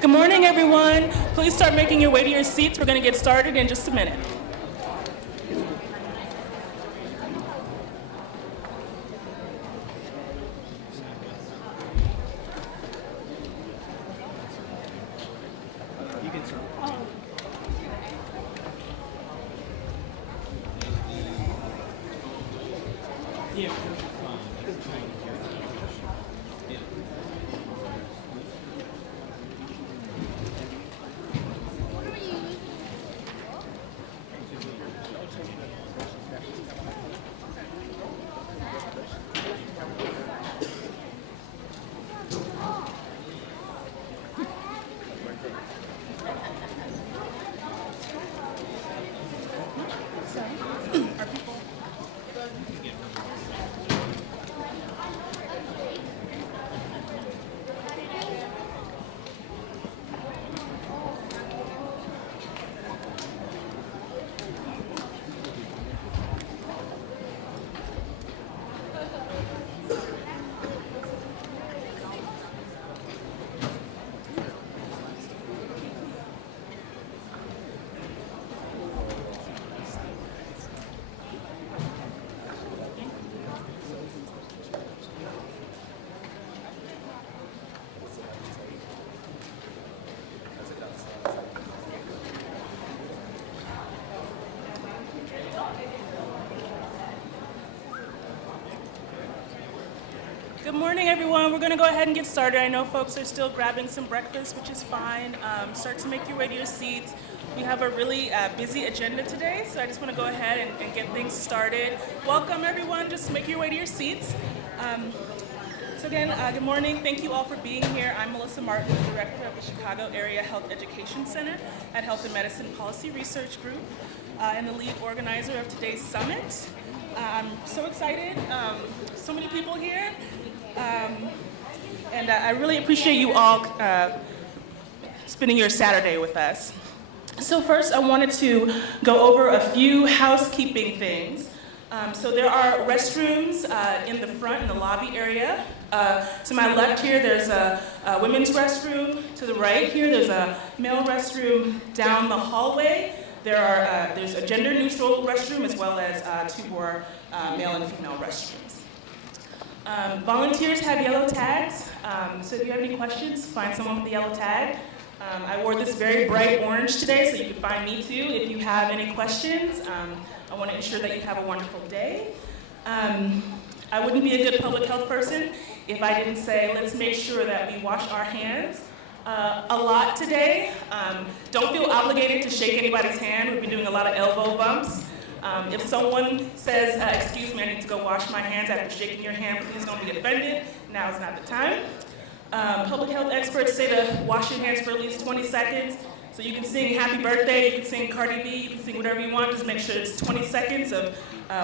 Good morning, everyone. Please start making your way to your seats. We're going to get started in just a minute. Good morning, everyone. We're going to go ahead and get started. I know folks are still grabbing some breakfast, which is fine. Start to make your way to your seats. We have a really busy agenda today, so I just want to go ahead and get things started. Welcome, everyone. Just make your way to your seats. So again, good morning. Thank you all for being here. I'm Melissa Martin, the Director of the Chicago Area Health Education Center at Health and Medicine Policy Research Group, and the lead organizer of today's summit. I'm so excited. So many people here. And I really appreciate you all spending your Saturday with us. So first, I wanted to go over a few housekeeping things. So there are restrooms in the front, in the lobby area. To my left here, there's a women's restroom. To the right here, there's a male restroom. Down the hallway, there's a gender-neutral restroom as well as two more male and female restrooms. Volunteers have yellow tags, so if you have any questions, find someone with the yellow tag. I wore this very bright orange today, so you can find me too if you have any questions. I want to ensure that you have a wonderful day. I wouldn't be a good public health person if I didn't say, let's make sure that we wash our hands a lot today. Don't feel obligated to shake anybody's hand. We've been doing a lot of elbow bumps. If someone says, excuse me, I need to go wash my hands after shaking your hand, please don't be offended. Now is not the time. Public health experts say to wash your hands for at least 20 seconds. So you can sing happy birthday, you can sing Cardi B, you can sing whatever you want. Just make sure it's 20 seconds of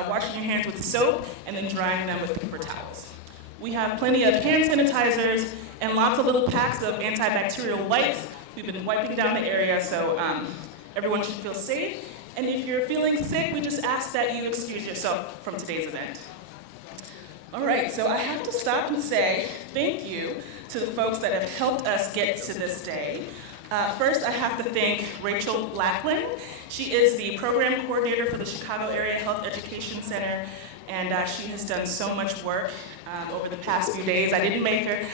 washing your hands with soap and then drying them with paper towels. We have plenty of hand sanitizers and lots of little packs of antibacterial wipes. We've been wiping down the area, so everyone should feel safe. And if you're feeling sick, we just ask that you excuse yourself from today's event. All right, so I have to stop and say thank you to the folks that have helped us get to this day. First, I have to thank Rachel Blackland. She is the program coordinator for the Chicago Area Health Education Center, and she has done so much work over the past few days. I didn't make her,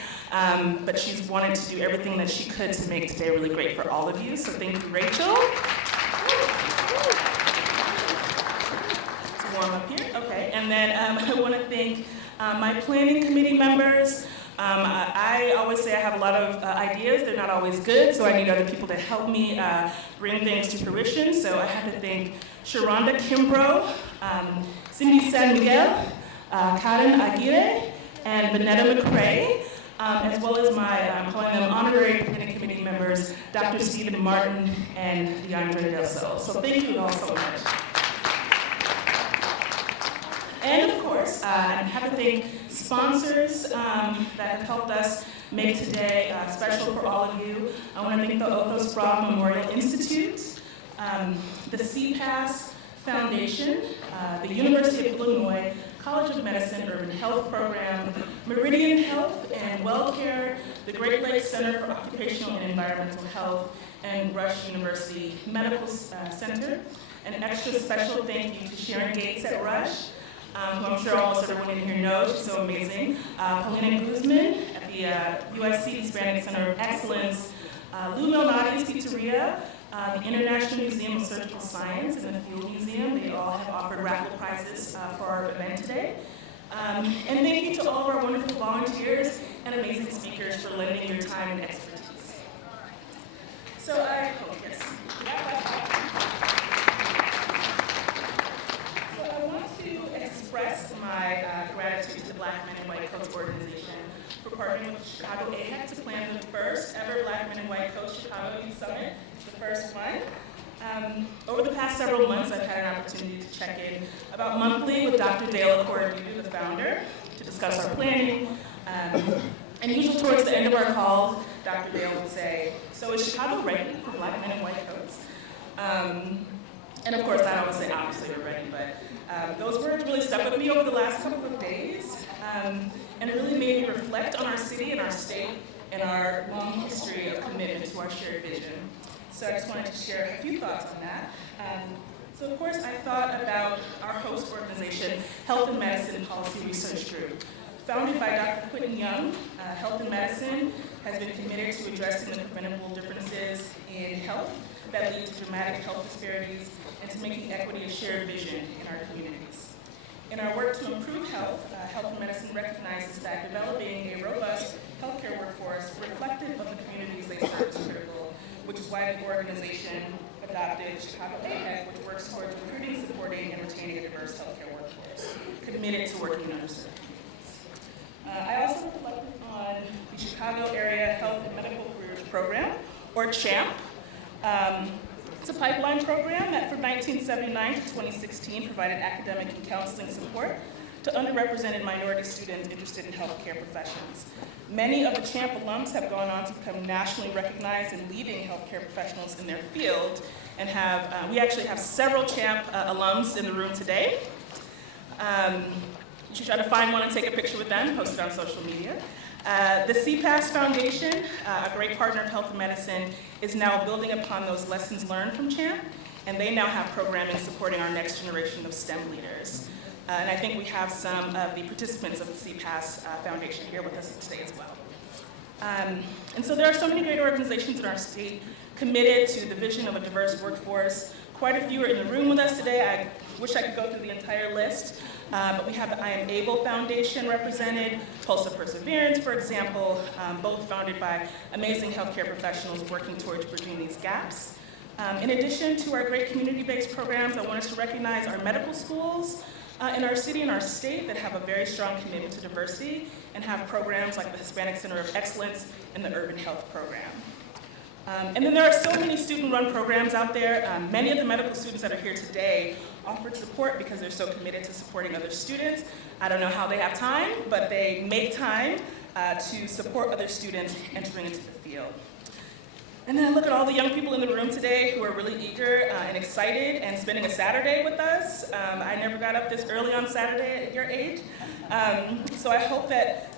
but she's wanted to do everything that she could to make today really great for all of you, so thank you, Rachel. It's warm up here, okay. And then I want to thank my planning committee members. I always say I have a lot of ideas. They're not always good, so I need other people to help me bring things to fruition. So I have to thank Sharonda Kimbrough, Cindy San Miguel, Karen Aguirre, and Vanetta McCrae, as well as my, I'm calling them honorary planning committee members, Dr. Stephen Martin and Leandra Del Sol. So thank you all so much. And of course, I have to thank sponsors that have helped us make today special for all of you. I want to thank the Otto Sprague Memorial Institute, the CPAS Foundation, the University of Illinois College of Medicine Urban Health Program, Meridian Health and WellCare, the Great Lakes Center for Occupational and Environmental Health, and Rush University Medical Center. An extra special thank you to Sharon Gates at Rush, who I'm sure almost everyone in here knows. She's so amazing. Paulina Guzman at the USC Hispanic Center of Excellence, Lou Malnati's Pizzeria, the International Museum of Surgical Science, and the Field Museum. They all have offered raffle prizes for our event today. And thank you to all of our wonderful volunteers and amazing speakers for lending your time and expertise. So I want to express my gratitude to the Black Men in White Coats organization for partnering with the Chicago AHEC to plan the first ever Black Men in White Coats Chicago Youth Summit, the first one. Over the past several months, I've had an opportunity to check in about monthly with Dr. Dale Acorda, the founder, to discuss our planning. And usually towards the end of our call, Dr. Dale would say, "So is Chicago ready for Black Men in White Coats?" And of course, I always say, obviously we're ready, but those words really stuck with me over the last couple of days, and it really made me reflect on our city and our state and our long history of commitment to our shared vision. So I just wanted to share a few thoughts on that. So of course, I thought about our host organization, Health and Medicine Policy Research Group. Founded by Dr. Quentin Young, Health and Medicine has been committed to addressing the preventable differences in health that lead to dramatic health disparities and to making equity a shared vision in our communities. In our work to improve health, Health and Medicine recognizes that developing a robust healthcare workforce reflective of the communities they serve is critical, which is why the organization adopted Chicago AHEC, which works towards recruiting, supporting, and retaining a diverse healthcare workforce, committed to working in underserved communities. I also reflected on the Chicago Area Health and Medical Careers Program, or CHAMP. It's a pipeline program that from 1979 to 2016 provided academic and counseling support to underrepresented minority students interested in healthcare professions. Many of the CHAMP alums have gone on to become nationally recognized and leading healthcare professionals in their field, and we actually have several CHAMP alums in the room today. You should try to find one and take a picture with them, post it on social media. The CPAS Foundation, a great partner of Health and Medicine, is now building upon those lessons learned from CHAMP, and they now have programming supporting our next generation of STEM leaders. And I think we have some of the participants of the CPAS Foundation here with us today as well. And so there are so many great organizations in our state committed to the vision of a diverse workforce. Quite a few are in the room with us today. I wish I could go through the entire list. But we have the I Am Able Foundation represented, Tulsa Perseverance, for example, both founded by amazing healthcare professionals working towards bridging these gaps. In addition to our great community-based programs, I want us to recognize our medical schools in our city and our state that have a very strong commitment to diversity and have programs like the Hispanic Center of Excellence and the Urban Health Program. And then there are so many student-run programs out there. Many of the medical students that are here today offered support because they're so committed to supporting other students. I don't know how they have time, but they make time to support other students entering into the field. And then I look at all the young people in the room today who are really eager and excited and spending a Saturday with us. I never got up this early on Saturday at your age. So I hope that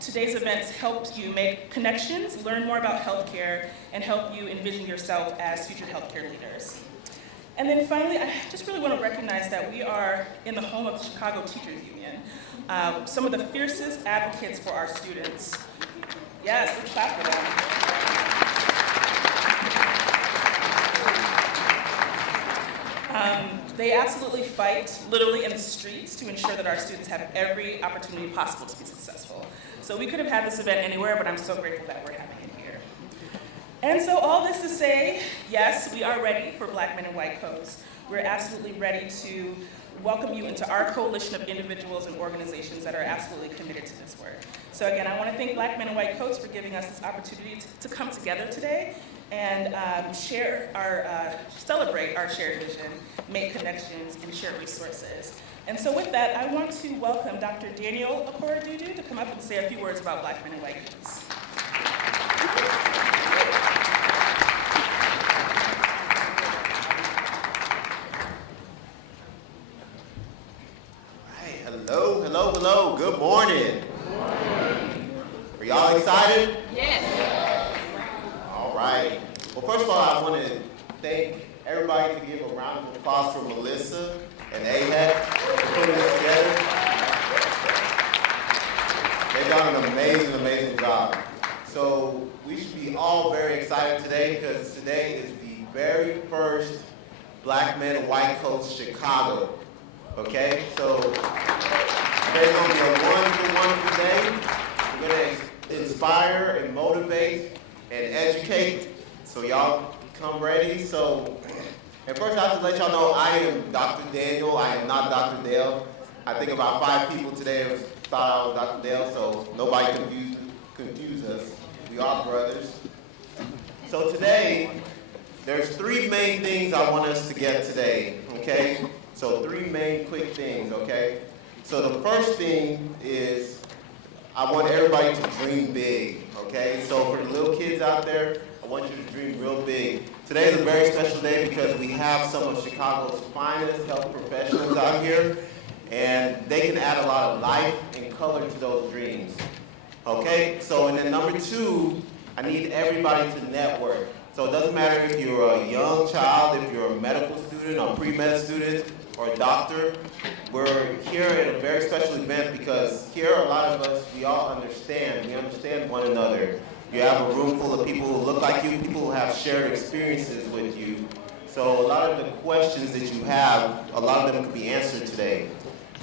today's events helped you make connections, learn more about healthcare, and help you envision yourself as future healthcare leaders. And then finally, I just really want to recognize that we are in the home of the Chicago Teachers Union, some of the fiercest advocates for our students. Yes, let's clap for them. They absolutely fight, literally in the streets, to ensure that our students have every opportunity possible to be successful. So we could have had this event anywhere, but I'm so grateful that we're having it here. And so all this to say, yes, we are ready for Black Men in White Coats. We're absolutely ready to welcome you into our coalition of individuals and organizations that are absolutely committed to this work. So again, I want to thank Black Men in White Coats for giving us this opportunity to come together today and celebrate our shared vision, make connections, and share resources. And so with that, I want to welcome Dr. Daniel Okorodudu to come up and say a few words about Black Men in White Coats. Hello. Good morning. Are y'all excited? Yes. All right. Well, first of all, I want to thank everybody to give a round of applause for Melissa and AHEC for putting this together. They've done an amazing job. So we should be all very excited today because today is the very first Black Men in White Coats Chicago. Okay? So today's going to be a wonderful day. We're going to inspire and motivate and educate. So y'all come ready. So, and first I have to let y'all know I am Dr. Daniel. I am not Dr. Dale. I think about 5 people today thought I was Dr. Dale, so nobody confuse us. We are brothers. So today, there's 3 main things I want us to get today, okay? So 3 main quick things, okay? So the first thing is I want everybody to dream big, okay? So for the little kids out there, I want you to dream real big. Today is a very special day because we have some of Chicago's finest health professionals out here, and they can add a lot of life and color to those dreams, okay? So, and then number 2, I need everybody to network. So it doesn't matter if you're a young child, if you're a medical student, or pre-med student, or a doctor. We're here at a very special event because here a lot of us, we all understand. We understand one another. You have a room full of people who look like you, people who have shared experiences with you. So a lot of the questions that you have, a lot of them could be answered today.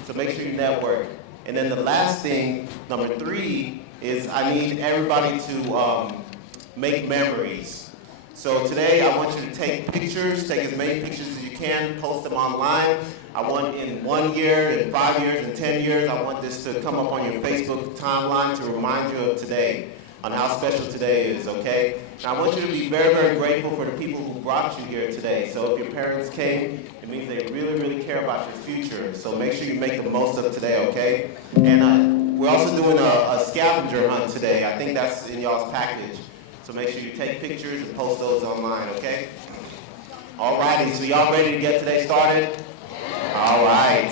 So make sure you network. And then the last thing, number 3, is I need everybody to make memories. So today I want you to take pictures, take as many pictures as you can, post them online. I want in 1 year, in 5 years, in 10 years, I want this to come up on your Facebook timeline to remind you of today, on how special today is, okay? And I want you to be very, very grateful for the people who brought you here today. So if your parents came, it means they really, really care about your future. So make sure you make the most of today, okay? And we're also doing a scavenger hunt today. I think that's in y'all's package. So make sure you take pictures and post those online, okay? All righty, so y'all ready to get today started? All right.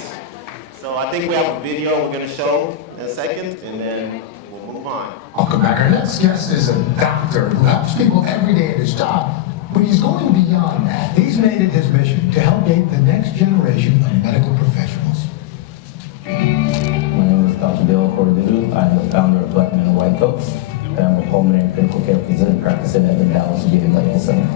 So I think we have a video we're gonna show in a second, and then we'll move on. Welcome back. Our next guest is a doctor who helps people every day at his job, but he's going beyond that. He's made it his mission to help shape the next generation of medical professionals. My name is Dr. Dale Okorodudu. I'm the founder of Black Men in White Coats. I'm a pulmonary critical care physician practicing at the Dallas Virginia Medical Center.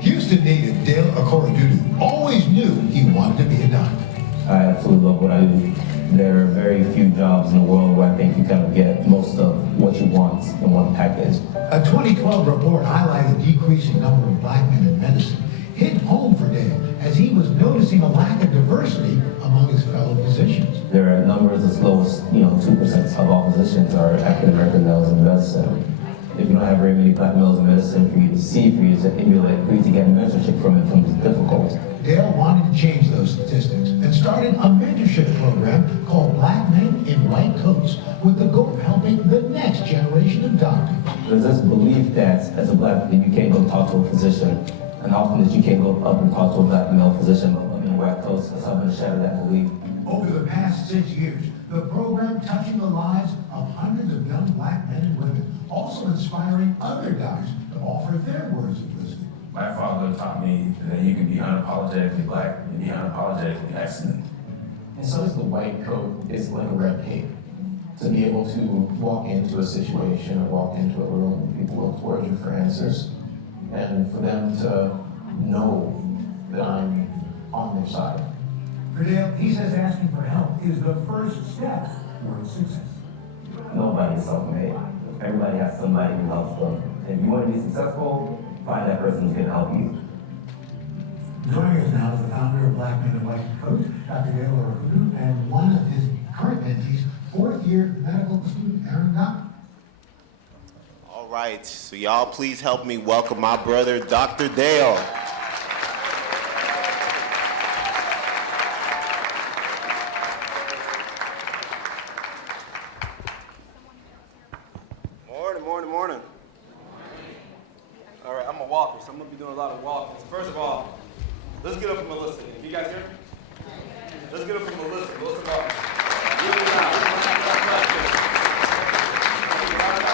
Houston native Dale Okorodudu always knew he wanted to be a doctor. I absolutely love what I do. There are very few jobs in the world where I think you kind of get most of what you want in one package. A 2012 report highlighted the decreasing number of black men in medicine hit home for Dale as he was noticing a lack of diversity among his fellow physicians. There are numbers as low as 2% of all physicians are African American males in medicine. If you don't have very many black males in medicine, for you to see, for you to emulate, for you to get mentorship from it becomes difficult. Dale wanted to change those statistics and started a mentorship program called Black Men in White Coats with the goal of helping the next generation of doctors. There's this belief that as a black man you can't go talk to a physician, and often that you can't go up and talk to a black male physician, but women in white coats is helping to shatter that belief. Over the past 6 years, the program touching the lives of hundreds of young black men and women, also inspiring other doctors to offer their words of wisdom. My father taught me that you can be unapologetically black and be unapologetically excellent. And so is the white coat. It's like a red cape. To be able to walk into a situation or walk into a room and people look towards you for answers, and for them to know that I'm on their side. For Dale, he says asking for help is the first step towards success. Nobody's self-made. Everybody has somebody who helps them. If you want to be successful, find that person who's going to help you. Joining us now is the founder of Black Men in White Coats, Dr. Dale Orokudu, and one of his current mentees, fourth-year medical student Aaron Dock. All right, so y'all please help me welcome my brother, Dr. Dale. Morning. All right, I'm a walker, so I'm gonna be doing a lot of walking. So first of all, let's get up for Melissa. Can you guys hear me? Let's get up for Melissa. Melissa walking. Really loud.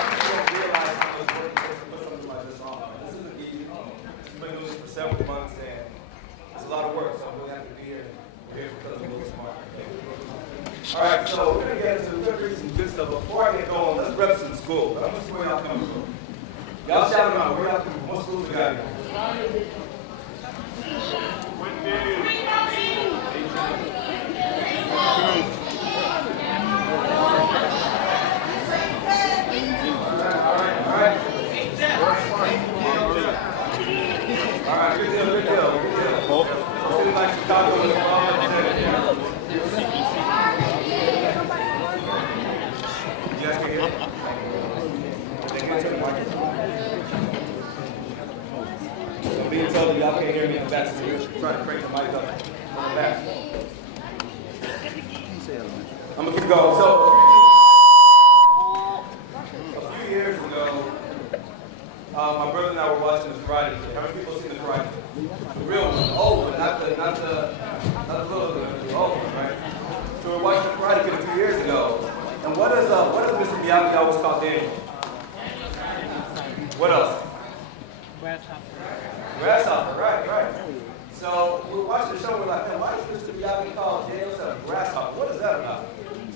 People don't realize how much work it takes to put something like this on. This isn't easy. She's been doing this for several months, and it's a lot of work, so I'm really happy to be here. We're here because I'm a little smart. All right, so we're gonna read some good stuff. Before I get going, let's rep some school. I'm gonna see where y'all coming from. Y'all shout them out. Where y'all coming from? What schools we got here? All right, good deal. City like Chicago is well represented here. You guys can hear me? They can't turn the microphone. So I'm being told that y'all can't hear me in the back, so we're trying to crank the mic up on the back. I'm gonna keep going. So, a few years ago, my brother and I were watching the Karate Kid. How many people have seen the Karate Kid? The real one, the old one, not the little one, the old one, right? So we were watching the Karate Kid a few years ago. And what does Mr. Miyagi always call Daniel? What else? Grasshopper, right. So we were watching the show and we're like, man, why does Mr. Miyagi call Daniel a grasshopper? What is that about?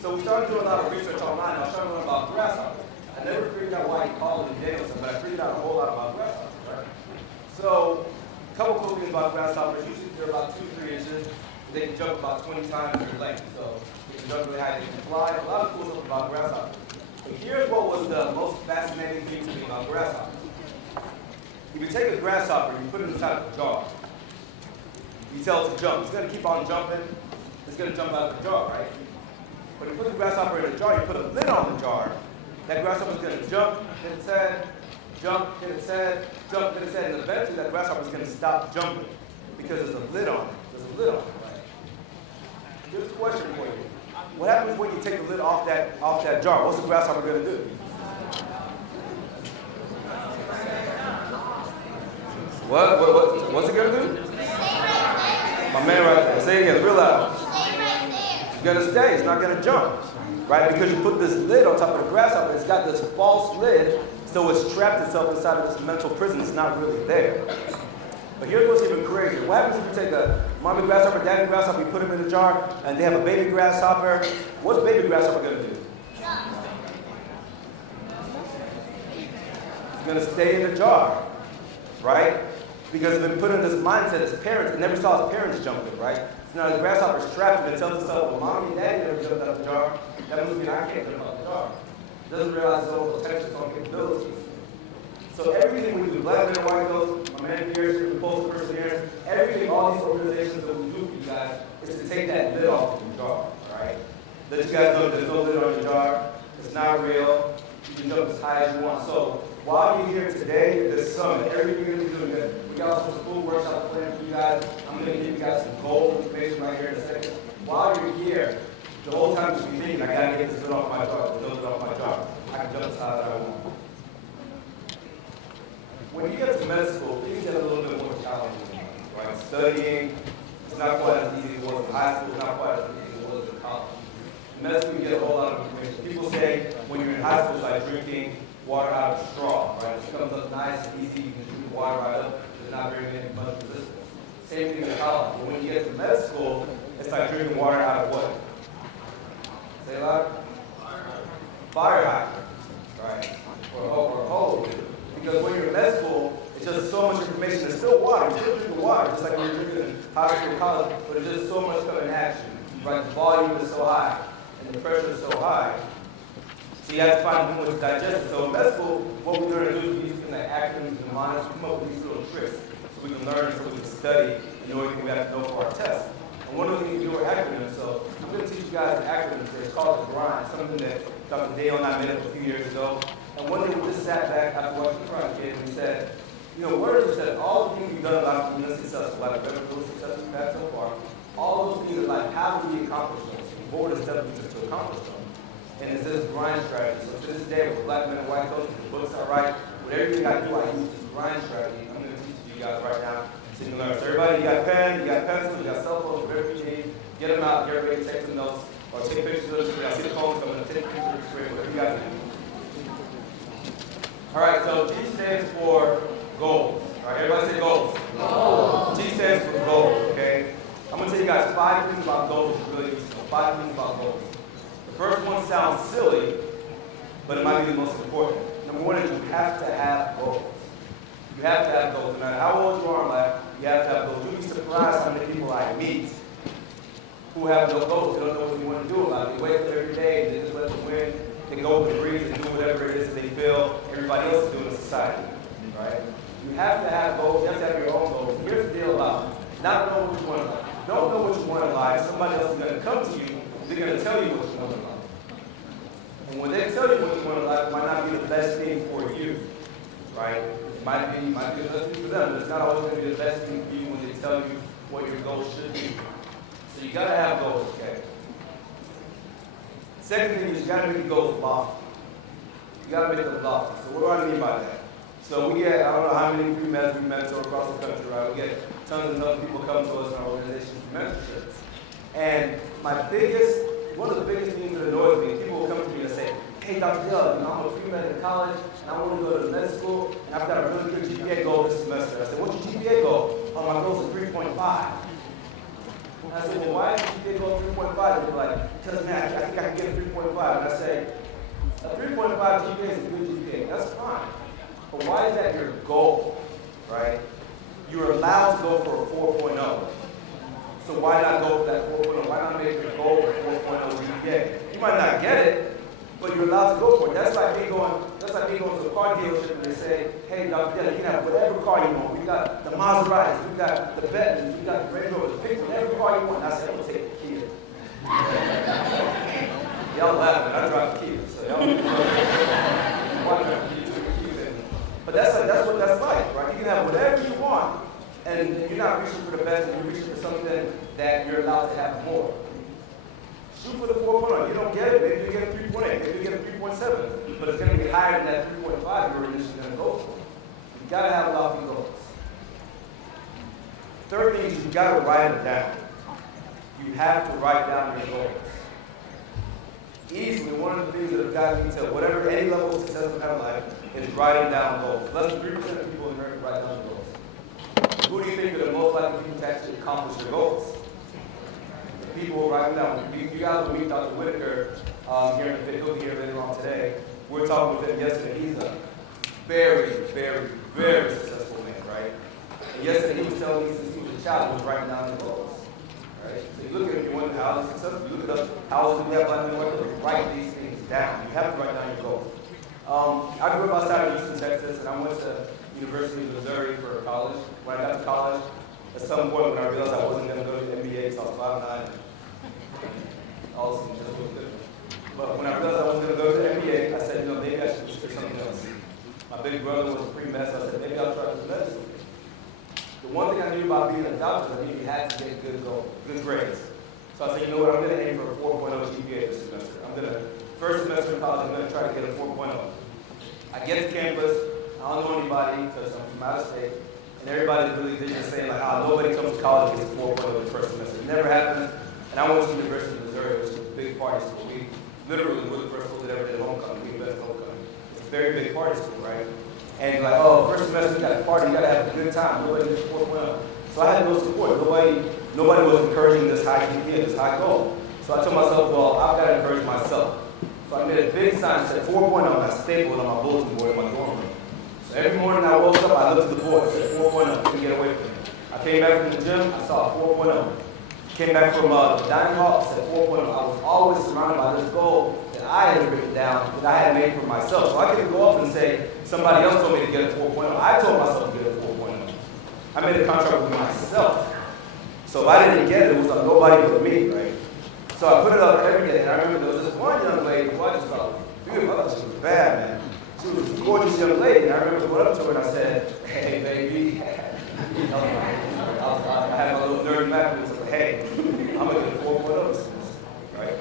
So we started doing a lot of research online. I was trying to learn about grasshoppers. I never figured out why he called it Daniel, but I figured out a whole lot about grasshoppers, right? So a couple cool things about grasshoppers. Usually they're about 2-3 inches. They can jump about 20 times their length. So they can jump really high, they can fly. A lot of cool stuff about grasshoppers. But here's what was the most fascinating thing to me about grasshoppers. If you take a grasshopper and you put it inside of a jar, you tell it to jump. It's going to keep on jumping. It's going to jump out of the jar, right? But if you put the grasshopper in a jar, you put a lid on the jar, that grasshopper is going to jump, hit its head, jump, hit its head, jump, hit its head, and eventually that grasshopper is going to stop jumping because there's a lid on it. There's a lid on it, right? Here's a question for you. What happens when you take the lid off that jar? What's the grasshopper going to do? What's it going to do? My man right there. Say it again, real loud. It's going to stay. It's not going to jump. Right? Because you put this lid on top of the grasshopper. It's got this false lid, so it's trapped itself inside of this mental prison. It's not really there. But here's what's even crazier. What happens if you take a mommy grasshopper, daddy grasshopper, you put them in a jar, and they have a baby grasshopper? What's baby grasshopper going to do? It's going to stay in the jar, right? Because they've been put in this mindset as parents, and never saw his parents jumping, right? So now the grasshopper's trapped and it tells itself, well, mommy and daddy never jumped out of the jar. That must mean I can't jump out of the jar. It doesn't realize its own potential, its own capabilities. So everything we do, Black Men in White Coats, my man here, the Postal Perseverance, everything, all these organizations that we do for you guys, is to take that lid off of the jar, right? Let you guys know there's no lid on the jar. It's not real. You can jump as high as you want. So while you're here today at this summit, everything you're going to be doing good. We got all sorts of cool workshops planned for you guys. I'm going to give you guys some gold information right here in a second. While you're here, the whole time you should be thinking, I got to get this good off my job, this off my job. I can jump as high as I want. When you get to med school, things get a little bit more challenging, right? Studying, it's not quite as easy as it was in high school, it's not quite as easy as it was in college. In med school, you get a whole lot of information. People say when you're in high school, it's like drinking water out of a straw, right? It comes up nice and easy, you can drink the water right up, there's not very much resistance. Same thing in college, but when you get to med school, it's like drinking water out of what? Say it loud. Fire hydrant, right? Or a hose. Because when you're in med school, it's just so much information. There's still water. You're still drinking water, just like when you're drinking in high school or college, but there's just so much coming at you. Right? The volume is so high, and the pressure is so high. So you have to find a way to digest it. So in med school, what we're going to do is use things like acronyms and mnemonics, come up with these little tricks so we can learn, so we can study, and know everything we have to know for our test. And one of the things we do are acronyms. So I'm going to teach you guys an acronym today. It's called the GRIND, something that Dr. Dale and I made up a few years ago. And one day we just sat back after watching the Karate Kid and we said, you know, what is it that all the things we've done about being successful, like better, really successful we've had so far, all those things are like, how do we accomplish those? What were the steps we took to accomplish them? And it's this grind strategy. So to this day, with Black Men and White Coaches, the books I write, with everything I do, I use this grind strategy. I'm going to teach you guys right now so you can learn. So everybody, you got pen, you got pencil, you got cell phones, whatever you need, get them out, get ready to take some notes, or take pictures of the screen. I see the phones coming, take pictures of the screen, whatever you got to do. All right, so G stands for goals. All right, everybody say goals. Goals. G stands for goals, okay? I'm going to tell you guys 5 things about goals that you really need to know. 5 things about goals. The first one sounds silly, but it might be the most important. Number 1 is you have to have goals. You have to have goals. No matter how old you are in life, you have to have goals. You'll be surprised how many people I meet who have no goals. They don't know what they want to do about it. They wake up every day, they just let the wind, they go with the breeze and do whatever it is that they feel everybody else is doing in society, right? You have to have goals. You have to have your own goals. Here's the deal about not knowing what you want in life. Don't know what you want in life. Somebody else is going to come to you. They're going to tell you what you want in life. And when they tell you what you want in life, it might not be the best thing for you, right? It might be the best thing for them, but it's not always going to be the best thing for you when they tell you what your goals should be. So you got to have goals, okay? Second thing is you got to make the goals lofty. You got to make them lofty. So what do I mean by that? So we get, I don't know how many pre-meds we mentor across the country, right? We get tons and tons of people come to us in our organization for mentorships. And one of the biggest things that annoys me, people will come to me and say, hey, Dr. Dale, you know, I'm a pre-med in college, and I want to go to med school, and I've got a really good GPA goal this semester. I said, what's your GPA goal? Oh, my goal is 3.5. I said, well, why is your GPA goal 3.5? They're like, because, man, I think I can get a 3.5. And I say, a 3.5 GPA is a good GPA. That's fine. But why is that your goal, right? You're allowed to go for a 4.0. So why not go for that 4.0? Why not make your goal a 4.0 GPA? You might not get it, but you're allowed to go for it. That's like me going to a car dealership and they say, hey, Dr. Dale, you can have whatever car you want. We got the Maseratis, we got the Bentleys, we got the Range Rovers. Pick whatever car you want. And I said, I'm going to take the Kia. Y'all laughing. I drive the Kia. So y'all why drive the Kia? But that's what that's like, right? You can have whatever you want, and you're not reaching for the best, and you're reaching for something that you're allowed to have more. Shoot for the 4.0. You don't get it, maybe you get a 3.8, maybe you get a 3.7, but it's going to be higher than that 3.5 you were initially going to go for. You've got to have lofty goals. Third thing is you've got to write them down. You have to write down your goals. Easily, one of the things that have gotten me to whatever, any level of success in my life is writing down goals. Less than 3% of people in America write down goals. Who do you think are the most likely people to actually accomplish their goals? The people who write them down. You guys will meet Dr. Whitaker here in the he'll be here later on today. We were talking with him yesterday. He's a very, very, very successful man, right? And yesterday he was telling me since he was a child, he was writing down his goals. Right? So you look at it, you wonder how is successful. You look at us, how else do we have Black men and white coaches? Write these things down. You have to write down your goals. I grew up outside of Houston, Texas, and I went to University of Missouri for college. When I got to college, at some point when I realized I wasn't going to go to the NBA, so I was 5'9", all this just was good. But when I realized I wasn't going to go to the NBA, I said, maybe I should consider something else. My My big brother was a pre-med, so I said, maybe I'll try this medicine. The one thing I knew about being a doctor, I knew you had to get good grades. So I said, you know what, I'm going to aim for a 4.0 GPA this semester. First semester in college, I'm going to try to get a 4.0. I get to campus, I don't know anybody because I'm from out of state, and everybody's really just saying like, nobody comes to college and gets a 4.0 the first semester. It never happened. And I went to the University of Missouri, which is a big party school. We literally were the first school that ever did homecoming. We invented homecoming. It's a very big party school, right? And you're like, first semester you got to party, you got to have a good time. Nobody gets 4.0. So I had no support. Nobody was encouraging this high GPA, this high goal. So I told myself, well, I've got to encourage myself. So I made a big sign that said 4.0, and I stapled it on my bulletin board in my dorm room. So every morning I woke up, I looked at the board and said 4.0, couldn't get away from it. I came back from the gym, I saw 4.0. Came back from the dining hall, I said 4.0. I was always surrounded by this goal that I had written down, that I had made for myself. So I couldn't go up and say, somebody else told me to get a 4.0. I told myself to get a 4.0. I made a contract with myself. So if I didn't get it, it was like nobody but me, right? So I put it up every day, and I remember there was this one young lady who I just thought, beautiful, she was bad, man. She was a gorgeous young lady, and I remember going up to her and I said, hey, baby. I had my little nerdy map, and I was like, hey, I'm going to get a 4.0 this semester, right?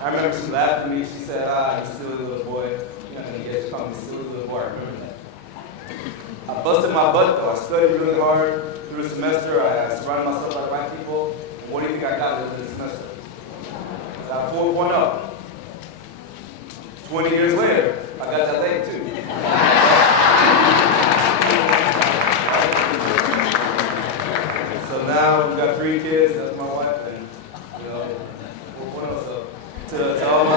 I remember she laughed at me, she said, you silly little boy. You're not going to get it, she called me silly little boy, I remember that. I busted my butt though, I studied really hard through the semester, I surrounded myself by the right people, and what do you think I got at the end of the semester? I got 4.0. 20 years later, I got that lady too. So now we've got 3 kids, that's my wife, and 4.0. So to all my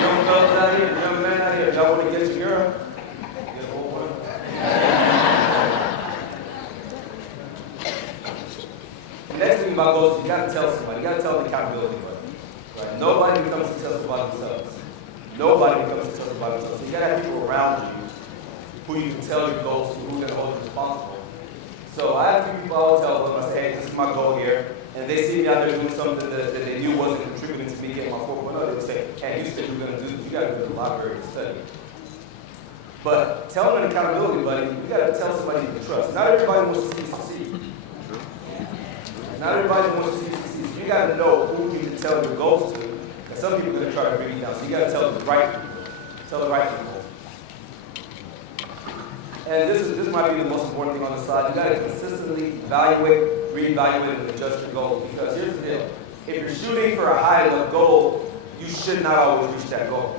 young fellas out here, young men out here, if y'all want to get your girl, get 4.0. The next thing about goals is you got to tell somebody, you got to tell the accountability buddy. Right? Nobody becomes successful by themselves. Nobody becomes successful by themselves. So you gotta have people around you who you can tell your goals to, who are gonna hold you responsible. So I have a few people I will tell them, I say, hey, this is my goal here. And if they see me out there doing something that they knew wasn't contributing to me getting my 4.0, they would say, hey, you said you were gonna do this, you gotta go to the library to study. But tell them an accountability buddy, you gotta tell somebody you can trust. Not everybody wants to see you succeed. Not everybody wants to see you succeed. You gotta know who you can tell your goals to. And some people are going to try to bring you down. So you got to tell the right people. Tell the right people. And this might be the most important thing on the slide. You got to consistently evaluate, reevaluate, and adjust your goals. Because here's the deal. If you're shooting for a high enough goal, you should not always reach that goal.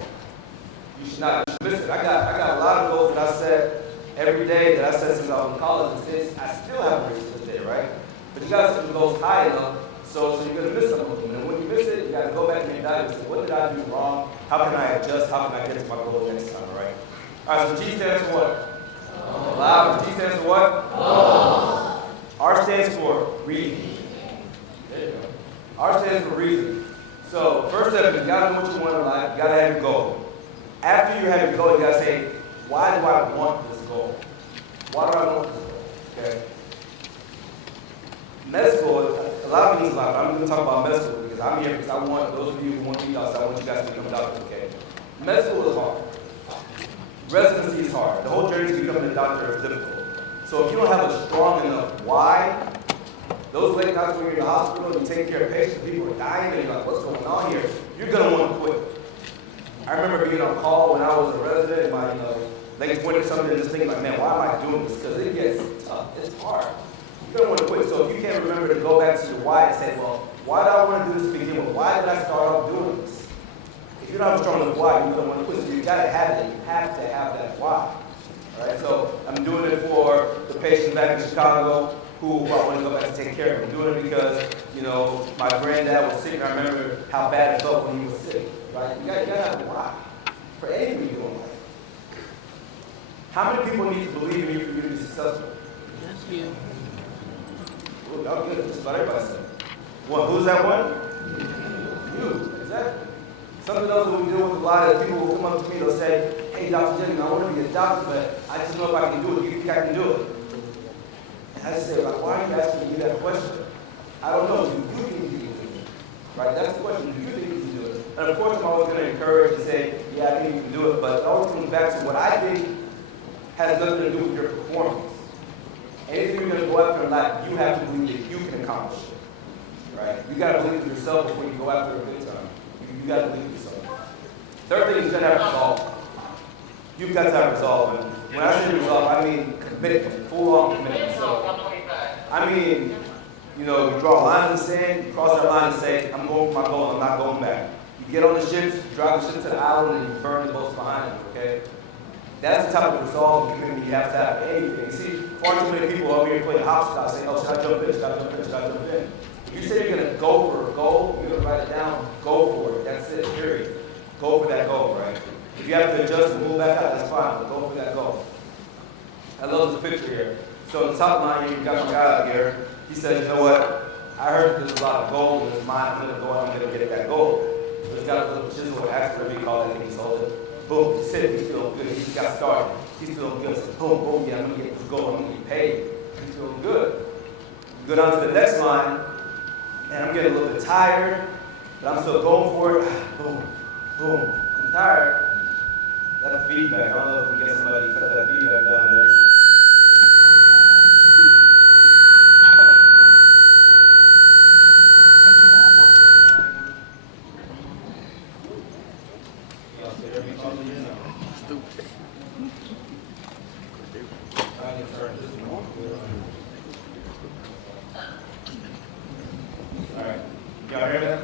You should not. Listen, I got a lot of goals that I set every day that I set since I was in college. And I still haven't reached this day, right? But you got to set the goals high enough. So you're going to miss some of them. And when you miss it, you got to go back and evaluate and say, what did I do wrong? How can I adjust? How can I get to my goal next time, all right? All right, so G stands for what? Loud. G stands for what? R stands for reason. There you go. R stands for reason. So first step is you got to know what you want in life. You got to have your goal. After you have your goal, you got to say, why do I want this goal? Why do I want this goal? Okay. Med school, a lot of things, I'm going to talk about med school because I'm here because I want those of you who want to be outside, I want you guys to become doctors, okay? Med school is hard. Residency is hard. The whole journey to becoming a doctor is difficult. So if you don't have a strong enough why, those late nights when you're in the hospital and you're taking care of patients, people are dying, and you're like, what's going on here? You're going to want to quit. I remember being on call when I was a resident in my late 20s something and just thinking like, man, why am I doing this? Because it gets tough. It's hard. You don't want to quit. So if you can't remember to go back to your why and say, well, why did I want to do this to begin with? Why did I start off doing this? If you don't have a strong enough why, you don't want to quit. So you got to have it. You have to have that why. All right. So I'm doing it for the patients back in Chicago who I want to go back to take care of. I'm doing it because my granddad was sick. And I remember how bad it felt when he was sick. Right. You got to have a why for anything you do in life. How many people need to believe in you for you to be successful? That's you. Y'all good. Just about everybody said. What? Who's that one? You. Exactly. Something else that we deal with a lot of people will come up to me, they'll say, hey, Dr. Jennings, I want to be a doctor, but I just know if I can do it. You think I can do it? And I just say, like, why are you asking me that question? I don't know. Do you think you can do it? Right? That's the question. Do you think you can do it? And of course, I'm always going to encourage and say, yeah, I think you can do it. But it always comes back to what I think has nothing to do with your performance. Anything you're going to go after in life, you have to believe that you can accomplish it. Right? You got to believe in yourself before you go after a good time. You got to believe in yourself. Third thing is you got to have resolve. You've got to have resolve. And when I say resolve, I mean commitment, full-on commitment. So, I mean, you draw a line in the sand, you cross that line and say, I'm going for my goal, I'm not going back. You get on the ships, you drive the ship to the island, and you burn the boats behind you, okay? That's the type of resolve and commitment you have to have for anything. You see, far too many people over here playing hopscotch saying, oh, should I jump in, should I jump in, should I jump in? If you say you're going to go for a goal, you're going to write it down, go for it. That's it, period. Go for that goal, right? If you have to adjust and move back out, that's fine, but go for that goal. I love this picture here. So the top line here, you got my guy out here. He says, you know what? I heard there's a lot of gold in his mind. I'm going to go and I'm going to get that gold. So he's got a little chisel, after we call it, and he's holding. Boom, he's sitting, he's feeling good. He just got started. He's feeling good. So boom, boom, yeah, I'm going to get this gold. I'm going to get paid. He's feeling good. Go down to the next line, and I'm getting a little bit tired, but I'm still going for it. Boom, boom. I'm tired. That feedback, I don't know if we can get somebody to cut that feedback down there. Alright, y'all hear that?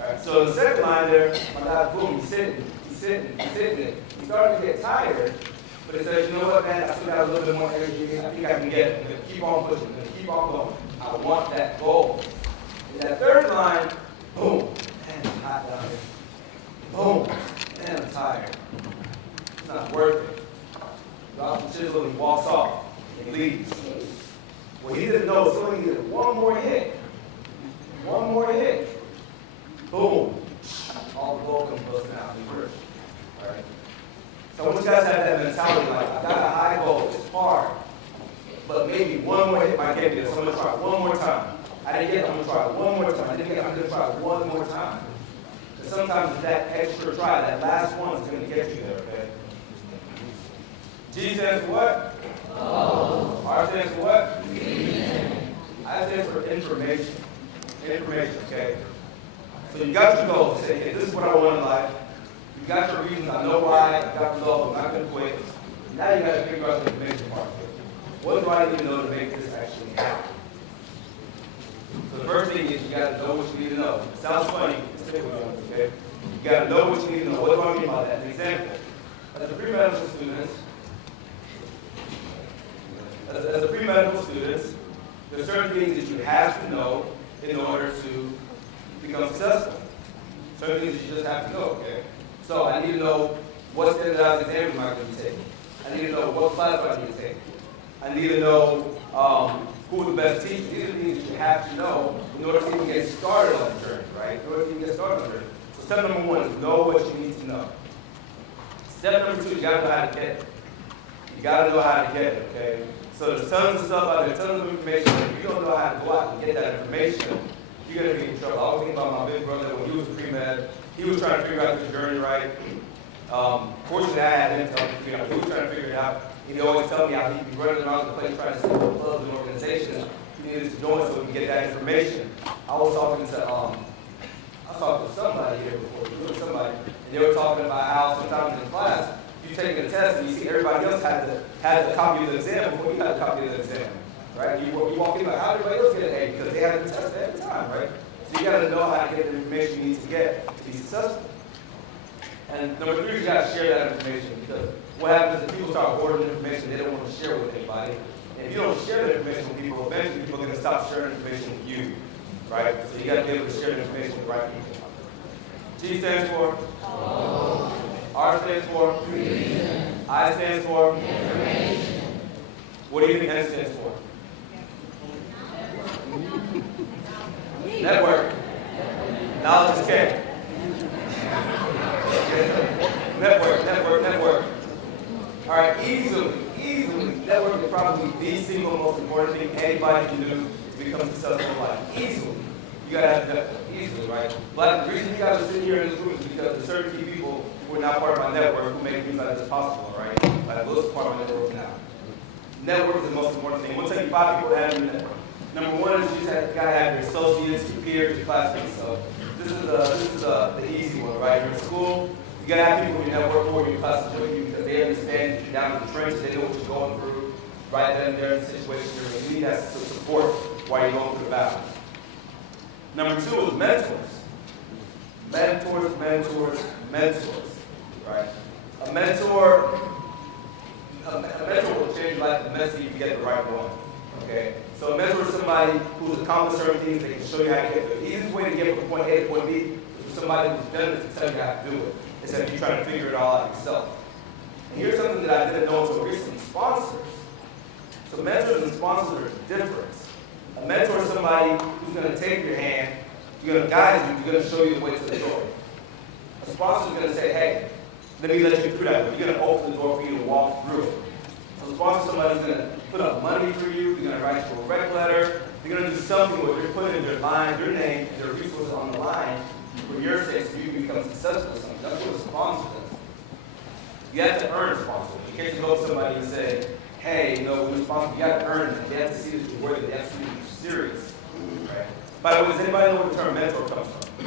Alright, so the second line there, my guy, boom, he's sitting. He's starting to get tired, but he says, you know what, man, I still got a little bit more energy. I think I can get it. I'm going to keep on pushing. I'm going to keep on going. I want that goal. And that third line, boom, man, it's hot down here. Boom, man, I'm tired. It's not worth it. Drops the chisel and he walks off and leaves. What he didn't know is he only needed one more hit. One more hit. Boom. All the gold comes busting out in reverse. Alright? So I want you guys to have that mentality like, I got a high goal, it's hard. But maybe one more hit might get me, so I'm going to try one more time. I didn't get it, I'm going to try one more time. I didn't get it, I'm going to try one more time. And sometimes that extra try, that last one is going to get you there, okay? G stands for what? Oh. R stands for what? I stands for information. Information, okay? So you got your goals. Say, okay, this is what I want in life. You got your reasons. I know why. You got results. I'm not going to quit. Now you got to figure out the information part. What do I need to know to make this actually happen? So the first thing is you got to know what you need to know. It sounds funny. Stay with me, okay? You got to know what you need to know. What do I mean by that? An example. As a pre-medical student, there's certain things that you have to know in order to become successful. Certain things that you just have to know, okay? So I need to know what standardized exams am I going to be taking. I need to know what class do I need to take. I need to know who are the best teachers. These are the things that you have to know in order to even get started on the journey, right? In order to even get started on the journey. So step number one is know what you need to know. Step number two, you got to know how to get it. You got to know how to get it, okay? So there's tons of stuff out there, tons of information. If you don't know how to go out and get that information, you're going to be in trouble. I was thinking about my big brother when he was pre-med. He was trying to figure out his journey, right? Fortunately, I had him tell me, he was trying to figure it out. He'd always tell me how he'd be running around the place trying to see what clubs and organizations he needed to join so we could get that information. I was talking to somebody here before, somebody, and they were talking about how sometimes in class, you take a test and you see everybody else had a copy of the exam before you had a copy of the exam, right? You walk in like, how did everybody else get an A? Because they had the test every time, right? So you got to know how to get the information you need to get to be successful. And number three, you got to share that information because what happens is people start hoarding information they don't want to share with anybody. And if you don't share the information with people, eventually people are going to stop sharing information with you, right? So you got to be able to share the information with the right people. G stands for? Oh. R stands for? Reason. I stands for? Information. What do you think N stands for? Network. Knowledge is K. Network. All right, easily, network is probably the single most important thing anybody can do to become successful in life. Easily. You gotta have that easily, right? But the reason you guys are sitting here in this room is because there's certain key people who are not part of my network who make things like this possible, right? Like Will's part of my network now. Network is the most important thing. We'll tell you 5 people that have your network. Number 1 is you gotta have your associates, your peers, your classmates. So this is the easy one, right? You're in school, you gotta have people in your network or your classes with you because they understand that you're down in the trenches, they know what you're going through, right then and there in the situation you're in. You need that support while you're going through the battle. Number 2 is mentors. Mentors, right? A mentor will change your life immensely if you get the right one, okay? So a mentor is somebody who's accomplished certain things, they can show you how to get there. The easiest way to get from point A to point B is for somebody who's done it to tell you how to do it, instead of you trying to figure it all out yourself. And here's something that I didn't know until recently, sponsors. So mentors and sponsors are different. A mentor is somebody who's going to take your hand, you're going to guide you, you're going to show you the way to the door. A sponsor is going to say, hey, let me let you through that. You're going to open the door for you to walk through it. So a sponsor is somebody who's going to put up money for you, they're going to write you a rec letter, they're going to do something where they're putting their line, your name, and their resources on the line for your sake so you can become successful with something. That's what a sponsor does. You have to earn a sponsor. You can't just go to somebody and say, hey, we're responsible. You got to earn it. They have to see that you're worthy. They have to see that you're serious. Right? By the way, does anybody know where the term mentor comes from?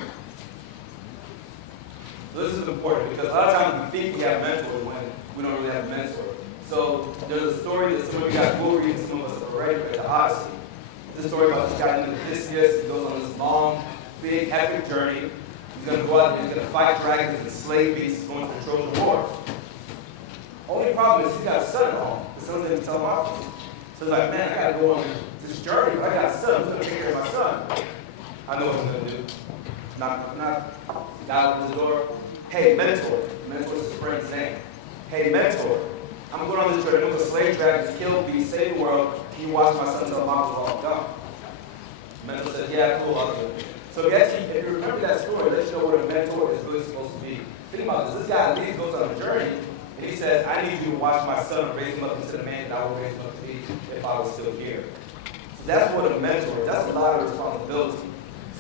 So this is important because a lot of times we think we have mentors when we don't really have a mentor. So there's a story that some of you guys will read, and some of us have already read, the Odyssey. It's a story about this guy named Odysseus. He goes on this long, big, epic journey. He's going to go out and he's going to fight dragons and slay beasts. He's going to the Trojan War. Only problem is he's got a son at home. The son didn't tell him off. So he's like, man, I got to go on this journey. But I got a son. I'm going to take care of my son. I know what I'm going to do. Knock, opens the door. Hey, mentor. Mentor is his friend's name. Hey, mentor. I'm going on this journey. I'm going to slay dragons, kill beasts, save the world. Can you watch my son until mom was all gone? Mentor said, yeah, cool, I'll do it. So if you remember that story, let you know what a mentor is really supposed to be. Think about this. This guy at least goes on a journey. And he says, I need you to watch my son and raise him up into the man that I would raise him up to be if I was still here. So that's what a mentor is. That's a lot of responsibility.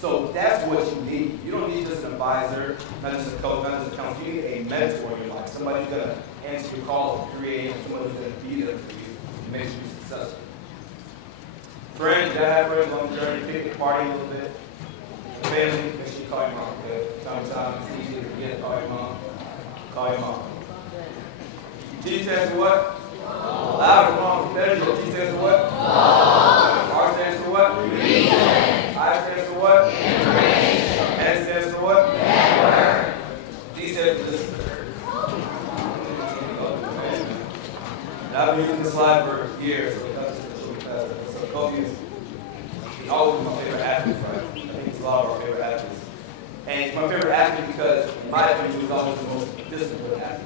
So that's what you need. You don't need just an advisor, not just a coach, not just a counselor. You need a mentor in your life. Somebody who's going to answer your calls at 3 a.m., somebody who's going to be there for you and make sure you're successful. Friends, you have friends on the journey, pick the party a little bit. Family, make sure you call your mom, okay? Sometimes it's easy to forget, call your mom. Call your mom. G stands for what? Louder, mom. Better. G stands for what? R stands for what? Reason. I stands for what? Information. N stands for what? Network. D stands for this. I've been using this slide for years, so that's just a little faster. So Kobe is always my favorite athlete, right? I think he's a lot of our favorite athletes. And he's my favorite athlete because, in my opinion, he was always the most disciplined athlete.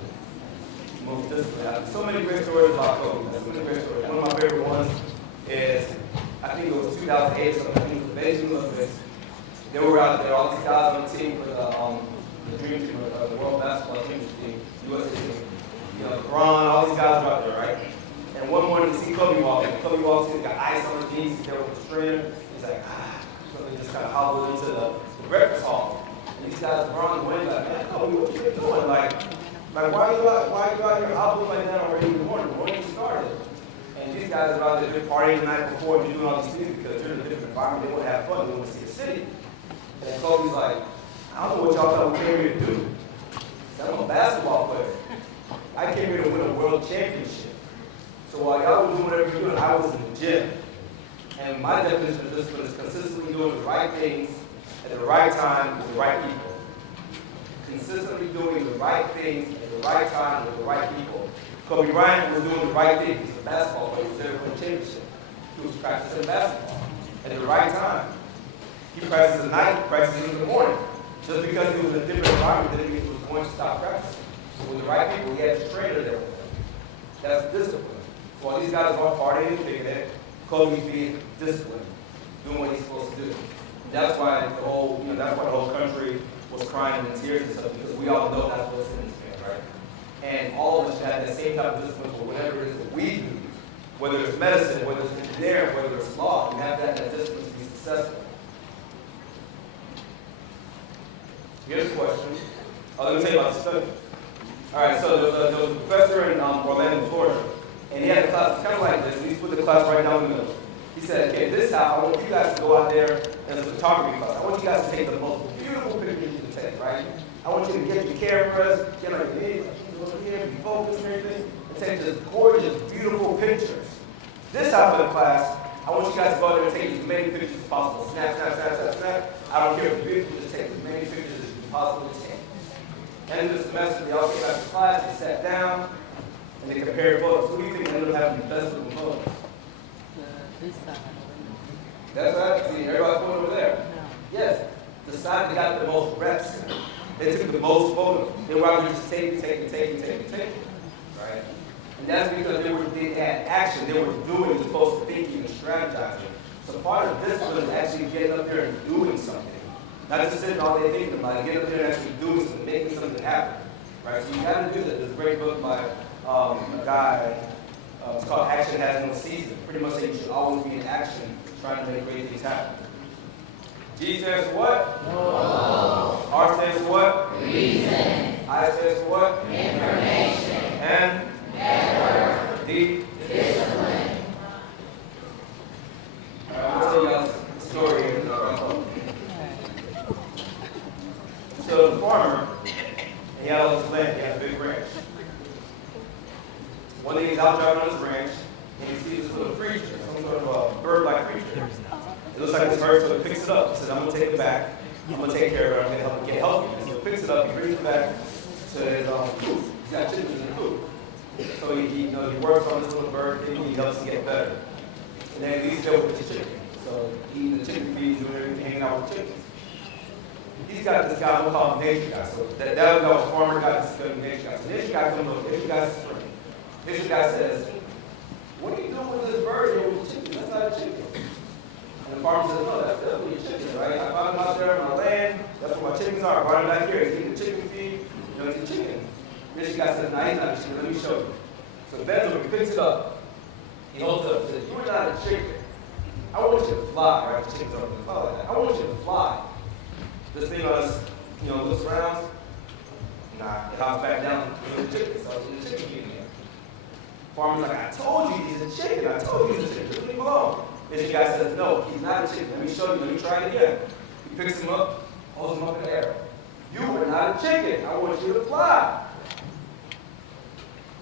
So many great stories about Kobe. So many great stories. One of my favorite ones is, I think it was 2008, so I think it was the Beijing Olympics. They were out there, all these guys on the team for the Dream Team, the World Basketball Team, USA team. LeBron, all these guys were out there, right? And one morning you see Kobe walking. Kobe walks in, he's got ice on his knees, he's there with the trainer. He's like, So they just kind of hobbled into the breakfast hall. And these guys, LeBron and Wayne, like, man, Kobe, what you doing? Like, why are you out here hobbling like that already in the morning? When you started? And these guys are out there partying the night before and doing all these things because they're in a different environment. They want to have fun. They want to see a city. And Kobe's like, I don't know what y'all thought we came here to do. So I'm a basketball player. I came here to win a world championship. So while y'all were doing whatever you're doing, I was in the gym. And my definition of discipline is consistently doing the right things at the right time with the right people. Consistently doing the right things at the right time with the right people. Kobe Bryant was doing the right thing. He's a basketball player. He was there for the championship. He was practicing basketball at the right time. He practices at night, he practices in the morning. Just because he was in a different environment didn't mean he was going to stop practicing. So with the right people, he had his trainer there with him. That's discipline. So while these guys are partying and kicking it, Kobe being disciplined, doing what he's supposed to do. That's why the whole country was crying in tears and stuff, because we all know that's what's in this man, right? And all of us should have that same type of discipline for whatever it is that we do, whether it's medicine, whether it's engineering, whether it's law. We have to have that discipline to be successful. Here's the question. Oh, let me tell you about the study. All right, so there was a professor in Orlando, Florida, and he had a class kind of like this, and he put the class right down the middle. He said, okay, this house, I want you guys to go out there in a photography class. I want you guys to take the most beautiful pictures you can take, right? I want you to get your cameras, get like this, be focused and everything, and take this gorgeous, beautiful pictures. This half of the class, I want you guys to go out there and take as many pictures as possible. Snap, snap, snap, snap, snap. I don't care if you're beautiful, just take as many pictures as you can possibly take. End of the semester, they all came out of class, they sat down, and they compared photos. Who do you think ended up having the best looking photos? That's right. See, everybody's going over there. Yes. The side that got the most reps. They took the most photos. They were out there just taking. Right? And that's because they had action. They were doing as opposed to thinking and strategizing. So part of discipline is actually getting up there and doing something. Not just sitting all day thinking about it. Getting up there and actually doing something, making something happen. Right? So you got to do that. There's a great book by a guy. It's called Action Has No Season. Pretty much saying you should always be in action, trying to make great things happen. G stands for what? No. R stands for what? Reason. I stands for what? Information. And? Network. D? Discipline. All right, I'm going to tell you guys a story here. So the farmer, he had all this land, he had a big ranch. One day he's out driving on his ranch, and he sees this little creature, some sort of a bird-like creature. It looks like this bird, so he picks it up. He says, I'm going to take it back. I'm going to take care of it. I'm going to help it get healthy. And so he picks it up, he brings it back to his coop. He's got chickens in the coop. So he works on this little bird thing, and he helps it get better. And then he leaves there with the chicken. So he eating the chicken feed, doing everything, hanging out with the chickens. He's got this guy, we'll call him Nature Guy. So that guy was a farmer guy, this is Nature Guy. So Nature Guy comes over, Nature Guy's spring. Nature Guy says, what are you doing with this bird here with the chicken? That's not a chicken. And the farmer says, no, that's definitely a chicken, right? I found him out there on my land. That's where my chickens are. I brought him back here. He's eating the chicken feed. He's a chicken. Nature Guy says, no, he's not a chicken. Let me show you. So he bends over, he picks it up. He holds it up and says, you're not a chicken. I want you to fly, right? The chickens aren't going to fly like that. I want you to fly. This thing on us, looks around. Nah, it hops back down to the chicken. So it's the chicken feed again. Farmer's like, I told you he's a chicken. I told you he's a chicken. Leave him alone. Then the guy says, no, he's not a chicken. Let me show you. Let me try it again. He picks him up, holds him up in the air. You are not a chicken. I want you to fly.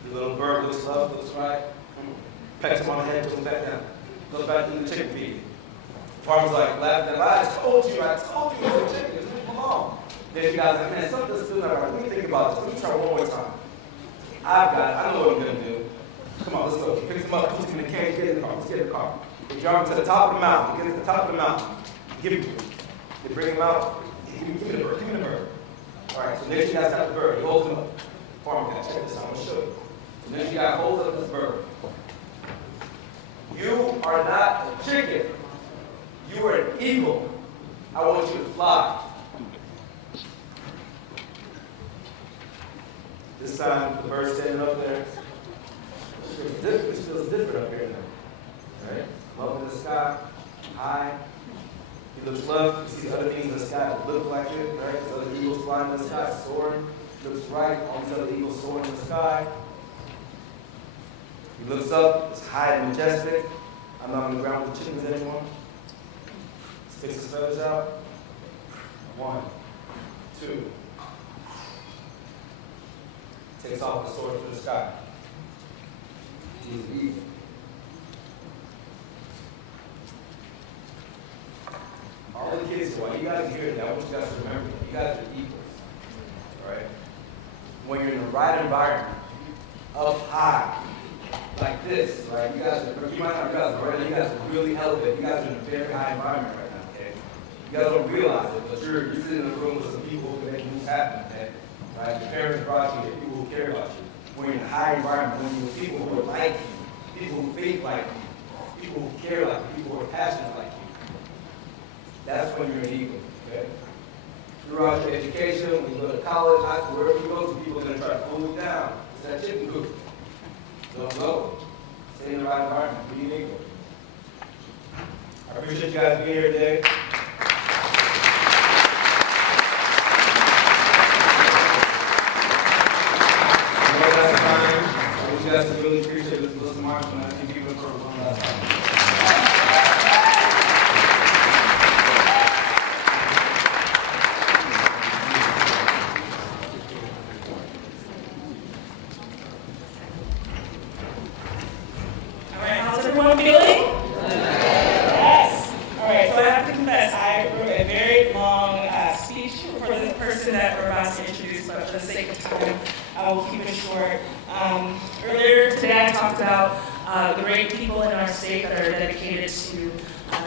The little bird looks left, looks right, pecks him on the head, puts him back down. Goes back to the chicken feed. Farmer's like, laughing at him. I told you he's a chicken. Leave him alone. Then the guy's like, man, something's still not right. Let me think about this. Let me try one more time. I've got it. I know what I'm going to do. Come on, let's go. He picks him up, puts him in the cage, get in the car. Let's get in the car. They drive him to the top of the mountain. He gets to the top of the mountain. Give him to him. They bring him out. Give me the bird. Give me the bird. All right, so Nature Guy's got the bird. He holds him up. Farmer guy, check this out. I'm going to show you. So Nature Guy holds up this bird. You are not a chicken. You are an eagle. I want you to fly. This time, the bird's standing up there. This feels different up here now. Right? Up in the sky, high. He looks left, he sees other things in the sky that look like it, right? There's other eagles flying in the sky, soaring. He looks right, all these other eagles soaring in the sky. He looks up, it's high and majestic. I'm not on the ground with the chickens anymore. Sticks his feathers out. 1, 2. Takes off and soars through the sky. He's an eagle. All the kids, while you guys are here today, I want you guys to remember that you guys are equals. Right? When you're in the right environment, up high, like this, right? You guys are really elevated. You guys are in a very high environment right now, okay? You guys don't realize it, but you're sitting in a room with some people who can make moves happen, okay? Right? Your parents brought you here, people who care about you. When you're in a high environment, when you're with people who are like you, people who think like you, people who care like you, people who are passionate like you. That's when you're an eagle, okay? Throughout your education, when you go to college, high school, wherever you go to, people are going to try to pull you down. It's that chicken coop. Don't go. Stay in the right environment. Be an eagle. I appreciate you guys being here today. for the person that we're about to introduce, but for the sake of time, I will keep it short. Earlier today, I talked about the great people in our state that are dedicated to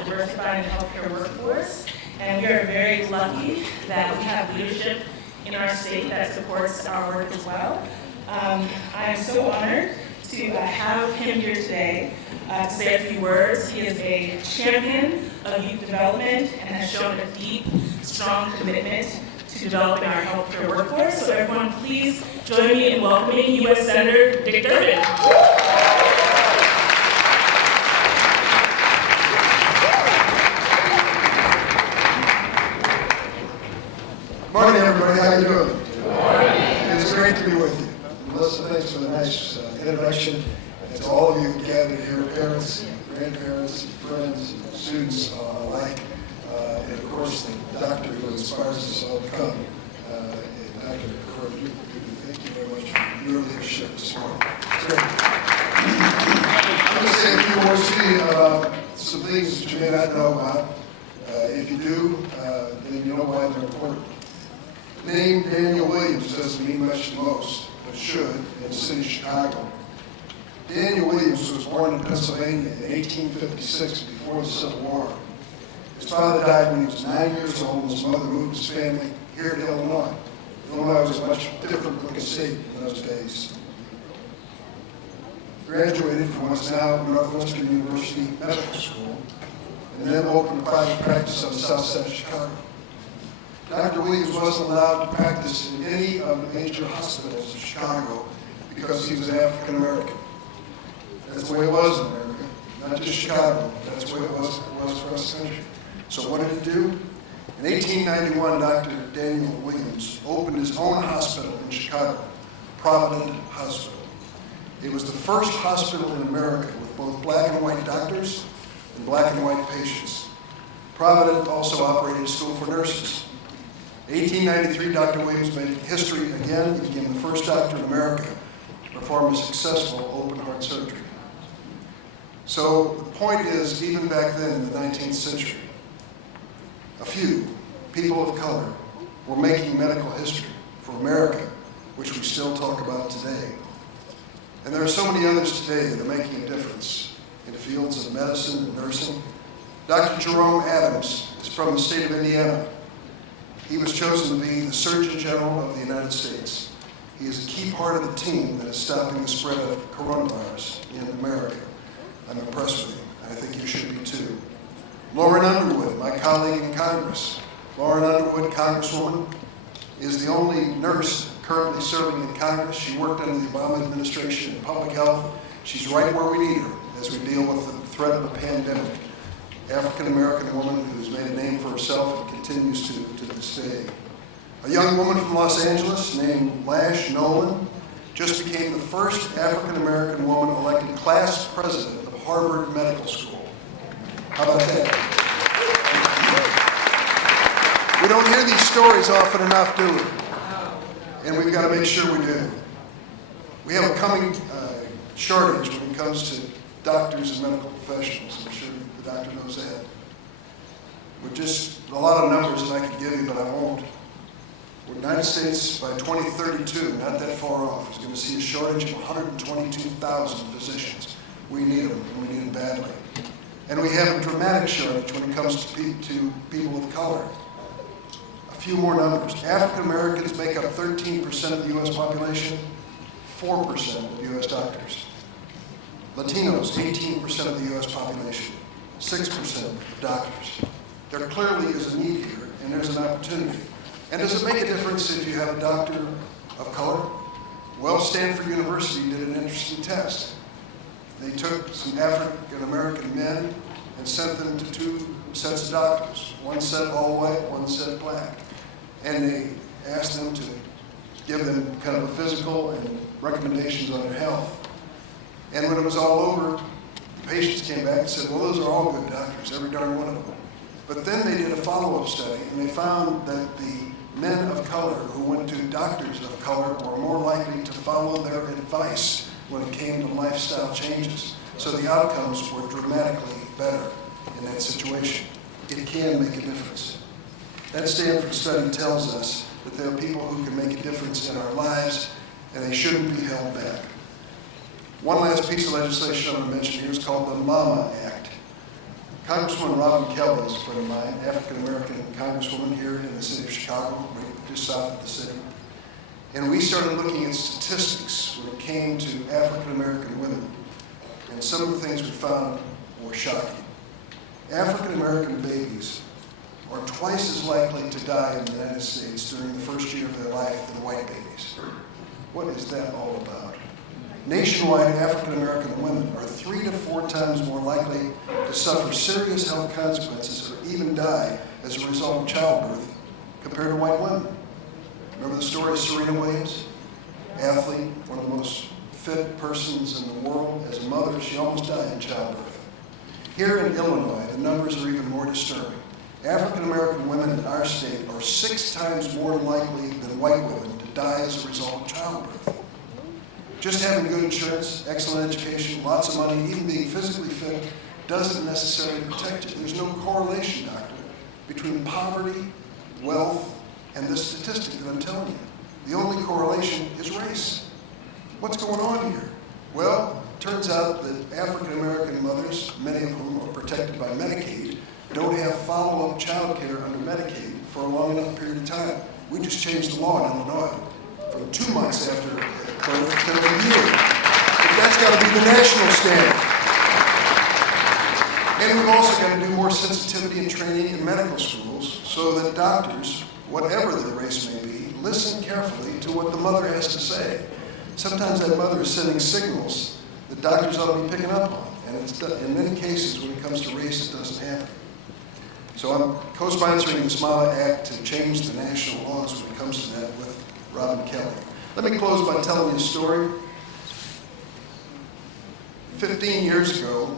diversifying the healthcare workforce, and we are very lucky that we have leadership in our state that supports our work as well. I am so honored to have him here today to say a few words. He is a champion of youth development and has shown a deep, strong commitment to developing our healthcare workforce. So everyone, please join me in welcoming U.S. Senator Dick Durbin. Morning, everybody. How you doing? It's great to be with you. Melissa, thanks for the nice introduction. And to all of you gathered here, parents, grandparents, friends, students alike, and of course the doctor who inspires us all to come, Dr. Corey. Thank you very much for your leadership this morning. It's great. I'm going to say a few words to you about some things that you may not know about. If you do, then you know why they're important. The name Daniel Williams doesn't mean much to most, but should in the city of Chicago. Daniel Williams was born in Pennsylvania in 1856, before the Civil War. His father died when he was 9 years old, and his mother moved his family here to Illinois. Illinois was a much different looking state in those days. Graduated from what's now Northwestern University Medical School, and then opened a private practice on the south side of Chicago. Dr. Williams wasn't allowed to practice in any of the major hospitals in Chicago because he was African American. That's the way it was in America, not just Chicago. That's the way it was across the country. So what did he do? In 1891, Dr. Daniel Williams opened his own hospital in Chicago, Provident Hospital. It was the first hospital in America with both black and white doctors and black and white patients. Provident also operated a school for nurses. In 1893, Dr. Williams made history again. He became the first doctor in America to perform a successful open heart surgery. So the point is, even back then in the 19th century, a few people of color were making medical history for America, which we still talk about today. And there are so many others today that are making a difference in the fields of medicine and nursing. Dr. Jerome Adams is from the state of Indiana. He was chosen to be the Surgeon General of the United States. He is a key part of the team that is stopping the spread of coronavirus in America. I'm impressed with him. I think you should be too. Lauren Underwood, my colleague in Congress. Lauren Underwood, Congresswoman, is the only nurse currently serving in Congress. She worked under the Obama administration in public health. She's right where we need her as we deal with the threat of a pandemic. African-American woman who's made a name for herself and continues to this day. A young woman from Los Angeles named Lash Nolan just became the first African-American woman elected class president of Harvard Medical School. How about that? We don't hear these stories often enough, do we? And we've got to make sure we do. We have a coming shortage when it comes to doctors and medical professionals. I'm sure the doctor knows that. With just a lot of numbers that I could give you, but I won't. The United States, by 2032, not that far off, is going to see a shortage of 122,000 physicians. We need them, and we need them badly. And we have a dramatic shortage when it comes to people of color. A few more numbers. African Americans make up 13% of the U.S. population, 4% of U.S. doctors. Latinos, 18% of the U.S. population, 6% of doctors. There clearly is a need here, and there's an opportunity. And does it make a difference if you have a doctor of color? Well, Stanford University did an interesting test. They took some African American men and sent them to two sets of doctors. One set all white, one set black. And they asked them to give them kind of a physical and recommendations on their health. And when it was all over, the patients came back and said, well, those are all good doctors, every darn one of them. But then they did a follow-up study, and they found that the men of color who went to doctors of color were more likely to follow their advice when it came to lifestyle changes. So the outcomes were dramatically better in that situation. It can make a difference. That Stanford study tells us that there are people who can make a difference in our lives, and they shouldn't be held back. One last piece of legislation I'm going to mention here is called the MAMA Act. Congresswoman Robin Kelly is a friend of mine, African-American congresswoman here in the city of Chicago, right just south of the city. And we started looking at statistics when it came to African-American women. And some of the things we found were shocking. African-American babies are twice as likely to die in the United States during the first year of their life than white babies. What is that all about? Nationwide, African-American women are 3 to 4 times more likely to suffer serious health consequences or even die as a result of childbirth compared to white women. Remember the story of Serena Williams? Athlete, one of the most fit persons in the world. As a mother, she almost died in childbirth. Here in Illinois, the numbers are even more disturbing. African-American women in our state are 6 times more likely than white women to die as a result of childbirth. Just having good insurance, excellent education, lots of money, even being physically fit, doesn't necessarily protect you. There's no correlation, doctor, between poverty, wealth, and this statistic that I'm telling you. The only correlation is race. What's going on here? Well, it turns out that African-American mothers, many of whom are protected by Medicaid, don't have follow-up child care under Medicaid for a long enough period of time. We just changed the law in Illinois from 2 months after birth to a year. But that's got to be the national standard. And we've also got to do more sensitivity and training in medical schools so that doctors, whatever their race may be, listen carefully to what the mother has to say. Sometimes that mother is sending signals that doctors ought to be picking up on. And it's in many cases, when it comes to race, it doesn't happen. So I'm co-sponsoring this MAMA Act to change the national laws when it comes to that with Robin Kelly. Let me close by telling you a story. 15 years ago,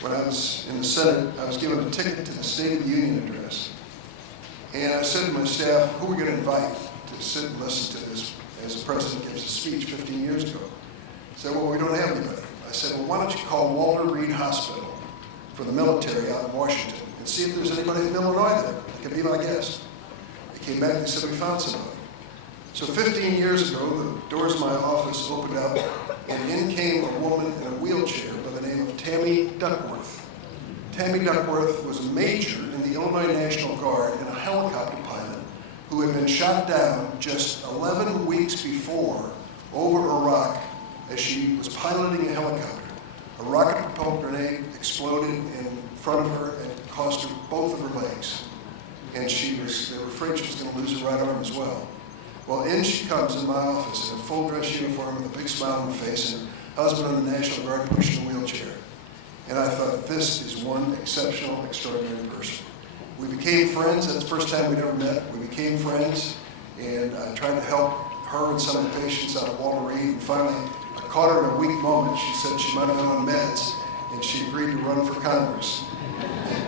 when I was in the Senate, I was given a ticket to the State of the Union address. And I said to my staff, who are we going to invite to sit and listen to this as the president gives a speech 15 years ago? I said, well, we don't have anybody. I said, well, why don't you call Walter Reed Hospital for the military out in Washington and see if there's anybody in Illinois there that can be my guest. They came back and they said, we found somebody. So 15 years ago, the doors of my office opened up, and in came a woman in a wheelchair by the name of Tammy Duckworth. Tammy Duckworth was a major in the Illinois National Guard and a helicopter pilot who had been shot down just 11 weeks before over Iraq as she was piloting a helicopter. A rocket-propelled grenade exploded in front of her and cost her both of her legs. And they were afraid she was going to lose her right arm as well. Well, in she comes in my office in a full dress uniform with a big smile on her face and her husband in the National Guard pushing a wheelchair. And I thought, this is one exceptional, extraordinary person. We became friends. That's the first time we'd ever met. We became friends, and I tried to help her and some of the patients out of Walter Reed. And finally, I caught her in a weak moment. She said she might have been on meds, and she agreed to run for Congress.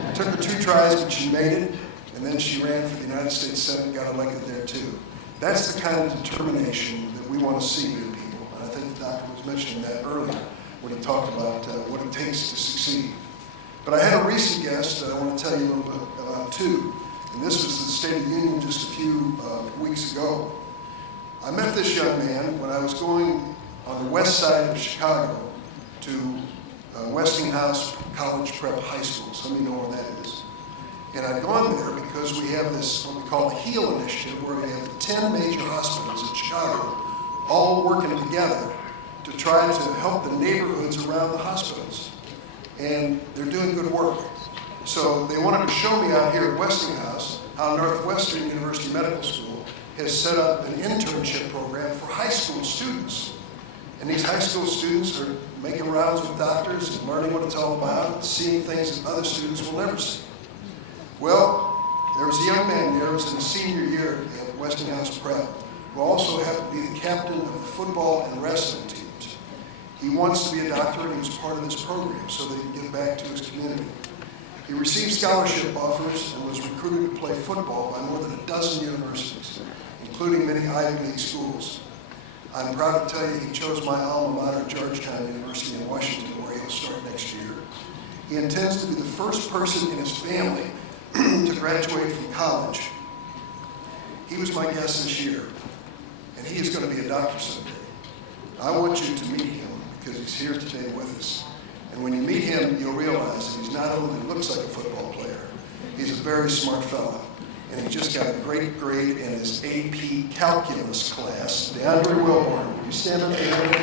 It took her 2 tries, but she made it, and then she ran for the United States Senate and got elected there too. That's the kind of determination that we want to see in people. And I think the doctor was mentioning that earlier when he talked about what it takes to succeed. But I had a recent guest that I want to tell you a little bit about too. And this was the State of the Union just a few weeks ago. I met this young man when I was going on the west side of Chicago to Westinghouse College Prep High School. Some of you know where that is. And I'd gone there because we have this, what we call the HEAL initiative, where we have 10 major hospitals in Chicago all working together to try to help the neighborhoods around the hospitals. And they're doing good work. So they wanted to show me out here at Westinghouse how Northwestern University Medical School has set up an internship program for high school students. And these high school students are making rounds with doctors and learning what it's all about, and seeing things that other students will never see. Well, there was a young man there who was in his senior year at Westinghouse Prep who also happened to be the captain of the football and wrestling teams. He wants to be a doctor, and he was part of this program so that he can give back to his community. He received scholarship offers and was recruited to play football by more than a dozen universities, including many Ivy League schools. I'm proud to tell you he chose my alma mater, Georgetown University in Washington, where he'll start next year. He intends to be the first person in his family to graduate from college. He was my guest this year, and he is going to be a doctor someday. I want you to meet him because he's here today with us. And when you meet him, you'll realize that he's not only looks like a football player, he's a very smart fellow. And he just got a great grade in his AP Calculus class. DeAndre Wilborn, will you stand up, DeAndre?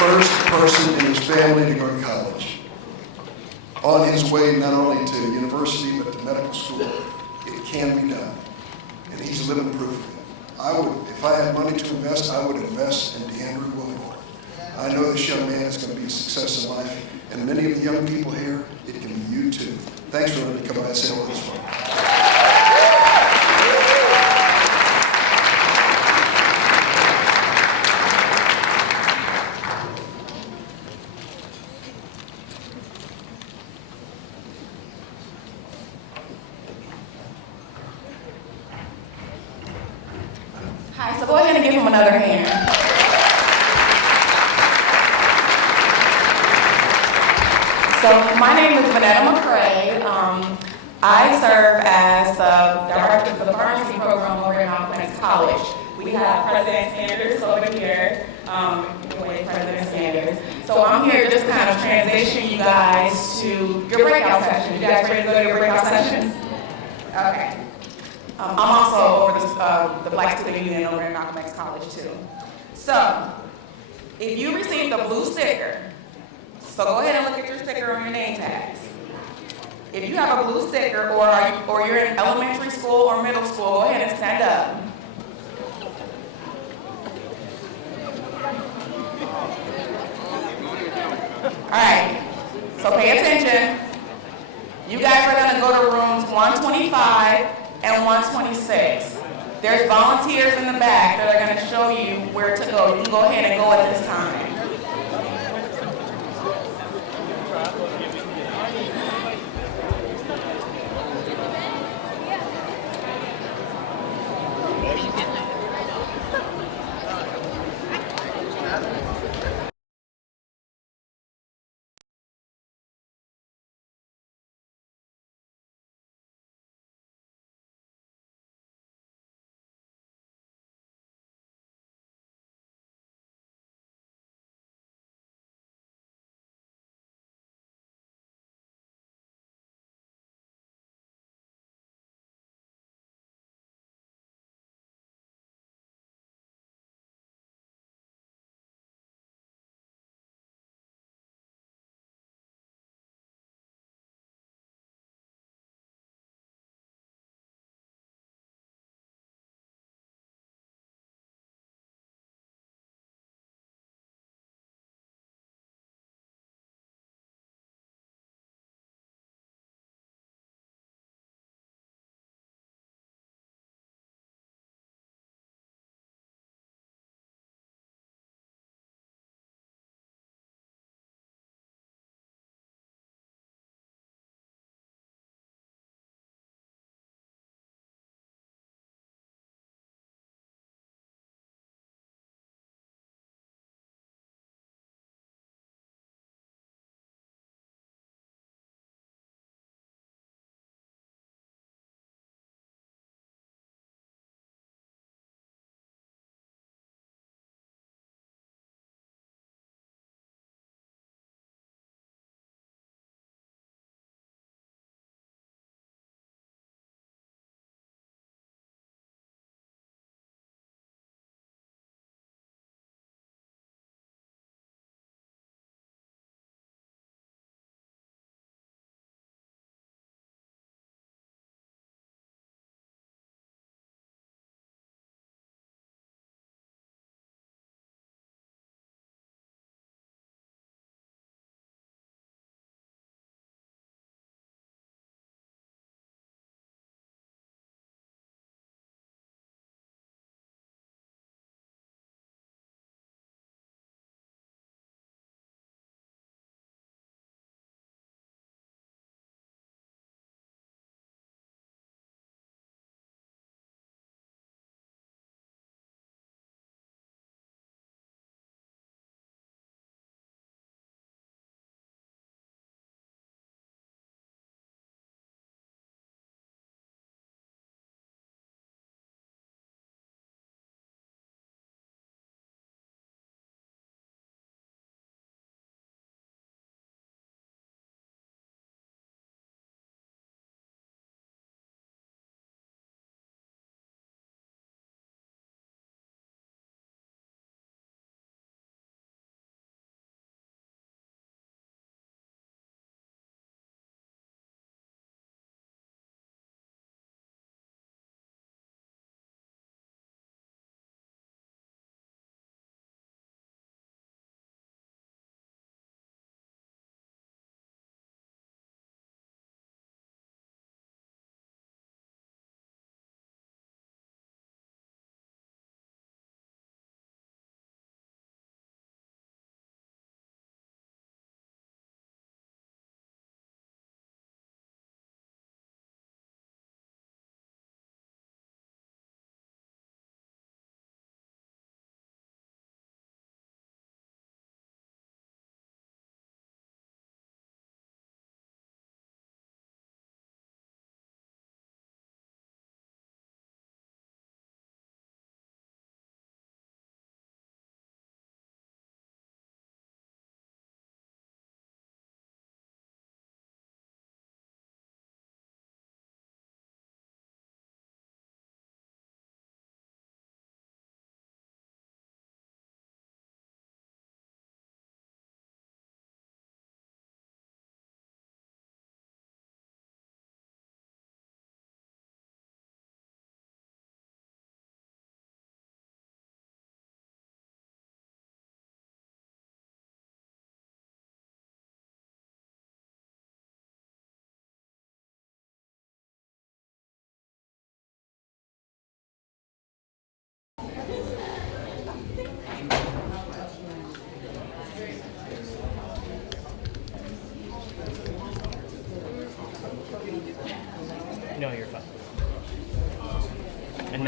First person in his family to go to college. On his way not only to university but to medical school. It can be done. And he's living proof of it. If I had money to invest, I would invest in DeAndre Wilborn. I know this young man is going to be a success in life, and many of the young people here, it can be you too. Thanks for letting me come by and say hello this morning. Hi, so go ahead and give him another hand. So my name is Vanetta McCray. I serve as the director for the pharmacy program over at Malcolm X College. We have President Sanders over here, President Sanders. So I'm here to just kind of transition you guys to your breakout session. You guys ready to go to your breakout sessions? Okay. I'm also over the Black Student Union over at Malcolm X College too. So, if you received a blue sticker, so go ahead and look at your sticker on your name tags. If you have a blue sticker or you're in elementary school or middle school, go ahead and stand up. All right, so pay attention. You guys are gonna go to rooms 125 and 126. There's volunteers in the back that are gonna show you where to go. You can go ahead and go at this time.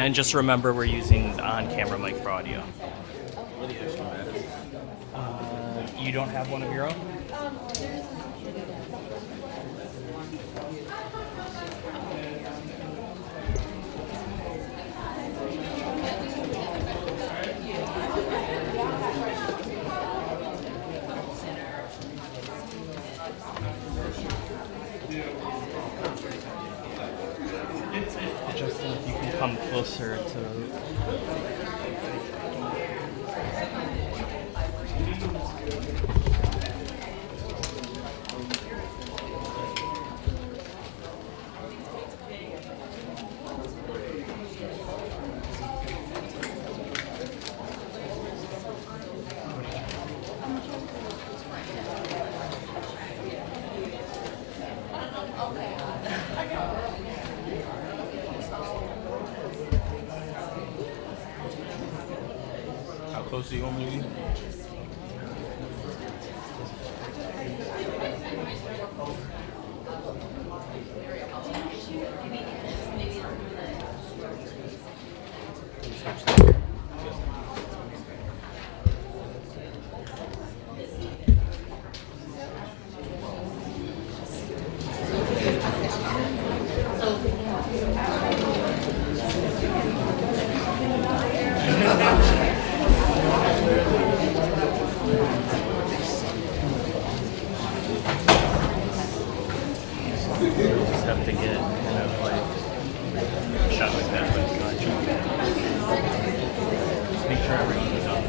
And just remember, we're using the on-camera mic for audio. You don't have one of your own? Justin, if you can come closer to... How close do you want me to be? Just have to get kind of like a shot like that, but it's not too bad. Just make sure everyone is up.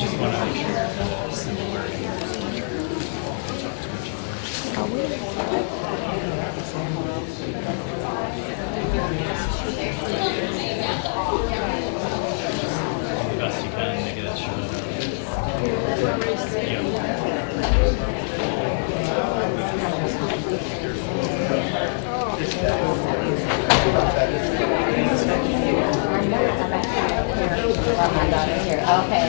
Just want to make sure you're kind of similar in your signature. Talk to each the best you can to get it shot. Okay.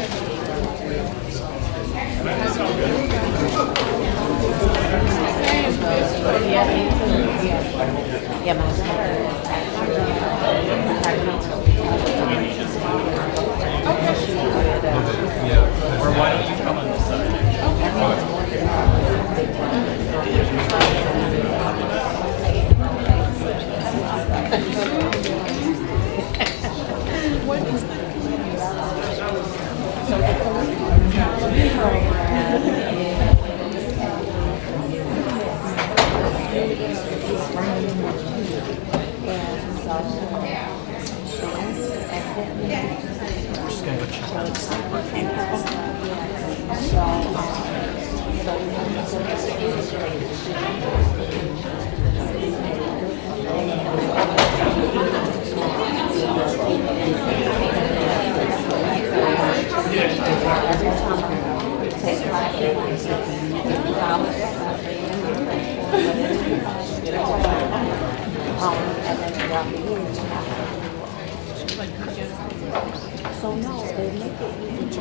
Yeah, Or why don't you come on this side? We're just going to go check out the sleeper cables. So no, they make it easy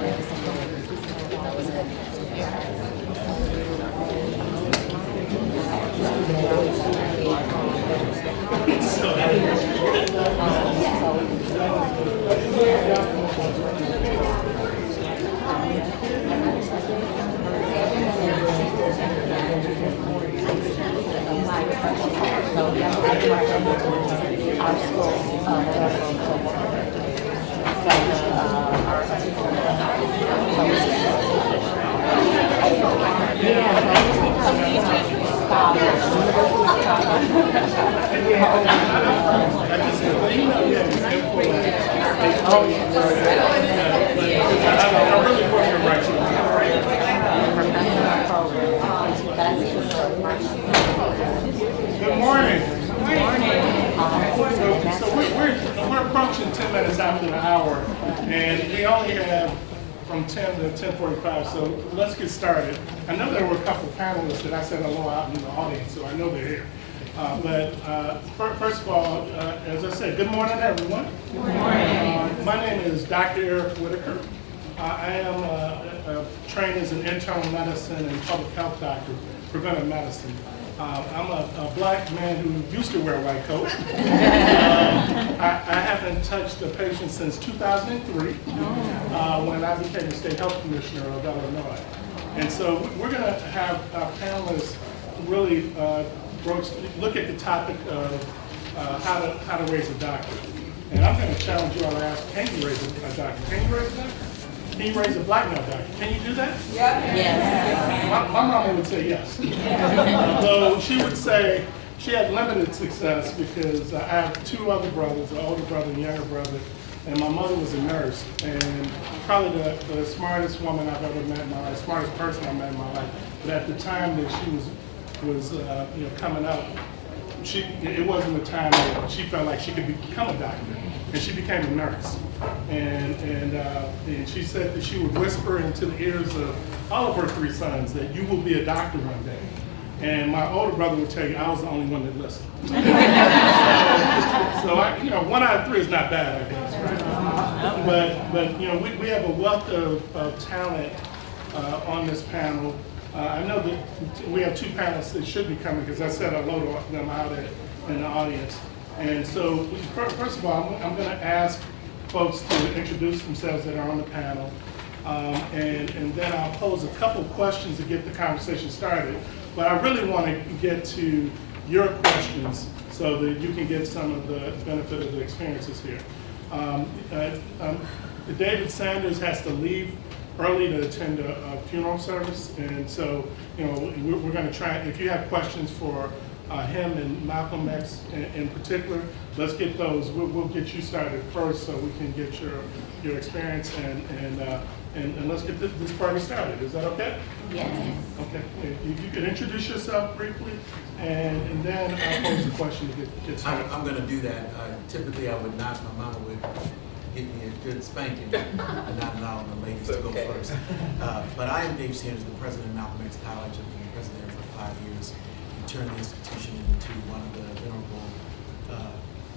Good morning. So we're approaching 10 minutes after the hour, and we only have from 10 to 10:45, so let's get started. I know there were a couple of panelists that I said hello out in the audience, so I know they're here. First of all, as I said, good morning, everyone. Good morning. My name is Dr. Eric Whitaker. I am trained as an internal medicine and public health doctor, preventive medicine. I'm a black man who used to wear a white coat. I haven't touched a patient since 2003, when I became the state health commissioner of Illinois. And so we're going to have our panelists really look at the topic of how to raise a doctor. And I'm going to challenge you all to ask, can you raise a doctor? Can you raise a doctor? Can you raise a black male doctor? Can you do that? Yeah. Yes. My mama would say yes. Although she would say she had limited success because I have two other brothers, an older brother and a younger brother, and my mother was a nurse, and probably the smartest woman I've ever met in my life, smartest person I met in my life. But at the time that she was coming up, it wasn't the time that she felt like she could become a doctor, and she became a nurse. And she said that she would whisper into the ears of all of her three sons that you will be a doctor one day. And my older brother would tell you I was the only one that listened. So 1 out of 3 is not bad, I guess, right? But we have a wealth of talent on this panel. I know that we have 2 panelists that should be coming because I said I loaded them out in the audience. And so, first of all, I'm going to ask folks to introduce themselves that are on the panel. And then I'll pose a couple questions to get the conversation started. But I really want to get to your questions so that you can get some of the benefit of the experiences here. David Sanders has to leave early to attend a funeral service, and so we're going to try. If you have questions for him and Malcolm X in particular, let's get those. We'll get you started first, so we can get your experience and let's get this party started. Is that okay? Yes. Okay. If you could introduce yourself briefly, and then I'll pose a question to get started. I'm going to do that. Typically, I would not. My mama would give me a good spanking, and not allowing the ladies to go first. But I am Dave Sanders, the president of Malcolm X College. I've been president there for 5 years. We turned the institution into one of the venerable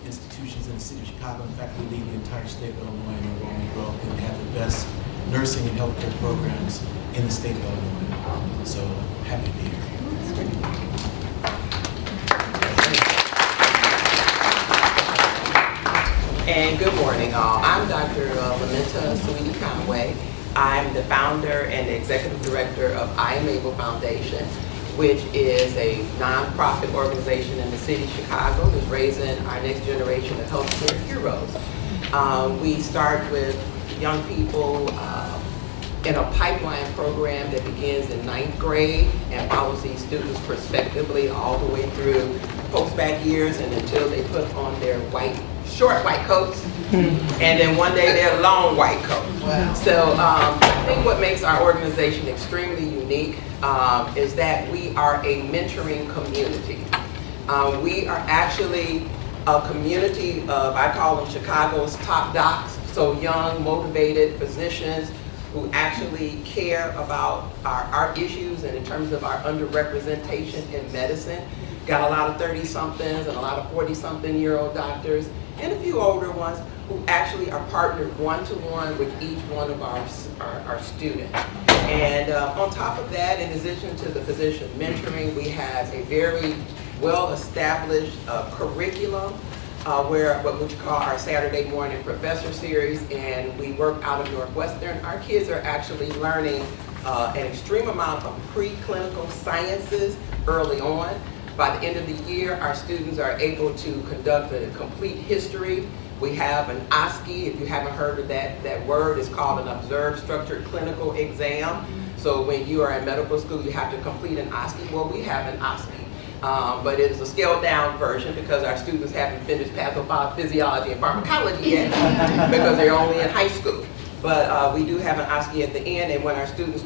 institutions in the city of Chicago. In fact, we lead the entire state of Illinois in enrollment growth and have the best nursing and healthcare programs in the state of Illinois. So happy to be here. And good morning, all. I'm Dr. Lamenta Sweetie Conway. I'm the founder and executive director of I Am Able Foundation, which is a nonprofit organization in the city of Chicago that's raising our next generation of healthcare heroes. We start with young people in a pipeline program that begins in 9th grade and follows these students prospectively all the way through post-bac years and until they put on their short white coats, and then one day they're long white coats. Wow. So I think what makes our organization extremely unique is that we are a mentoring community. We are actually a community of, I call them Chicago's top docs, so young, motivated physicians who actually care about our issues and in terms of our underrepresentation in medicine. Got a lot of 30-somethings and a lot of 40-something-year-old doctors and a few older ones who actually are partnered one-to-one with each one of our students. And on top of that, in addition to the physician mentoring, we have a very well-established curriculum where what we call our Saturday morning professor series, and we work out of Northwestern. Our kids are actually learning an extreme amount of preclinical sciences early on. By the end of the year, our students are able to conduct a complete history. We have an OSCE, if you haven't heard of that word, it's called an Observed Structured Clinical Exam. So when you are in medical school, you have to complete an OSCE. Well, we have an OSCE, but it is a scaled down version because our students haven't finished pathophysiology and pharmacology yet because they're only in high school. But we do have an OSCE at the end, and when our students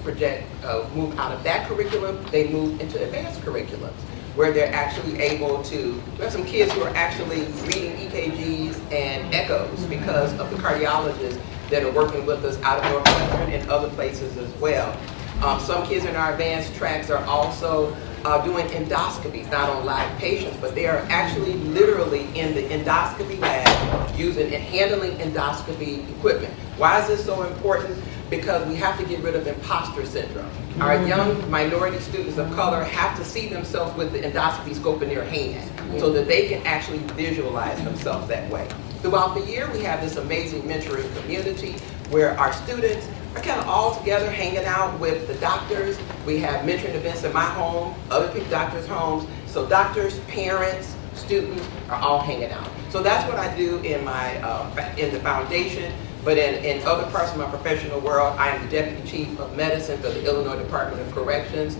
move out of that curriculum, they move into advanced curriculums, where they're actually able to, we have some kids who are actually reading EKGs and echoes because of the cardiologists that are working with us out of Northwestern and other places as well. Some kids in our advanced tracks are also doing endoscopies, not on live patients, but they are actually literally in the endoscopy lab using and handling endoscopy equipment. Why is this so important? Because we have to get rid of imposter syndrome. Our young minority students of color have to see themselves with the endoscopy scope in their hand so that they can actually visualize themselves that way. Throughout the year, we have this amazing mentoring community where our students are kind of all together hanging out with the doctors. We have mentoring events in my home, other doctors' homes. So doctors, parents, students are all hanging out. So that's what I do in my in the foundation. But in other parts of my professional world, I am the Deputy Chief of Medicine for the Illinois Department of Corrections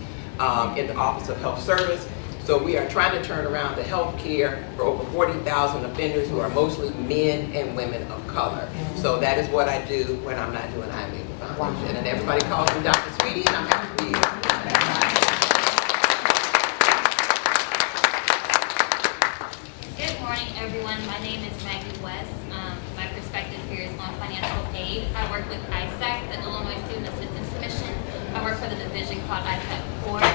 in the Office of Health Service. So we are trying to turn around the health care for over 40,000 offenders who are mostly men and women of color. So that is what I do when I'm not doing I Am Able Foundation. And everybody calls me Dr. Sweetie, and I'm happy to be here. Good morning, everyone. My name is Maggie West. My perspective here is on financial aid. I work with ISAC, the Illinois Student Assistance Commission. I work for the division called ISAC Core.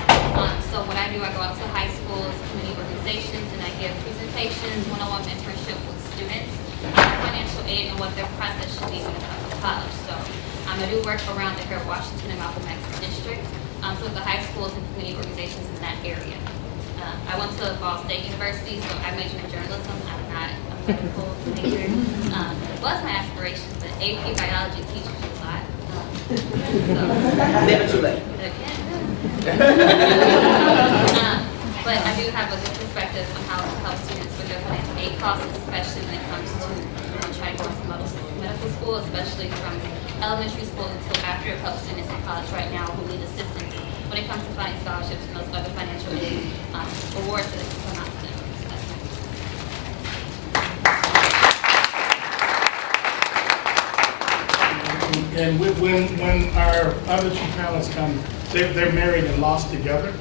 So what I do, I go out to high schools, community organizations, and I give presentations, one-on-one mentorship with students on financial aid and what their process should be when it comes to college. So I do work around the here at Washington and Malcolm X district, so the high schools and community organizations in that area. I went to Ball State University, so I majored in journalism. I'm not a medical major. It was my aspiration, but AP Biology teaches you a lot. Never too late. But I do have a good perspective on how to help students with their financial aid costs, especially when it comes to trying to go into medical school, especially from elementary school until after it helps students in college right now who need assistance when it comes to finding scholarships and those other financial aid awards that come out to them. So that's my And when our other two panelists come, they're married and lost together.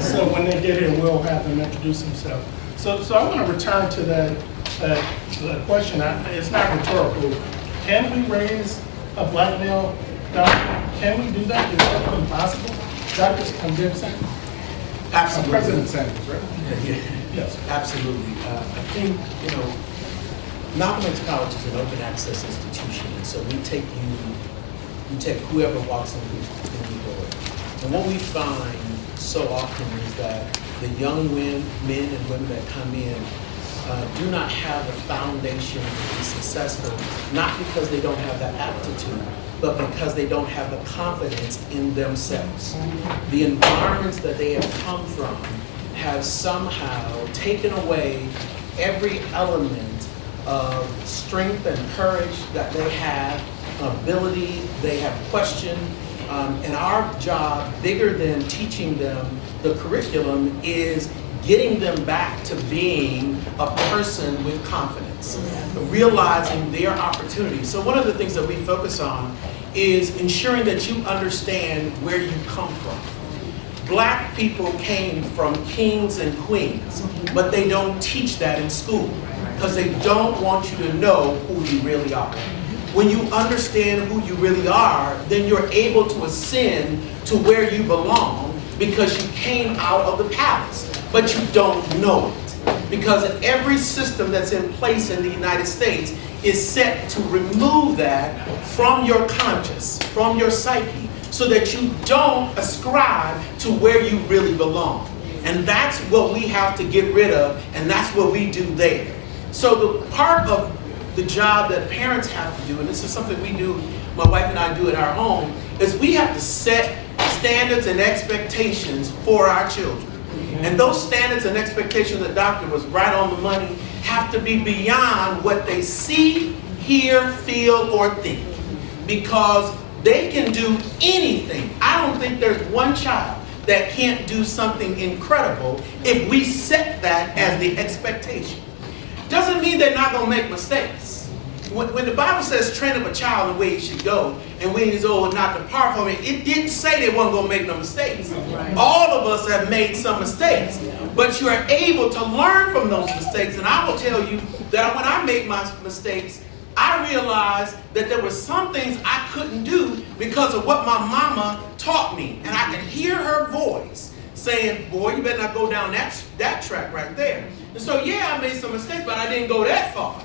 So when they get here, we'll have them introduce themselves. So I want to return to that question. It's not rhetorical. Can we raise a black male doctor? Can we do that? Is that impossible? Dr. Sanders? Absolutely. President Sanders, right? Yeah. Yes. Absolutely. I think, Malcolm X College is an open access institution, and so we take whoever walks in the door. And what we find so often is that the young men and women that come in do not have a foundation to be successful, not because they don't have that aptitude, but because they don't have the confidence in themselves. The environments that they have come from have somehow taken away every element of strength and courage that they have, ability, they have question. And our job, bigger than teaching them the curriculum, is getting them back to being a person with confidence, realizing their opportunities. So one of the things that we focus on is ensuring that you understand where you come from. Black people came from kings and queens, but they don't teach that in school because they don't want you to know who you really are. When you understand who you really are, then you're able to ascend to where you belong because you came out of the palace, but you don't know it. Because every system that's in place in the United States is set to remove that from your conscious, from your psyche, so that you don't ascribe to where you really belong. And that's what we have to get rid of, and that's what we do there. So the part of the job that parents have to do, and this is something we do, my wife and I do at our home, is we have to set standards and expectations for our children. And those standards and expectations, the doctor was right on the money, have to be beyond what they see, hear, feel, or think. Because they can do anything. I don't think there's one child that can't do something incredible if we set that as the expectation. Doesn't mean they're not going to make mistakes. When the Bible says train up a child in the way he should go, and when he's old not depart from it, it didn't say they weren't going to make no mistakes. Right. All of us have made some mistakes, but you are able to learn from those mistakes. And I will tell you that when I make my mistakes, I realized that there were some things I couldn't do because of what my mama taught me. And I could hear her voice saying, boy, you better not go down that track right there. And so, yeah, I made some mistakes, but I didn't go that far.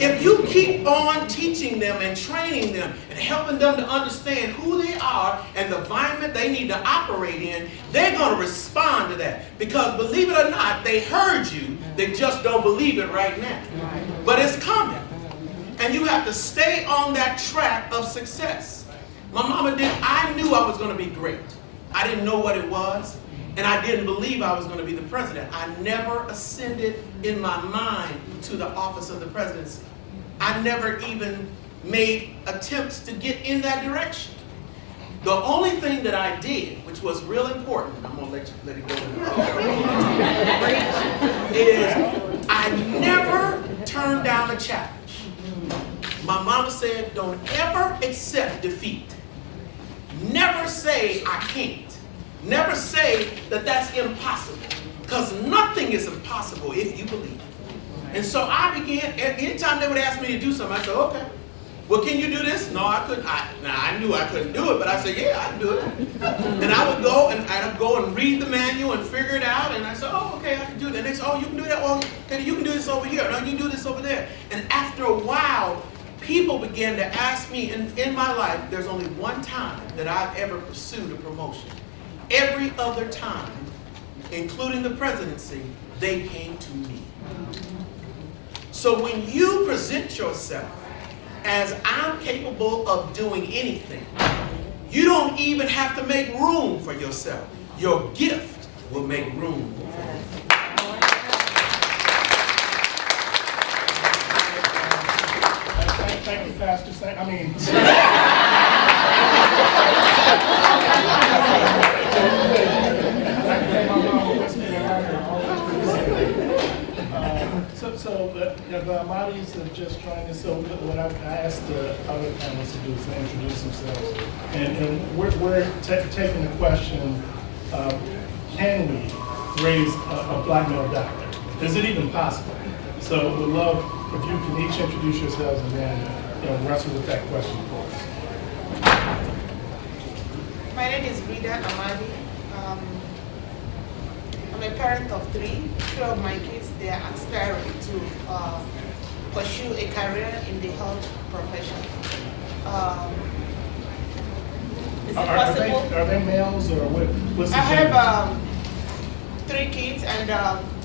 If you keep on teaching them and training them and helping them to understand who they are and the environment they need to operate in, they're going to respond to that. Because believe it or not, they heard you. They just don't believe it right now. But it's coming. And you have to stay on that track of success. My mama I knew I was going to be great. I didn't know what it was. And I didn't believe I was going to be the president. I never ascended in my mind to the office of the presidency. I never even made attempts to get in that direction. The only thing that I did, which was real important, I'm going to let it go, is I never turned down a challenge. My mama said, don't ever accept defeat. Never say I can't. Never say that that's impossible, because nothing is impossible if you believe. And so I began, anytime they would ask me to do something, I said, okay, well, can you do this? No, I couldn't. I knew I couldn't do it, but I said, yeah, I can do it. And I would go and read the manual and figure it out, and I said, oh, okay, I can do that. And they said, oh, you can do that? Well, okay, you can do this over here. No, you can do this over there. And after a while, people began to ask me, in my life, there's only one time that I've ever pursued a promotion. Every other time, including the presidency, they came to me. So when you present yourself as I'm capable of doing anything, you don't even have to make room for yourself. Your gift will make room for you. Thank you, Pastor. I mean... The Ahmadis are just trying to, so what I asked the other panelists to do is to introduce themselves. And we're taking the question, can we raise a black male doctor? Is it even possible? So we'd love if you can each introduce yourselves and then wrestle with that question for us. My name is Rida Ahmadi. I'm a parent of three. Two of my kids, they are aspiring to pursue a career in the health profession. Is it possible? Are they males or what's the I have 3 kids, and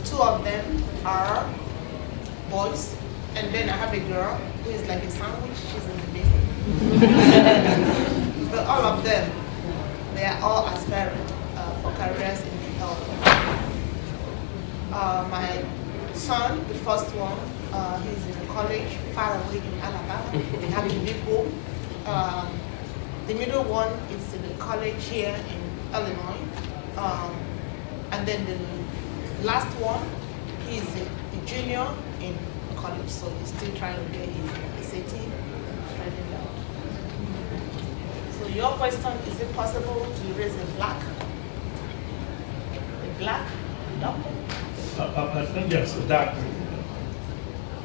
2 of them are boys, and then I have a girl who is like a sandwich. She's in the middle. But all of them, they are all aspiring for careers in the health. My son, the first one, he's in college far away in Alabama. They have a big home. The middle one is in a college here in Illinois. And then the last one, he's a junior in college, so he's still trying to get his SAT straightened out. So your question, is it possible to raise a black doctor? Yes, a doctor.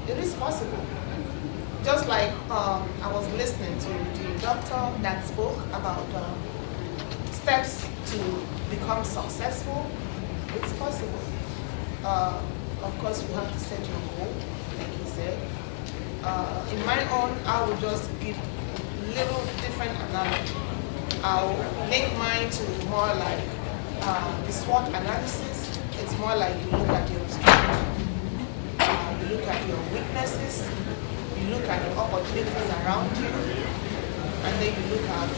It is possible. Just like I was listening to the doctor that spoke about steps to become successful, it's possible. Of course, you have to set your goal, like he said. In my own, I will just give little different analogy. I'll link mine to more like the SWOT analysis. It's more like you look at your strengths, you look at your weaknesses, you look at the opportunities around you, and then you look at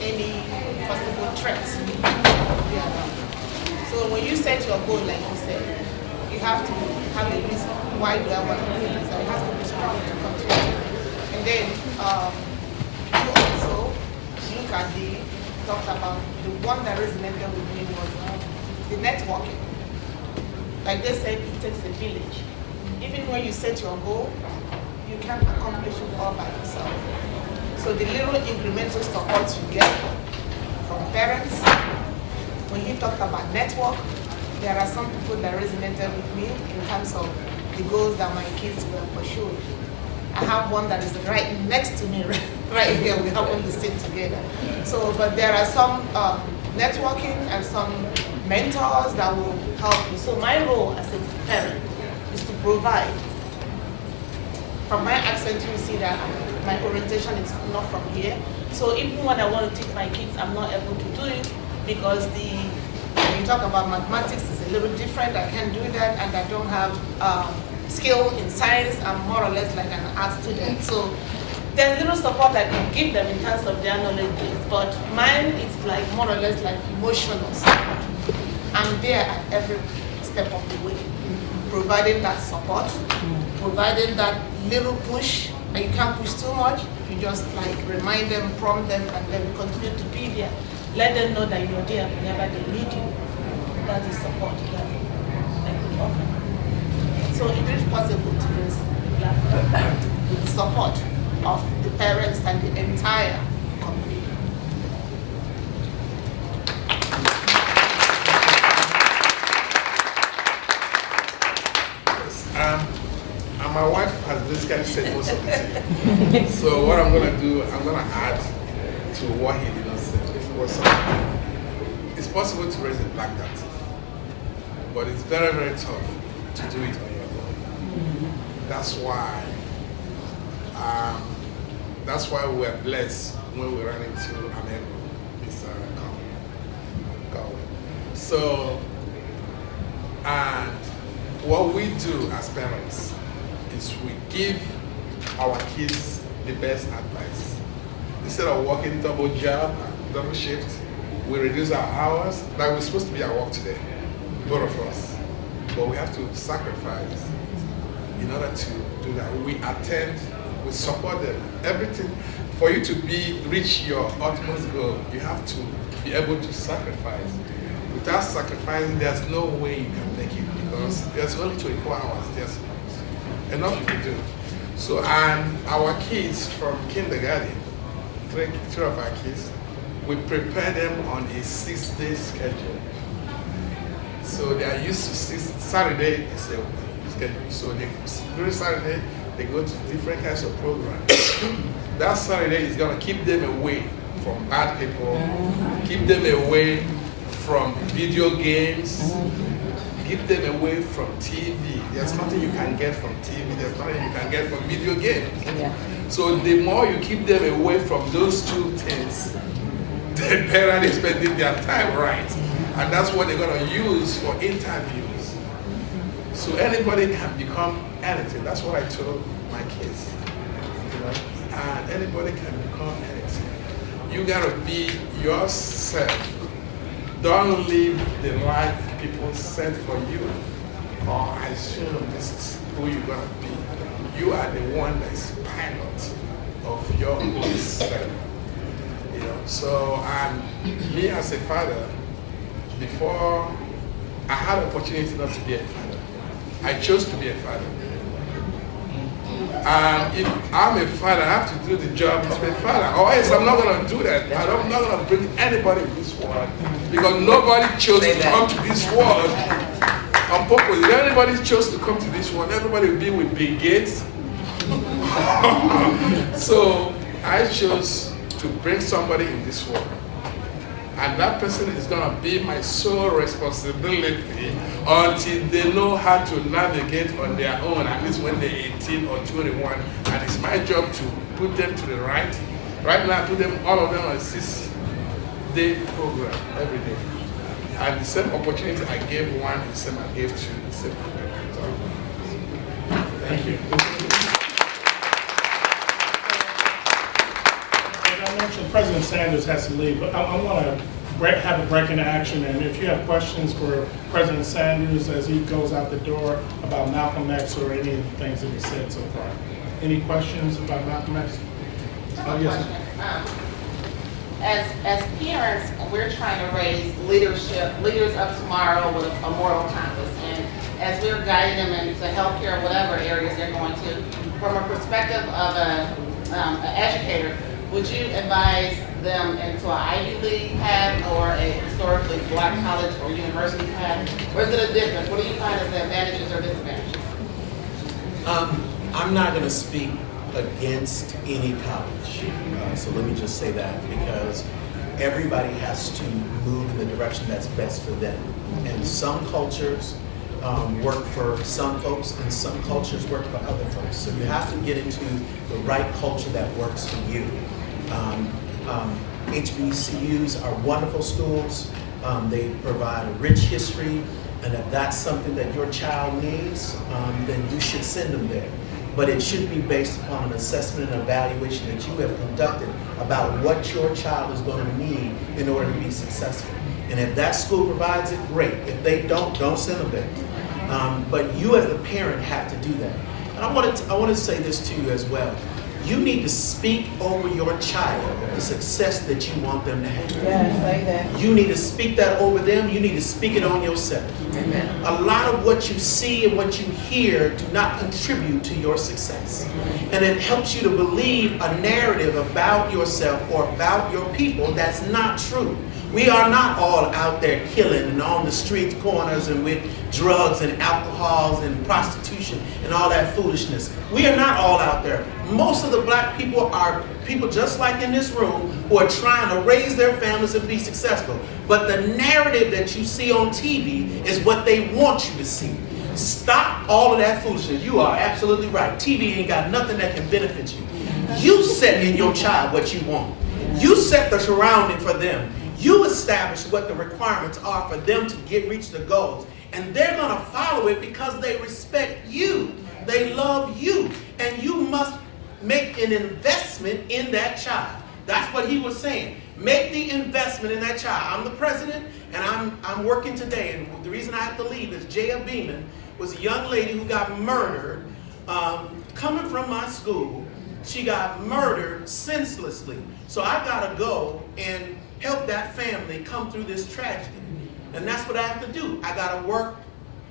any possible threats be around. So when you set your goal, like you said, you have to have a reason. Why do I want to do this? I have to be strong to continue. And then you also look at talked about the one that resonated with me was the networking. Like they said, it takes a village. Even when you set your goal, you can't accomplish it all by yourself. So the little incremental support you get from parents, when you talked about network, there are some people that resonated with me in terms of the goals that my kids were pursuing. I have one that is right next to me, right here. We happen to sit together. So, but there are some networking and some mentors that will help you. So my role as a parent is to provide. From my accent, you see that my orientation is not from here. So even when I want to teach my kids, I'm not able to do it because when you talk about mathematics, it's a little different. I can't do that, and I don't have skill in science. I'm more or less like an art student. So there's little support I can give them in terms of their knowledge base, but mine is like more or less like emotional support. I'm there at every step of the way, providing that support, providing that little push, and you can't push too much. You just like remind them, prompt them, and then continue to be there. Let them know that you're there whenever they need you. That is support that I could offer. So it is possible to raise Black with the support of the parents and the entire community. And my wife has basically said most of it. So what I'm going to do, I'm going to add to what he did not say. It's possible to raise a black dot, but it's very, very tough to do it on your own. That's why we're blessed when we run into Amebu, Mr. Conway. So, and what we do as parents is we give our kids the best advice. Instead of working double job, double shift, we reduce our hours. Like we're supposed to be at work today, both of us. But we have to sacrifice in order to do that. We attend, we support them. Everything, for you to reach your utmost goal, you have to be able to sacrifice. Without sacrificing, there's no way you can make it because there's only 24 hours. There's enough you can do. So, and our kids from kindergarten, three of our kids, we prepare them on a 6-day schedule. So they are used to Saturday is a schedule. So during Saturday, they go to different kinds of programs. That Saturday is going to keep them away from bad people, keep them away from video games, keep them away from TV. There's nothing you can get from TV, there's nothing you can get from video games. Yeah. So the more you keep them away from those two things, the better they're spending their time right. And that's what they're going to use for interviews. So anybody can become anything. That's what I told my kids. You know? And anybody can become anything. You got to be yourself. Don't live the life people set for you or assume this is who you're going to be. You are the one that is pilot of your own self. You know? So, and me as a father, before I had the opportunity not to be a father, I chose to be a father. And if I'm a father, I have to do the job of a father, or else I'm not going to do that. I'm not going to bring anybody in this world because nobody chose to come to this world on purpose. If anybody chose to come to this world, everybody would be with Bill Gates. So I chose to bring somebody in this world. And that person is going to be my sole responsibility until they know how to navigate on their own, at least when they're 18 or 21. And it's my job to put them to the right. Right now, I put them, all of them on a 6-day program every day. And the same opportunity I gave one, the same I gave two, the same I gave two. Thank you. I mentioned President Sanders has to leave, but I want to have a break in action, and if you have questions for President Sanders as he goes out the door about Malcolm X or any of the things that he said so far. Any questions about Malcolm X? Oh, yes. As parents, we're trying to raise leaders of tomorrow with a moral compass, and as we're guiding them into healthcare, whatever areas they're going to, from a perspective of an educator, would you advise them into an Ivy League path or a historically black college or university path? Or is it a difference? What do you find as the advantages or disadvantages? I'm not going to speak against any college. So let me just say that, because everybody has to move in the direction that's best for them. And some cultures work for some folks, and some cultures work for other folks. So you have to get into the right culture that works for you. HBCUs are wonderful schools. They provide a rich history, and if that's something that your child needs, then you should send them there. But it should be based upon an assessment and evaluation that you have conducted about what your child is going to need in order to be successful. And if that school provides it, great. If they don't send them there. But you as the parent have to do that. And I want to say this to you as well. You need to speak over your child the success that you want them to have. Yes, say that. You need to speak that over them. You need to speak it on yourself. Amen. A lot of what you see and what you hear do not contribute to your success. And it helps you to believe a narrative about yourself or about your people that's not true. We are not all out there killing and on the street corners and with drugs and alcohols and prostitution and all that foolishness. We are not all out there. Most of the black people are people just like in this room who are trying to raise their families and be successful. But the narrative that you see on TV is what they want you to see. Stop all of that foolishness. You are absolutely right. TV ain't got nothing that can benefit you. You set in your child what you want. You set the surrounding for them. You establish what the requirements are for them to reach the goals. And they're going to follow it because they respect you. They love you. And you must make an investment in that child. That's what he was saying. Make the investment in that child. I'm the president, and I'm working today. And the reason I have to leave is Jaya Beeman was a young lady who got murdered coming from my school. She got murdered senselessly. So I got to go and help that family come through this tragedy. And that's what I have to do. I got to work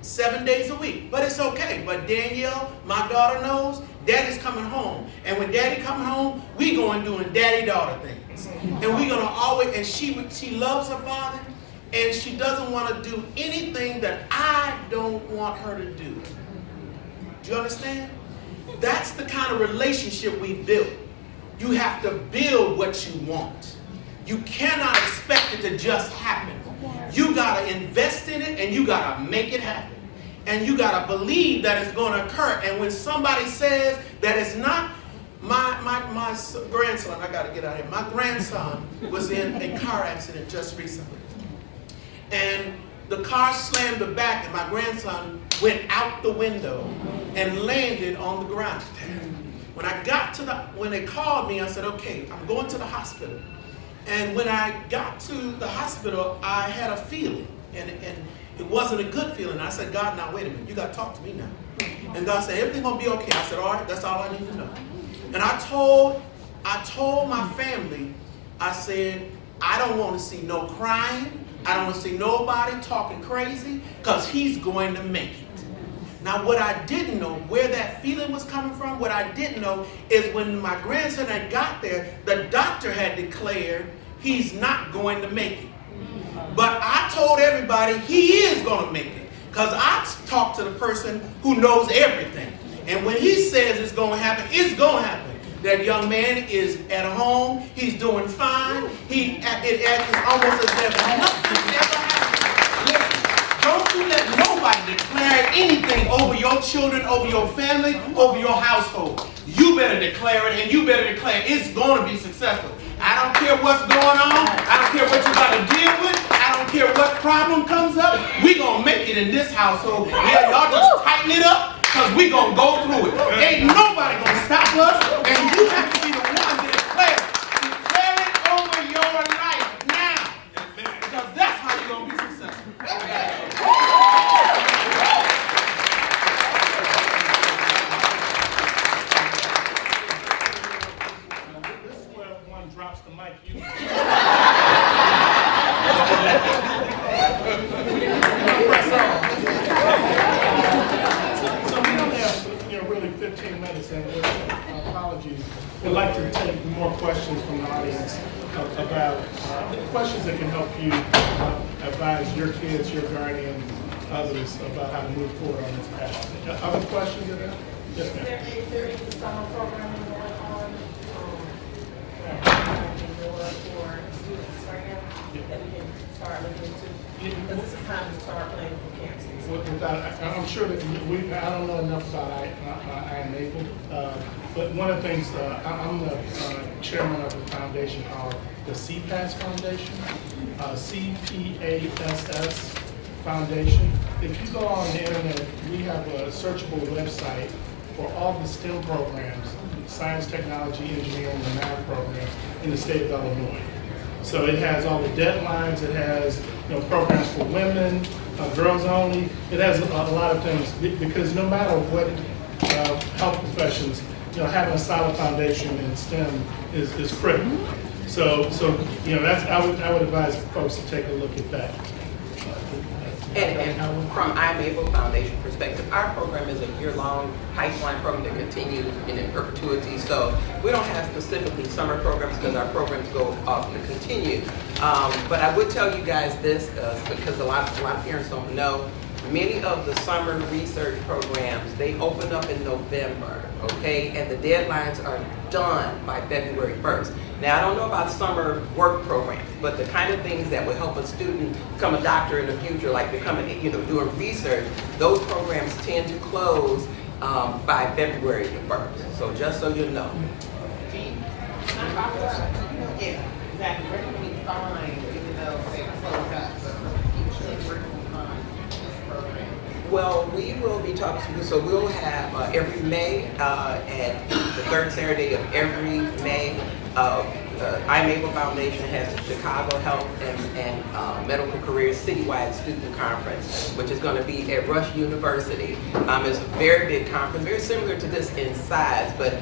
7 days a week, but it's okay. But Danielle, my daughter, knows Daddy's coming home. And when Daddy coming home, we going doing daddy-daughter things. And we're going to always, and she loves her father, and she doesn't want to do anything that I don't want her to do. Do you understand? That's the kind of relationship we build. You have to build what you want. You cannot expect it to just happen. You got to invest in it, and you got to make it happen. And you got to believe that it's going to occur. And when somebody says that it's not, my grandson, I got to get out of here. My grandson was in a car accident just recently. And the car slammed the back, and my grandson went out the window and landed on the ground. When I got to when they called me, I said, okay, I'm going to the hospital. And when I got to the hospital, I had a feeling, and it wasn't a good feeling. I said, God, now wait a minute, you got to talk to me now. And God said, everything's going to be okay. I said, all right, that's all I need to know. And I told my family, I said, I don't want to see no crying. I don't want to see nobody talking crazy, because he's going to make it. Now, what I didn't know, where that feeling was coming from, what I didn't know is when my grandson had got there, the doctor had declared he's not going to make it. But I told everybody he is going to make it, because I talked to the person who knows everything. And when he says it's going to happen, it's going to happen. That young man is at home, he's doing fine, it's almost as if nothing ever happened. Listen, don't you let nobody declare anything over your children, over your family, over your household. You better declare it, and you better declare it's going to be successful. I don't care what's going on. I don't care what you got to deal with. I don't care what problem comes up. We're going to make it in this household. Yeah, y'all just tighten it up, because we're going to go through it. Ain't nobody going to stop us, and you have to be the one to declare it. Declare it over your life now, because that's how you're going to be successful. This is where one drops the mic. So we only have really 15 minutes, and apologies. We'd like to take more questions from the audience about questions that can help you advise your kids, your guardian, others about how to move forward on this path. Other questions? Yes, ma'am. Is there any summer program in the for students right now that we can start looking into? Because this is time to start planning for campuses. I'm sure that I don't know enough about IMABLE, but one of the things, I'm the chairman of a foundation called the CPASS Foundation, CPASS Foundation. If you go on the internet, we have a searchable website for all the STEM programs, science, technology, engineering, and math programs in the state of Illinois. So it has all the deadlines, it has programs for women, girls only. It has a lot of things because no matter what health professions, having a solid foundation in STEM is critical. So that's I would advise folks to take a look at that. And from IMABLE Foundation perspective, our program is a year-long pipeline program that continues in perpetuity. So we don't have specifically summer programs because our programs go off to continue. But I would tell you guys this because a lot of parents don't know. Many of the summer research programs, they open up in November, okay? And the deadlines are done by February 1st. Now, I don't know about summer work programs, but the kind of things that will help a student become a doctor in the future, like becoming, doing research, those programs tend to close by February the 1st. So just so you know. Yeah, exactly. Where can we find, even though they closed up, but where can we find this program? Well, we will be talking to you, so we'll have every May, at the third Saturday of every May, IMABLE Foundation has the Chicago Health and Medical Careers Citywide Student Conference, which is going to be at Rush University. It's a very big conference, very similar to this in size, but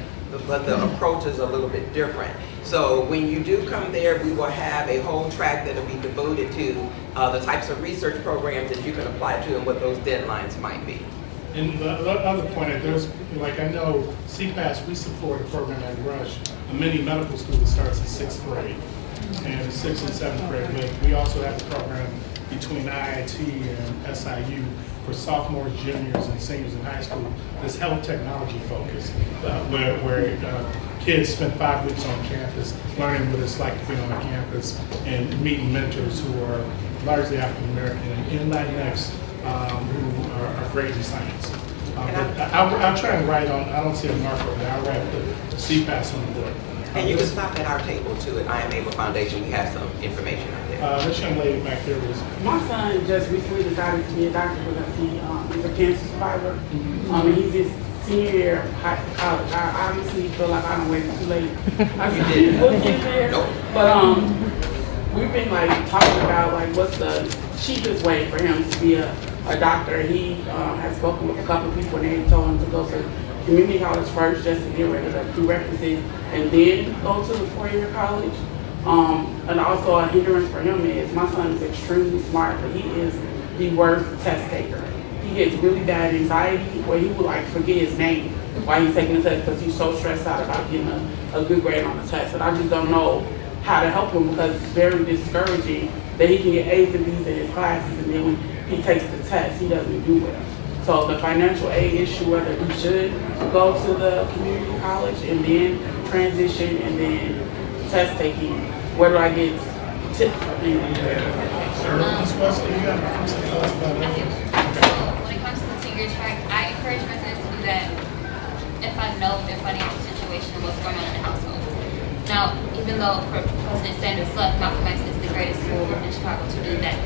the approach is a little bit different. So when you do come there, we will have a whole track that will be devoted to the types of research programs that you can apply to and what those deadlines might be. And the other point, there's, like I know CPASS, we support a program at Rush, a mini medical school that starts in 6th grade and 6th and 7th grade. But we also have a program between IIT and SIU for sophomores, juniors, and seniors in high school that's health technology focused, where kids spend 5 weeks on campus learning what it's like to be on a campus and meeting mentors who are largely African American and Latinx who are great in science. I'll try and write on, I don't see a marker over there, I'll write the CPASS on the board. And you can stop at our table too at IMABLE Foundation. We have some information out there. This young lady back there was... My son just recently decided to be a doctor because he's a cancer survivor. And he's his senior year of college. I obviously feel like I don't wait too late. I did there. But we've been talking about what's the cheapest way for him to be a doctor. He has spoken with a couple of people and they told him to go to community college first just to get rid of the prerequisites and then go to the 4-year college. And also a hindrance for him is my son is extremely smart, but he is the worst test taker. He gets really bad anxiety where he would forget his name while he's taking the test because he's so stressed out about getting a good grade on the test. And I just don't know how to help him because it's very discouraging that he can get A's and B's in his classes and then when he takes the test, he doesn't do well. So the financial aid issue, whether he should go to the community college and then transition and then test taking, where do I get tips? When it comes to the 2-year track, I encourage residents to do that if I know their financial situation and what's going on in the household. Now, even though President Sanders left, Malcolm X is the greatest school in Chicago to do that.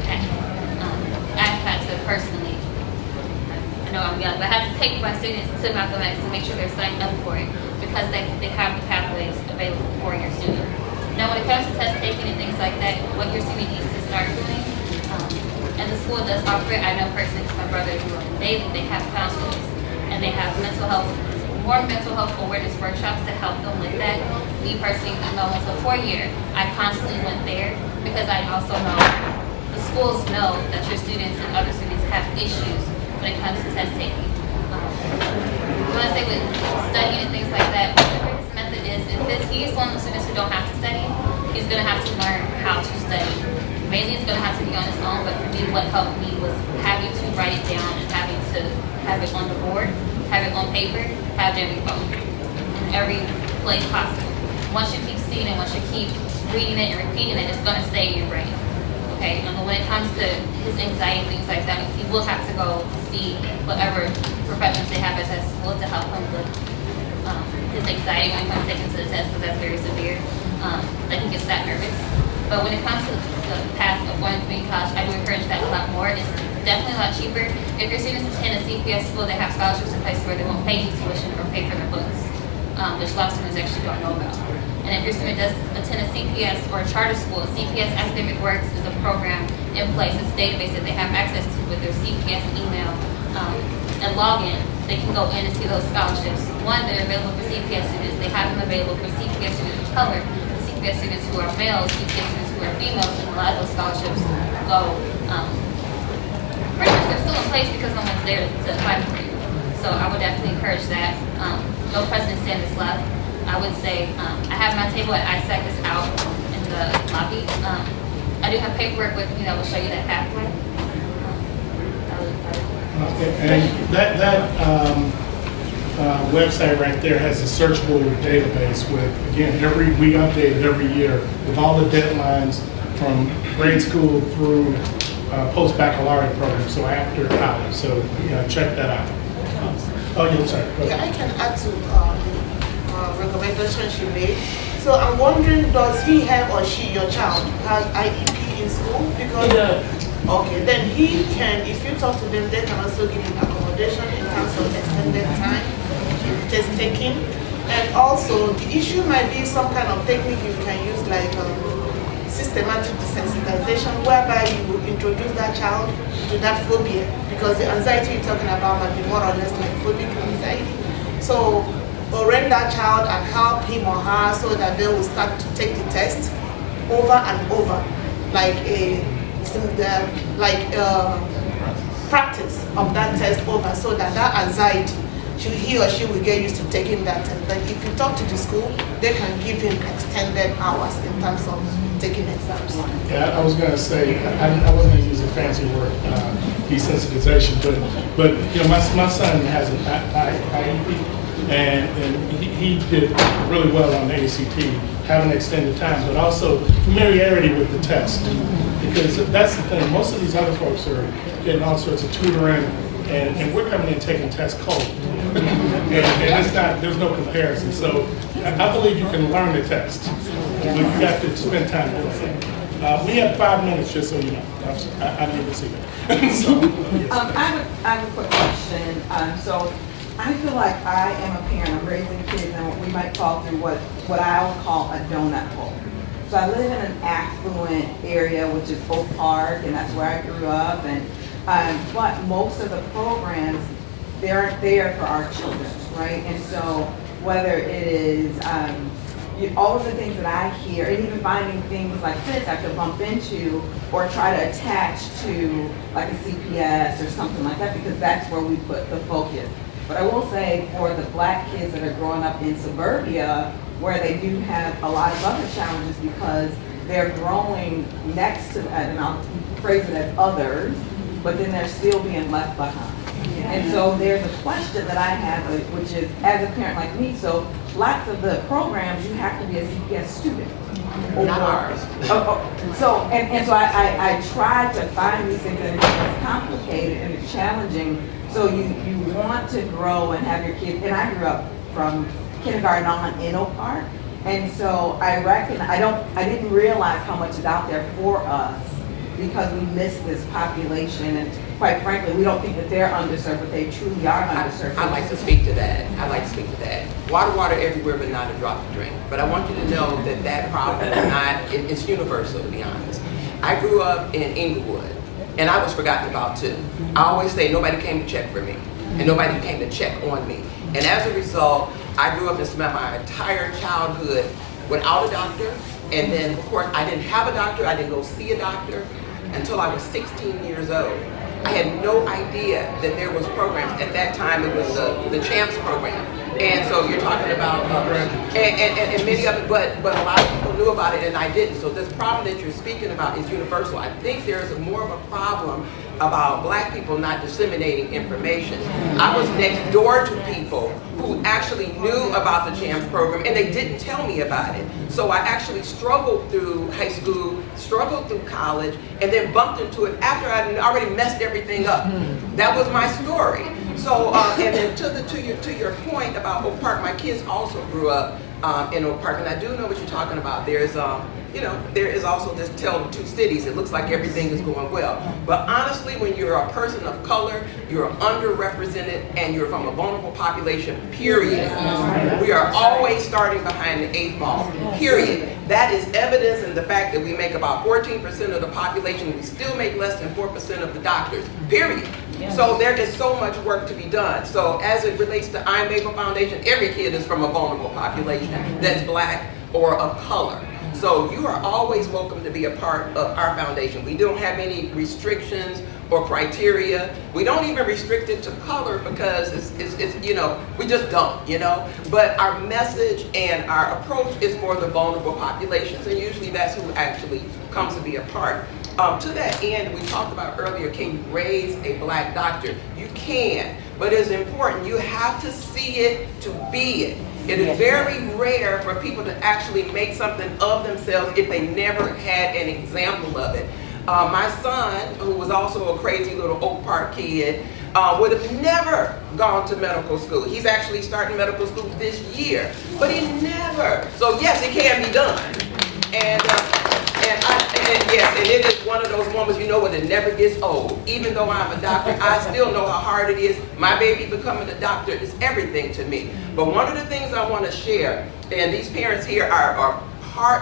I've had to personally, I know I'm young, but I had to take my students to Malcolm X to make sure they're signed up for it because they have the pathways available for your student. Now, when it comes to test taking and things like that, what your student needs to start doing, and the school does offer it. I know personally, my brother who in Daly, they have counselors and they have more mental health awareness workshops to help them with that. Me personally, even though I went to a 4-year, I constantly went there because I also know the schools know that your students and other students have issues when it comes to test taking. When I say with studying and things like that, the greatest method is he's one of the students who don't have to study, he's going to have to learn how to study. Mainly it's going to have to be on his own, but for me, what helped me was having to write it down and having to have it on the board, have it on paper, have it in your phone, in every place possible. Once you keep seeing it, once you keep reading it and repeating it, it's going to stay in your brain. Okay, and when it comes to his anxiety and things like that, he will have to go see whatever professionals they have at that school to help him with his anxiety when he comes taking to the test, because that's very severe. That he gets that nervous. But when it comes to the path of going to community college, I do encourage that a lot more. It's definitely a lot cheaper. If your students attend a CPS school, they have scholarships in place where they won't pay tuition or pay for their books, which a lot of students actually don't know about. And if your student does attend a CPS or a charter school, CPS Academic Works is a program in place. It's a database that they have access to with their CPS email and login. They can go in and see those scholarships. One, they're available for CPS students. They have them available for CPS students of color, CPS students who are males, CPS students who are females, and a lot of those scholarships go, pretty much they're still in place because someone's there to fight for you. So I would definitely encourage that. No President Sanders left. I would say I have my table at ISAC is out in the lobby. I do have paperwork with me that will show you that pathway. Okay, and that website right there has a searchable database with, again, we update it every year with all the deadlines from grade school through post-baccalaureate program, so after college. So check that out. Oh, yeah, I'm sorry. Yeah, I can add to the recommendation she made. So I'm wondering, does he have or she, your child, has IEP in school? Because okay, then he can, if you talk to them, they can also give him accommodation in terms of extended time, test taking. And also, the issue might be some kind of technique you can use, like systematic desensitization, whereby you introduce that child to that phobia, because the anxiety you're talking about might be more or less like phobic anxiety. So, orient that child and help him or her so that they will start to take the test over and over, like practice of that test over, so that that anxiety, he or she will get used to taking that test. But if you talk to the school, they can give him extended hours in terms of taking exams. Yeah, I was going to say, I wasn't going to use a fancy word, desensitization, but my son has an IEP, and he did really well on the ACT, having extended time, but also familiarity with the test. Because that's the thing, most of these other folks are getting all sorts of tutoring, and we're coming in taking tests cold. and it's not, there's no comparison. So I believe you can learn the test, but you have to spend time doing it. We have 5 minutes, just so you know. I need to see that. So, yes. I have a quick question. So I feel like I am a parent. I'm raising kids in what we might call through what I would call a donut hole. So I live in an affluent area, which is Oak Park, and that's where I grew up. And but most of the programs, they aren't there for our children, right? And so whether it is all of the things that I hear, and even finding things like this I could bump into or try to attach to like a CPS or something like that, because that's where we put the focus. But I will say, for the Black kids that are growing up in suburbia, where they do have a lot of other challenges because they're growing next to, and I'll phrase it as others, but then they're still being left behind. And so there's a question that I have, which is, as a parent like me, so lots of the programs, you have to be a CPS student. Not ours. So I try to find these things, and it's complicated and it's challenging. So you want to grow and have your kids, and I grew up from kindergarten on in Oak Park, and so I didn't realize how much is out there for us, because we miss this population, and quite frankly, we don't think that they're underserved, but they truly are underserved. I'd like to speak to that. Water everywhere, but not a drop to drink. But I want you to know that problem is not, it's universal, to be honest. I grew up in Inglewood, and I was forgotten about too. I always say nobody came to check for me, and nobody came to check on me. And as a result, I grew up and spent my entire childhood without a doctor. And then, of course, I didn't have a doctor. I didn't go see a doctor until I was 16 years old. I had no idea that there was programs. At that time, it was the CHAMPS program, And so you're talking about, and many of it, but a lot of people knew about it and I didn't. So this problem that you're speaking about is universal. I think there's more of a problem about black people not disseminating information. I was next door to people who actually knew about the CHAMPS program and they didn't tell me about it. So I actually struggled through high school, struggled through college, and then bumped into it after I'd already messed everything up. That was my story. So, and then to your point about Oak Park, my kids also grew up in Oak Park, and I do know what you're talking about. There's, you know, there is also this tale of two cities. It looks like everything is going well. But honestly, when you're a person of color, you're underrepresented, and you're from a vulnerable population, period. We are always starting behind the 8 ball, period. That is evidence in the fact that we make about 14% of the population. We still make less than 4% of the doctors, period. So there is so much work to be done. So as it relates to I Am Able Foundation, every kid is from a vulnerable population that's black or of color. So you are always welcome to be a part of our foundation. We don't have any restrictions or criteria. We don't even restrict it to color because it's you know, we just don't, you know. But our message and our approach is for the vulnerable populations, and usually that's who actually comes to be a part. To that end, we talked about earlier, can you raise a black doctor? You can, but it's important. You have to see it to be it. It is very rare for people to actually make something of themselves if they never had an example of it. My son, who was also a crazy little Oak Park kid, would have never gone to medical school. He's actually starting medical school this year, but he never. So yes, it can be done. And yes, and it is one of those moments, you know, when it never gets old. Even though I'm a doctor, I still know how hard it is. My baby becoming a doctor is everything to me. But one of the things I want to share, and these parents here are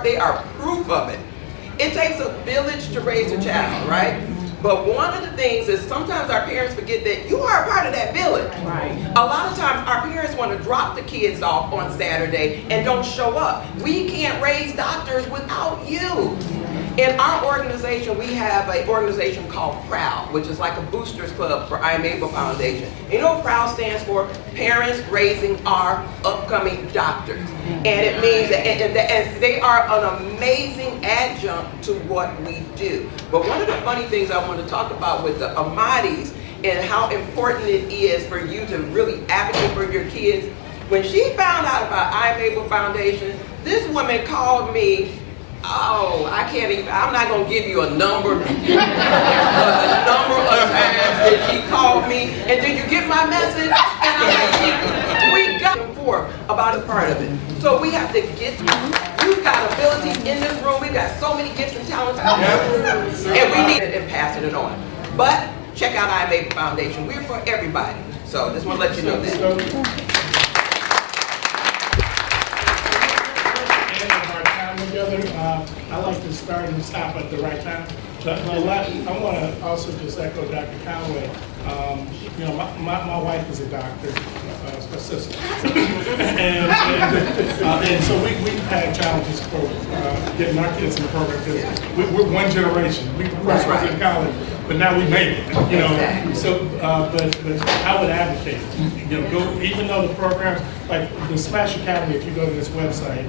they are proof of it. It takes a village to raise a child, right? But one of the things is sometimes our parents forget that you are a part of that village. Right. A lot of times our parents want to drop the kids off on Saturday and don't show up. We can't raise doctors without you. In our organization, we have an organization called PROUD, which is like a boosters club for I Am Able Foundation. You know what PROUD stands for? Parents Raising Our Upcoming Doctors. And it means that and they are an amazing adjunct to what we do. But one of the funny things I want to talk about with the Amadis and how important it is for you to really advocate for your kids. When she found out about I Am Able Foundation, this woman called me. Oh, I can't even, I'm not going to give you a number, a number of times that she called me, and did you get my message? And I'm like, we got and forth about a part of it. So we have to get, you've got abilities in this room, we've got so many gifts and talents, and we need it and passing it on. But check out I Am Able Foundation, we're for everybody. So just want to let you know that. I like to start and stop at the right time. But I want to also just echo Dr. Conway. You know, my wife is a doctor, assistant, and so we've had challenges for getting our kids in the program because we're one generation. We first was in college, but now we made it. You know, so but I would advocate. You know, go even though the programs like the Smash Academy, if you go to this website.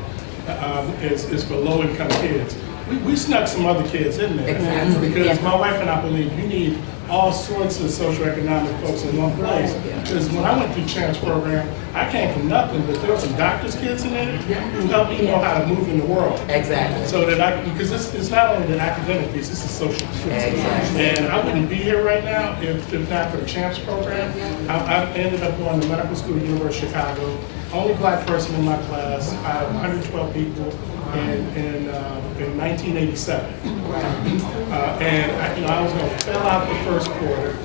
Is for low-income kids. We snuck some other kids in there because my wife and I believe you need all sorts of socioeconomic folks in one place. Because when I went through CHAMPS program, I came from nothing, but there were some doctors' kids in there who helped me know how to move in the world. Exactly. So that because it's not only the academic piece, it's the social piece. Exactly. And I wouldn't be here right now if not for the CHAMPS program. I ended up going to medical school at the University of Chicago. Only black person in my class out of 112 people in 1987. And I was going to fail out the first quarter.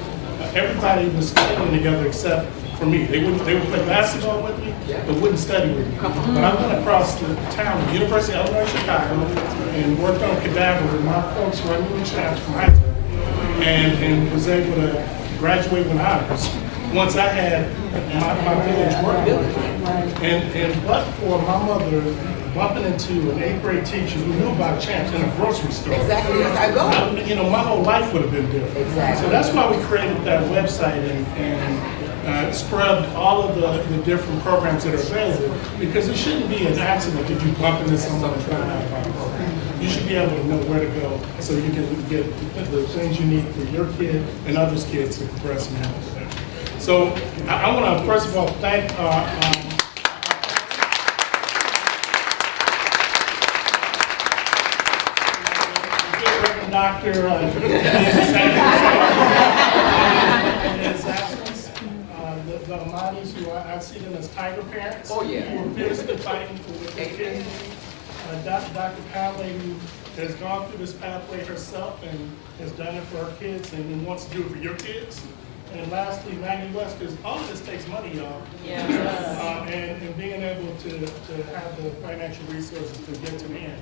Everybody was studying together except for me. They would play basketball with me, but wouldn't study with me. But I went across the town, the University of Illinois, Chicago, and worked on cadaver with my folks who I knew in CHAMPS from high school, and was able to graduate with honors. Once I had my village work with me. And but for my mother bumping into an 8th grade teacher who knew about CHAMPS in a grocery store. Exactly, that's how I go. You know, my whole life would have been different. Exactly. So that's why we created that website, and scrubbed all of the different programs that are available, because it shouldn't be an accident that you bump into someone and trying out of our program. You should be able to know where to go so you can get the things you need for your kid and others' kids to progress and have it better. So I want to first of all thank Dr. in his absence, the Amanis, who I see them as tiger parents. Oh, yeah. Who are fiercely fighting for their kids. Dr. Conley, who has gone through this pathway herself and has done it for her kids and wants to do it for your kids. And lastly, Maggie West, because all of this takes money, y'all. Yeah. And being able to have the financial resources to get to the end.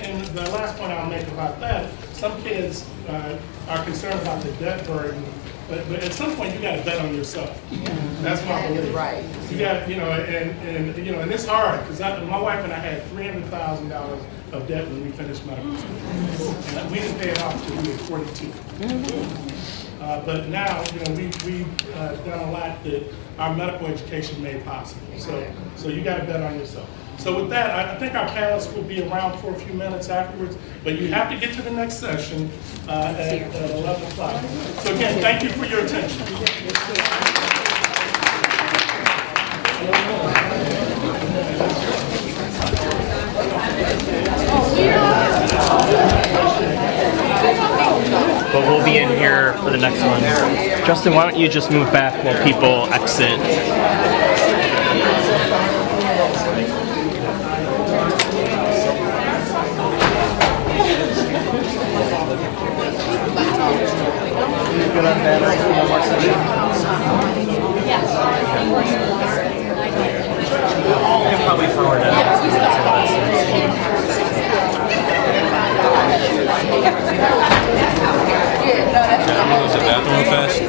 And the last point I'll make about that, some kids are concerned about the debt burden, but at some point you got to bet on yourself. That's my belief. Right. You got, and it's hard because my wife and I had $300,000 of debt when we finished medical school, and we didn't pay it off until we were 42. But now, we've done a lot that our medical education made possible. So you got to bet on yourself. So with that, I think our panelists will be around for a few minutes afterwards, but you have to get to the next session at 11 o'clock. So again, thank you for your attention. But we'll be in here for the next one. Justin, why don't you just move back while people exit? Probably forward Fast.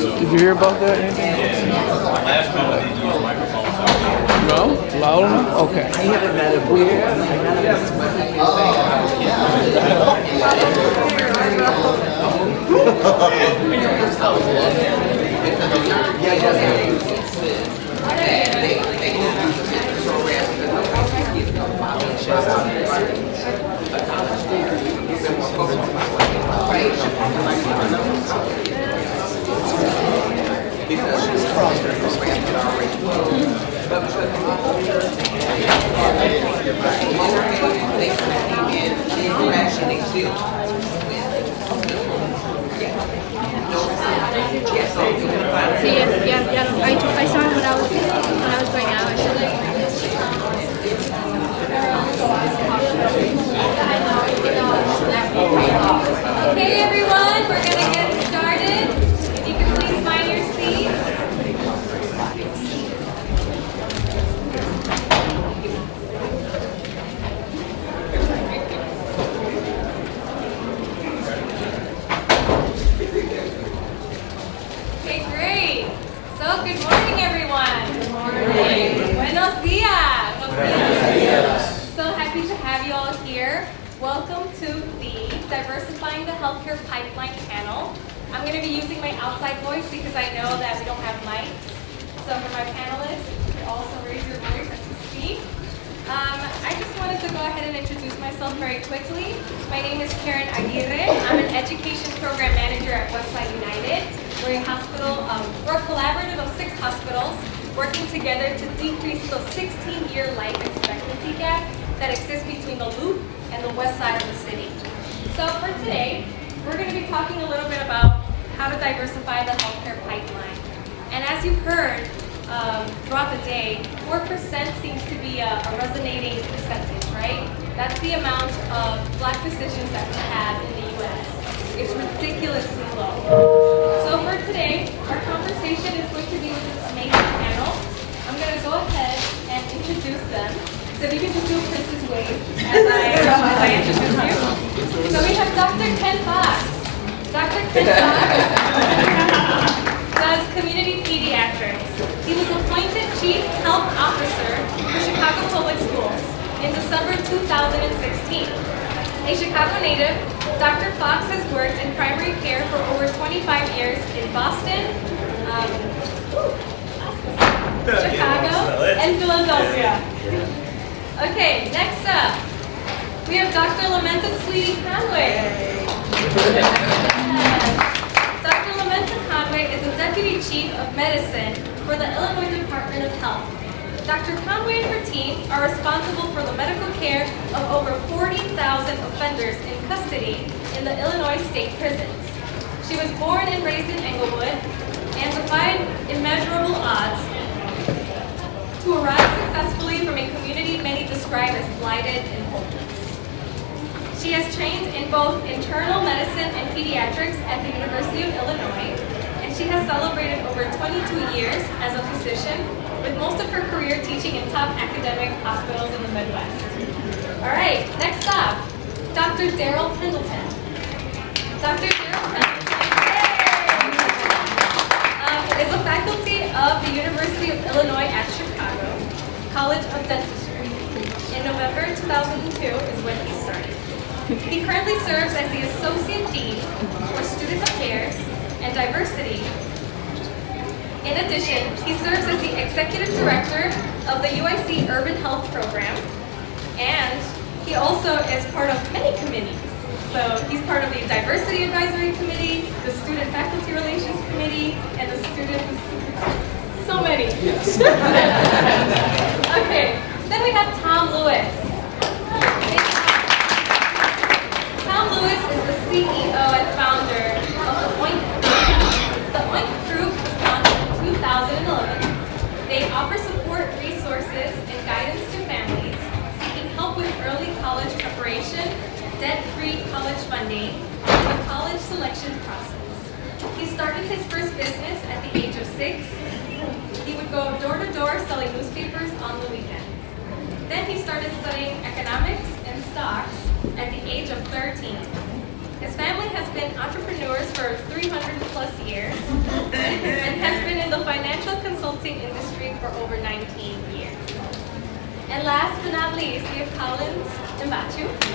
Did you hear about that? Last time I didn't use microphones. No? Loud enough? Okay. I haven't met him because she's foster program had already closed. But because of my older they came in, they actually still. I saw it when I was going out. I said Okay, everyone, we're gonna get started. If you can please find your seat. Okay, great. So, good morning, everyone. Good morning. Buenos dias. So happy to have you all here. Welcome to the Diversifying the Healthcare Pipeline panel. I'm going to be using my outside voice because I know that we don't have mics. So for my panelists, you can also raise your voice as you speak. I just wanted to go ahead and introduce myself very quickly. My name is Karen Aguirre. I'm an Education Program Manager at Westside United. We're a hospital, we're a collaborative of 6 hospitals working together to decrease the 16-year life expectancy gap that exists between the Loop and the west side of the city. So for today, we're going to be talking a little bit about how to diversify the healthcare pipeline. And as you've heard throughout the day, 4% seems to be a resonating percentage, right? That's the amount of Black physicians that we have in the U.S. It's ridiculously low. So for today, our conversation is going to be with this amazing panel. I'm going to go ahead and introduce them. So if you can just do a princess wave as I introduce you. So we have Dr. Ken Fox. Dr. Ken Fox does community pediatrics. He was appointed Chief Health Officer for Chicago Public Schools in December 2016. A Chicago native, Dr. Fox has worked in primary care for over 25 years in Boston, Chicago, and Philadelphia. Okay, next up, we have Dr. Lamenta Sweetie Conway. Dr. Lamenta Conway is the Deputy Chief of Medicine for the Illinois Department of Health. Dr. Conway and her team are responsible for the medical care of over 40,000 offenders in custody in the Illinois state prisons. She was born and raised in Englewood and defied immeasurable odds to arise successfully from a community many describe as blighted and hopeless. She has trained in both internal medicine and pediatrics at the University of Illinois, and she has celebrated over 22 years as a physician, with most of her career teaching in top academic hospitals in the Midwest. All right, next up, Dr. Daryl Pendleton. Dr. Daryl Pendleton is a faculty of the University of Illinois at Chicago College of Dentistry. In November 2002 is when he started. He currently serves as the Associate Dean for Student Affairs and Diversity. In addition, he serves as the Executive Director of the UIC Urban Health Program, and he also is part of many committees. So he's part of the Diversity Advisory Committee, the Student Faculty Relations Committee, and the Student... So many. Yes. Okay, then we have Tom Lewis. Tom Lewis is the CEO and founder of the Oink Group. The Oink Group was launched in 2011. They offer support, resources, and guidance to families seeking help with early college preparation, debt-free college funding, and the college selection process. He started his first business at the age of 6. He would go door to door selling newspapers on the weekends. Then he started studying economics and stocks at the age of 13. His family has been entrepreneurs for 300 plus years, and has been in the financial consulting industry for over 19 years. And last but not least, we have Collins Mbachu. He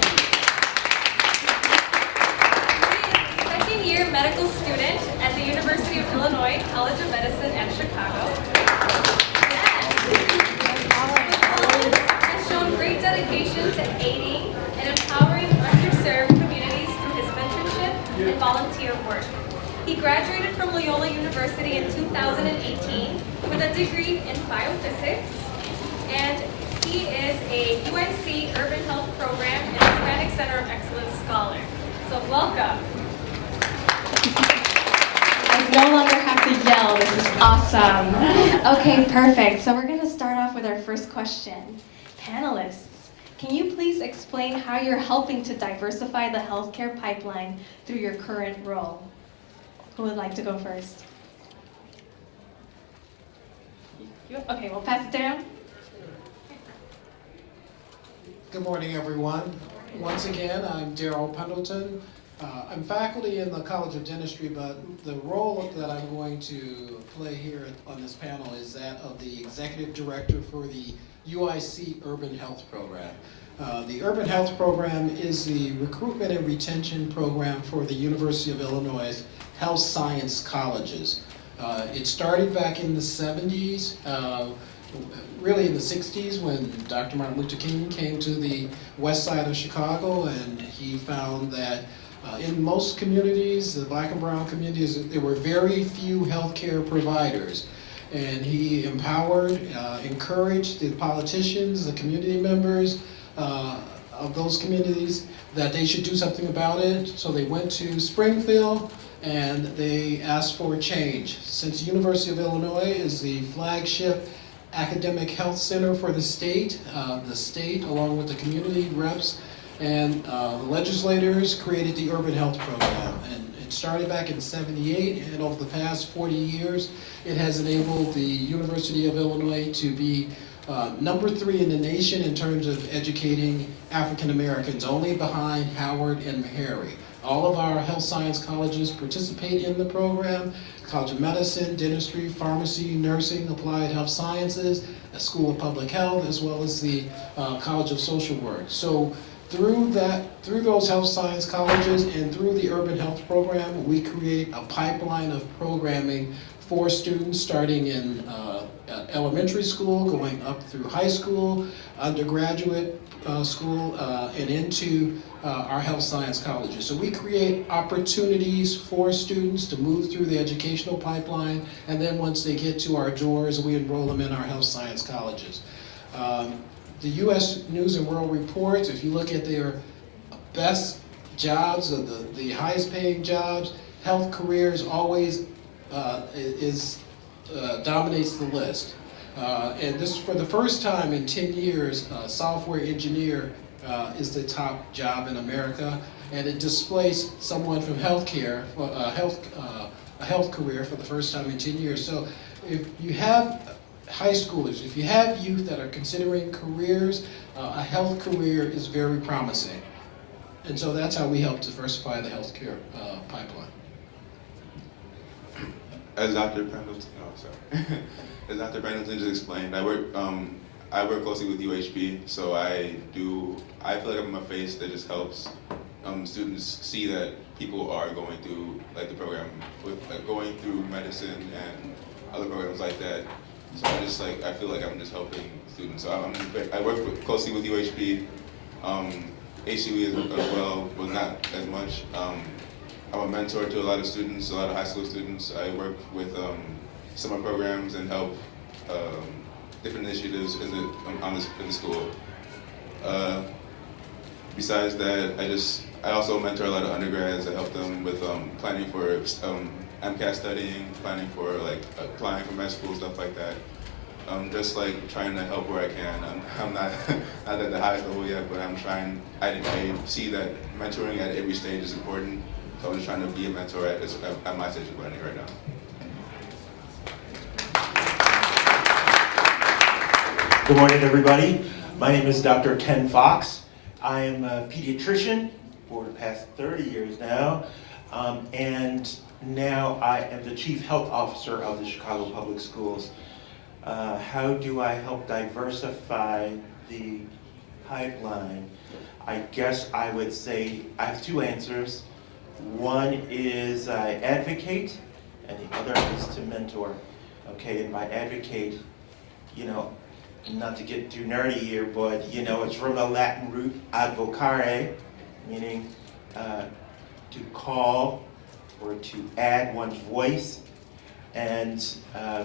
is a second-year medical student at the University of Illinois College of Medicine at Chicago. Collins has shown great dedication to aiding and empowering underserved communities through his mentorship and volunteer work. He graduated from Loyola University in 2018 with a degree in biophysics, and he is a UNC Urban Health Program and Hispanic Center of Excellence Scholar. So welcome. I no longer have to yell. This is awesome. Okay, perfect. So we're going to start off with our first question. Panelists, can you please explain how you're helping to diversify the healthcare pipeline through your current role? Who would like to go first? You? Okay, we'll pass it down. Good morning, everyone. Once again, I'm Darrell Pendleton. I'm faculty in the College of Dentistry, but the role that I'm going to play here on this panel is that of the Executive Director for the UIC Urban Health Program. The Urban Health Program is the recruitment and retention program for the University of Illinois Health Science Colleges. It started back in the 70s, really in the 60s when Dr. Martin Luther King came to the west side of Chicago, and he found that in most communities, the black and brown communities, there were very few healthcare providers. And he empowered, encouraged the politicians, the community members of those communities that they should do something about it. So they went to Springfield and they asked for a change. Since the University of Illinois is the flagship academic health center for the state along with the community reps and the legislators created the Urban Health Program. And it started back in '78, and over the past 40 years, it has enabled the University of Illinois to be number 3 in the nation in terms of educating African Americans, only behind Howard and Meharry. All of our health science colleges participate in the program: College of Medicine, Dentistry, Pharmacy, Nursing, Applied Health Sciences, a School of Public Health, as well as the College of Social Work. So through those health science colleges and through the Urban Health Program, we create a pipeline of programming for students starting in elementary school, going up through high school, undergraduate school, and into our health science colleges. So we create opportunities for students to move through the educational pipeline, and then once they get to our doors, we enroll them in our health science colleges. The U.S. News and World Report, if you look at their best jobs, or the highest paying jobs, health careers always dominates the list. And this, for the first time in 10 years, software engineer is the top job in America, and it displaced someone from healthcare, a health career for the first time in 10 years. So if you have high schoolers, if you have youth that are considering careers, a health career is very promising. And so that's how we help diversify the healthcare pipeline. As Dr. Pendleton, as Dr. Pendleton just explained, I work closely with UHB, so I feel like I'm a face that just helps students see that people are going through like the program, going through medicine and other programs like that. So I feel like I'm just helping students. So I work closely with UHB, HCB as well, but not as much. I'm a mentor to a lot of students, a lot of high school students. I work with summer programs and help different initiatives in the school. Besides that, I also mentor a lot of undergrads. I help them with planning for MCAT studying, planning for applying for med school, stuff like that. Just trying to help where I can. I'm not at the highest level yet, but I'm trying. I see that mentoring at every stage is important, so I'm just trying to be a mentor at my stage of learning right now. Good morning, everybody. My name is Dr. Ken Fox. I am a pediatrician for the past 30 years now, and now I am the Chief Health Officer of the Chicago Public Schools. How do I help diversify the pipeline? I guess I would say I have two answers. One is I advocate, and the other is to mentor. Okay, and by advocate, you know, not to get too nerdy here, but you know, it's from the Latin root advocare, meaning to call or to add one's voice. And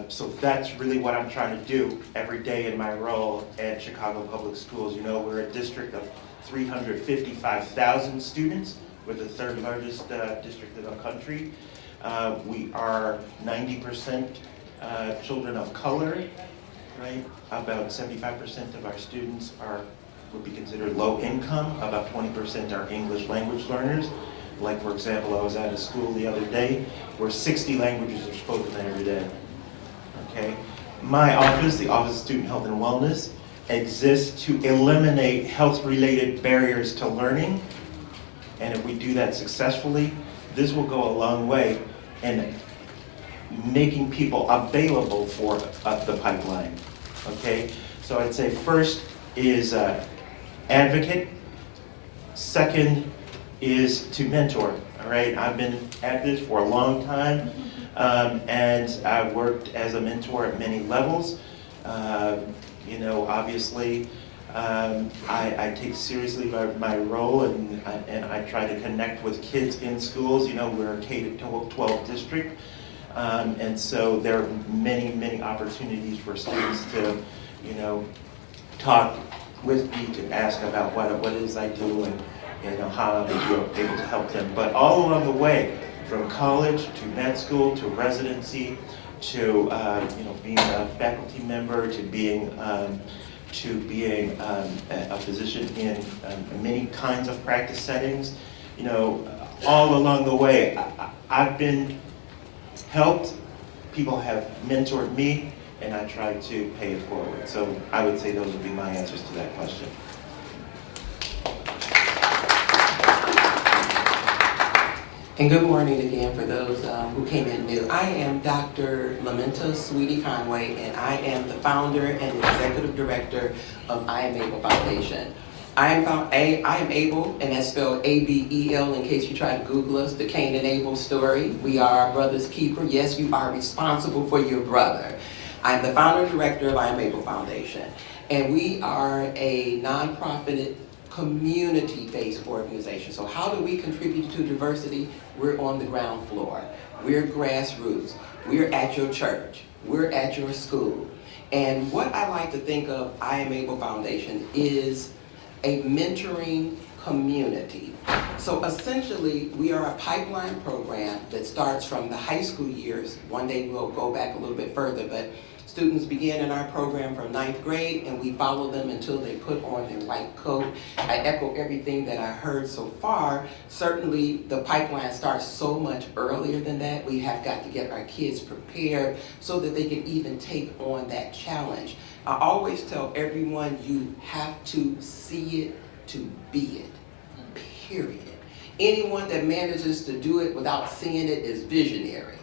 so that's really what I'm trying to do every day in my role at Chicago Public Schools. You know, we're a district of 355,000 students. We're the third largest district in the country. We are 90% children of color, right? About 75% of our students would be considered low income. About 20% are English language learners. Like, for example, I was at a school the other day where 60 languages are spoken every day. Okay? My office, the Office of Student Health and Wellness, exists to eliminate health-related barriers to learning. And if we do that successfully, this will go a long way in making people available for the pipeline. Okay? So I'd say first is advocate. Second is to mentor. All right, I've been at this for a long time, and I've worked as a mentor at many levels. You know, obviously, I take seriously my role, and I try to connect with kids in schools. You know, we're a K-12 district, and so there are many opportunities for students to, you know, talk with me, to ask about what it is I do, and you know, how I'm able to help them. But all along the way, from college to med school to residency to you know, being a faculty member to being a physician in many kinds of practice settings, you know, all along the way, I've been helped. People have mentored me, and I try to pay it forward. So I would say those would be my answers to that question. And good morning again for those who came in new. I am Dr. Lamenta Sweetie Conway, and I am the founder and executive director of I Am Able Foundation. I am Able, and that's spelled A-B-E-L in case you try to Google us, the Cain and Abel story. We are our brother's keeper. Yes, you are responsible for your brother. I'm the founder and director of I Am Able Foundation, and we are a nonprofit community-based organization. So how do we contribute to diversity? We're on the ground floor. We're grassroots. We're at your church. We're at your school. And what I like to think of I Am Able Foundation is a mentoring community. So essentially, we are a pipeline program that starts from the high school years. One day we'll go back a little bit further, but students begin in our program from 9th grade, and we follow them until they put on their white coat. I echo everything that I heard so far. Certainly, the pipeline starts so much earlier than that. We have got to get our kids prepared so that they can even take on that challenge. I always tell everyone, you have to see it to be it, period. Anyone that manages to do it without seeing it is visionary.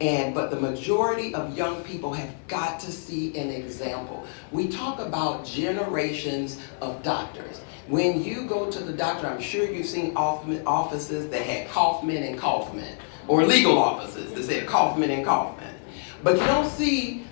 But the majority of young people have got to see an example. We talk about generations of doctors. When you go to the doctor, I'm sure you've seen offices that had Kaufman and Kaufman, or legal offices that said Kaufman and Kaufman. But you don't see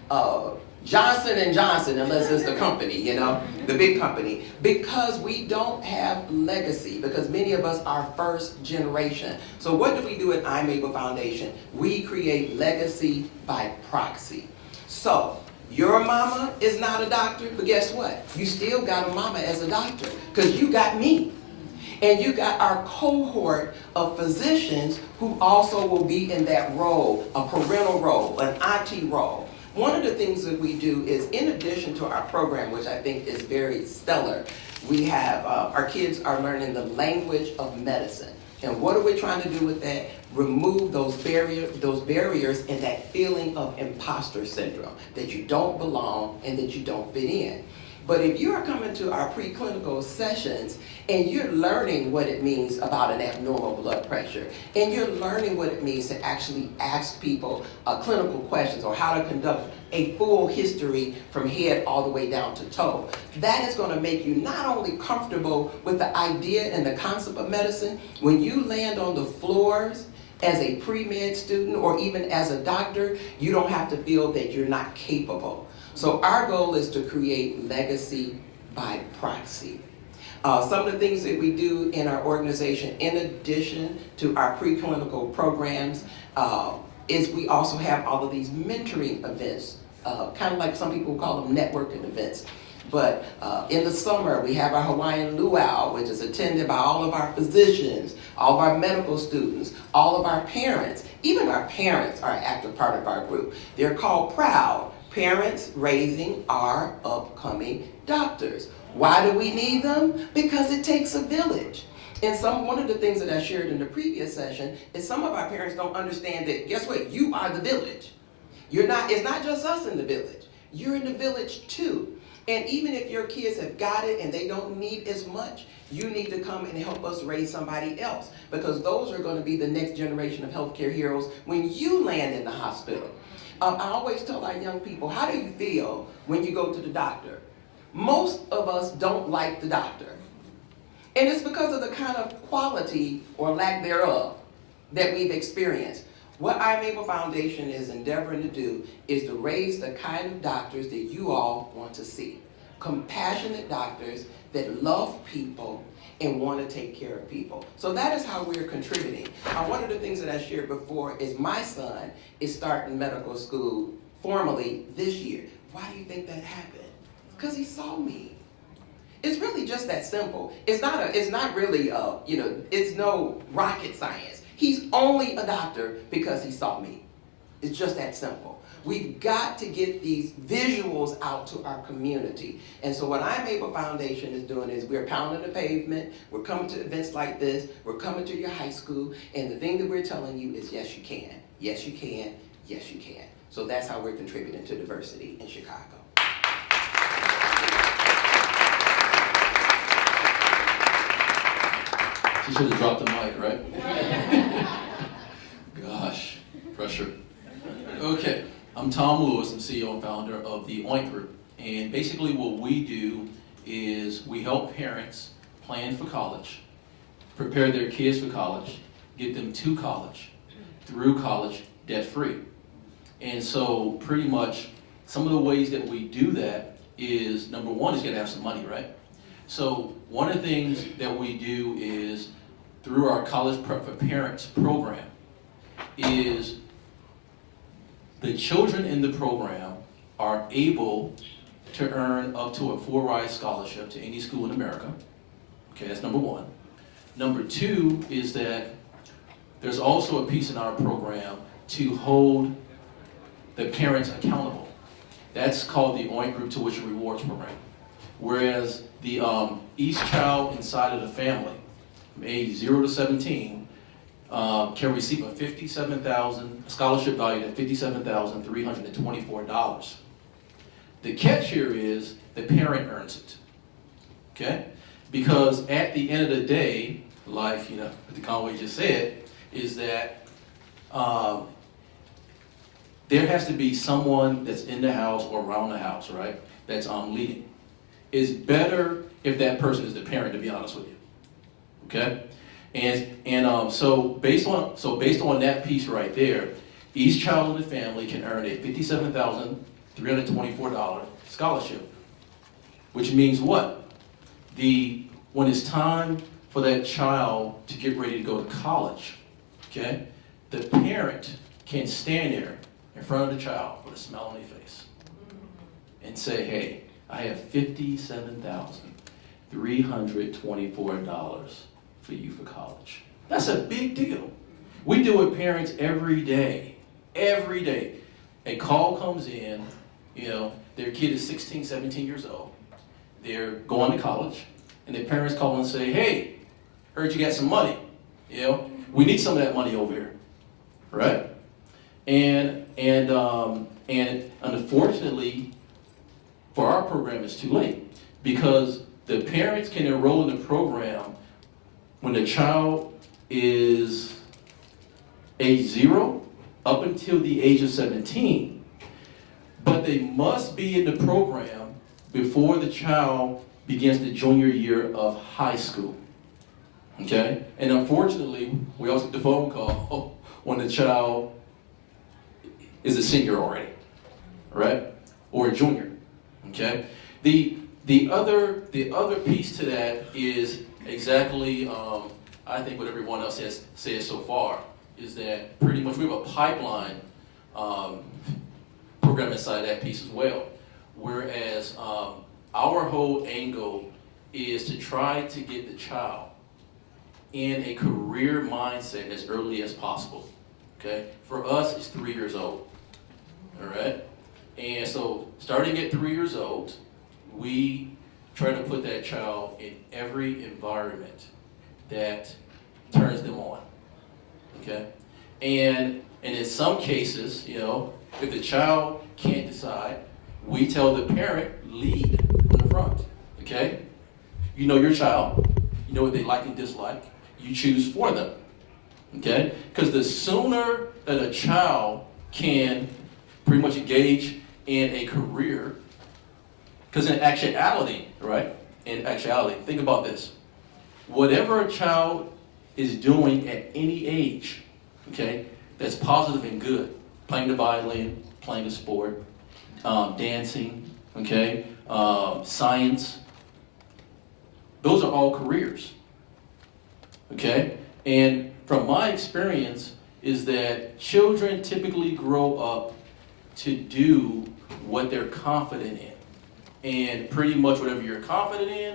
Johnson and Johnson unless it's the company, you know, the big company, because we don't have legacy, because many of us are first generation. So what do we do at I Am Able Foundation? We create legacy by proxy. So your mama is not a doctor, but guess what? You still got a mama as a doctor, because you got me. And you got our cohort of physicians who also will be in that role, a parental role, an auntie role. One of the things that we do is, in addition to our program, which I think is very stellar, we have, our kids are learning the language of medicine. And what are we trying to do with that? Remove those barriers and that feeling of imposter syndrome, that you don't belong and that you don't fit in. But if you are coming to our preclinical sessions and you're learning what it means about an abnormal blood pressure, and you're learning what it means to actually ask people clinical questions or how to conduct a full history from head all the way down to toe, that is going to make you not only comfortable with the idea and the concept of medicine, when you land on the floors as a pre-med student or even as a doctor, you don't have to feel that you're not capable. So our goal is to create legacy by proxy. Some of the things that we do in our organization, in addition to our preclinical programs, is we also have all of these mentoring events, kind of like some people call them networking events. But in the summer, we have our Hawaiian Luau, which is attended by all of our physicians, all of our medical students, all of our parents. Even our parents are an active part of our group. They're called PROUD, Parents Raising Our Upcoming Doctors. Why do we need them? Because it takes a village. And one of the things that I shared in the previous session is some of our parents don't understand that, guess what? You are the village. It's not just us in the village. You're in the village too. And even if your kids have got it and they don't need as much, you need to come and help us raise somebody else, because those are going to be the next generation of healthcare heroes when you land in the hospital. I always tell our young people, how do you feel when you go to the doctor? Most of us don't like the doctor. And it's because of the kind of quality or lack thereof that we've experienced. What I'm Able Foundation is endeavoring to do is to raise the kind of doctors that you all want to see. Compassionate doctors that love people and want to take care of people. So that is how we're contributing. One of the things that I shared before is my son is starting medical school formally this year. Why do you think that happened? Because he saw me. It's really just that simple. It's not really, it's no rocket science. He's only a doctor because he saw me. It's just that simple. We've got to get these visuals out to our community. And so what I'm Able Foundation is doing is we're pounding the pavement, we're coming to events like this, we're coming to your high school, and the thing that we're telling you is yes, you can. Yes, you can. Yes, you can. So that's how we're contributing to diversity in Chicago. She should have dropped the mic, right? Gosh, pressure. Okay, I'm Tom Lewis. I'm CEO and founder of the OINT Group. And basically what we do is we help parents plan for college, prepare their kids for college, get them to college, through college, debt-free. And so pretty much some of the ways that we do that is, number one, is you gotta have some money, right? So one of the things that we do is through our College Prep for Parents program is the children in the program are able to earn up to a full-ride scholarship to any school in America. Okay, that's number one. Number two is that there's also a piece in our program to hold the parents accountable. That's called the OINT Group Tuition Rewards Program. Whereas the each child inside of the family, from age 0 to 17, can receive a scholarship valued at $57,324. The catch here is the parent earns it, okay? Because at the end of the day, like the Conway just said, is that there has to be someone that's in the house or around the house, right? That's leading. It's better if that person is the parent, to be honest with you. Okay, so based on that piece right there, each child in the family can earn a $57,324 scholarship, which means what? When it's time for that child to get ready to go to college, okay, the parent can stand there in front of the child with a smile on their face and say, hey, I have $57,324 for you for college. That's a big deal. We deal with parents every day. Every day. A call comes in, their kid is 16, 17 years old. They're going to college, and their parents call and say, hey, heard you got some money. We need some of that money over here, right? And unfortunately, for our program, it's too late. because the parents can enroll in the program when the child is age 0 up until the age of 17, but they must be in the program before the child begins the junior year of high school. Okay? And unfortunately, we also get the phone call when the child is a senior already, right? Or a junior. Okay? The other piece to that is exactly, I think what everyone else has said so far, is that pretty much we have a pipeline program inside that piece as well. Whereas our whole angle is to try to get the child in a career mindset as early as possible. Okay? For us, it's 3 years old. All right? And so starting at 3 years old, we try to put that child in every environment that turns them on. Okay? And in some cases, you know, if the child can't decide, we tell the parent, lead from the front. Okay? You know your child. You know what they like and dislike. You choose for them. Okay? Because the sooner that a child can pretty much engage in a career, because in actuality, right? In actuality, think about this. Whatever a child is doing at any age, okay, that's positive and good, playing the violin, playing a sport, dancing, okay, science, those are all careers, okay? And from my experience is that children typically grow up to do what they're confident in. And pretty much whatever you're confident in,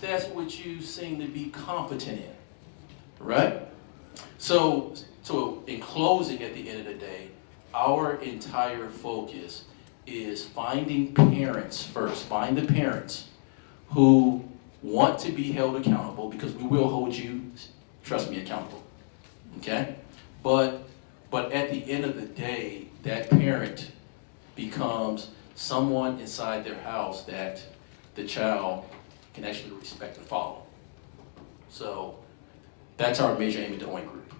that's what you seem to be competent in, right? So in closing, at the end of the day, our entire focus is finding parents first. Find the parents who want to be held accountable, because we will hold you, trust me, accountable, okay? But at the end of the day, that parent becomes someone inside their house that the child can actually respect and follow. So that's our major aim at the OINT group.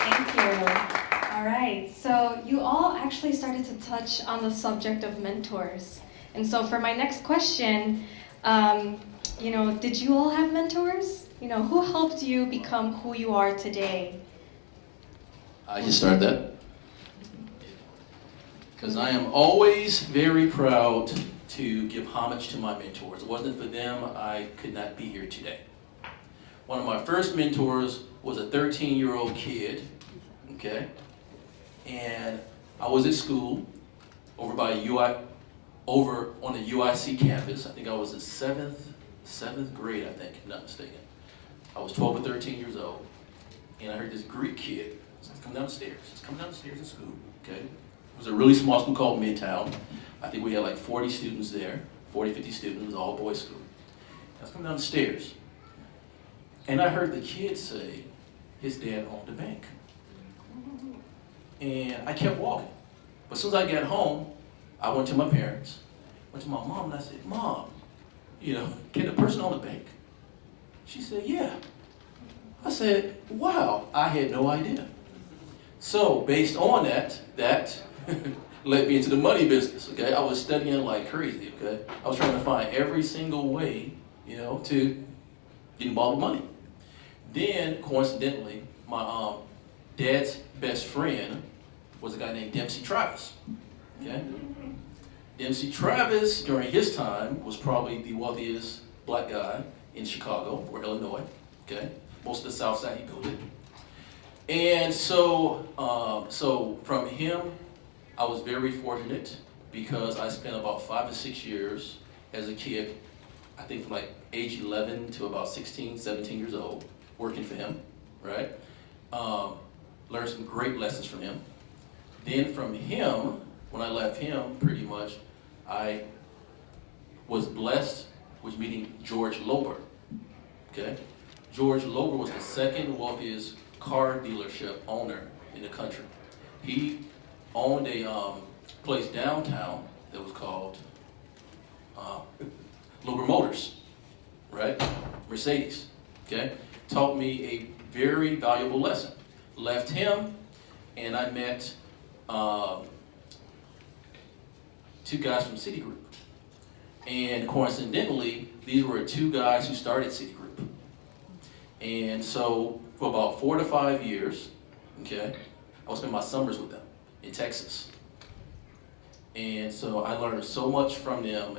Thank you. All right, so you all actually started to touch on the subject of mentors. And so for my next question, you know, did you all have mentors? You know, who helped you become who you are today? I can start that. Because I am always very proud to give homage to my mentors. If it wasn't for them, I could not be here today. One of my first mentors was a 13-year-old kid, okay? And I was at school over on the UIC campus. I think I was in seventh grade, I think, if I'm not mistaken. I was 12 or 13 years old. And I heard this Greek kid come down the stairs. He's coming down the stairs at school, okay? It was a really small school called Midtown. I think we had like 40 students there, 40, 50 students. It was all boys school. I was coming down the stairs. And I heard the kid say his dad owned the bank. And I kept walking. But as soon as I got home, I went to my parents, went to my mom, and I said, Mom, you know, can the person own the bank? She said, yeah. I said, wow, I had no idea. So based on that led me into the money business, okay? I was studying like crazy, okay? I was trying to find every single way, you know, to get involved with money. Then, coincidentally, my dad's best friend was a guy named Dempsey Travis, okay? Dempsey Travis, during his time, was probably the wealthiest black guy in Chicago or Illinois, okay? Most of the South Side he built it. And so from him, I was very fortunate because I spent about 5 to 6 years as a kid, I think from like age 11 to about 16, 17 years old, working for him, right? Learned some great lessons from him. Then from him, when I left him, pretty much, I was blessed with meeting George Lober, okay? George Lober was the second wealthiest car dealership owner in the country. He owned a place downtown that was called Luber Motors, right? Mercedes, okay? Taught me a very valuable lesson. Left him, and I met two guys from Citigroup. And coincidentally, these were two guys who started Citigroup. And so for about 4 to 5 years, okay, I would spend my summers with them in Texas. And so I learned so much from them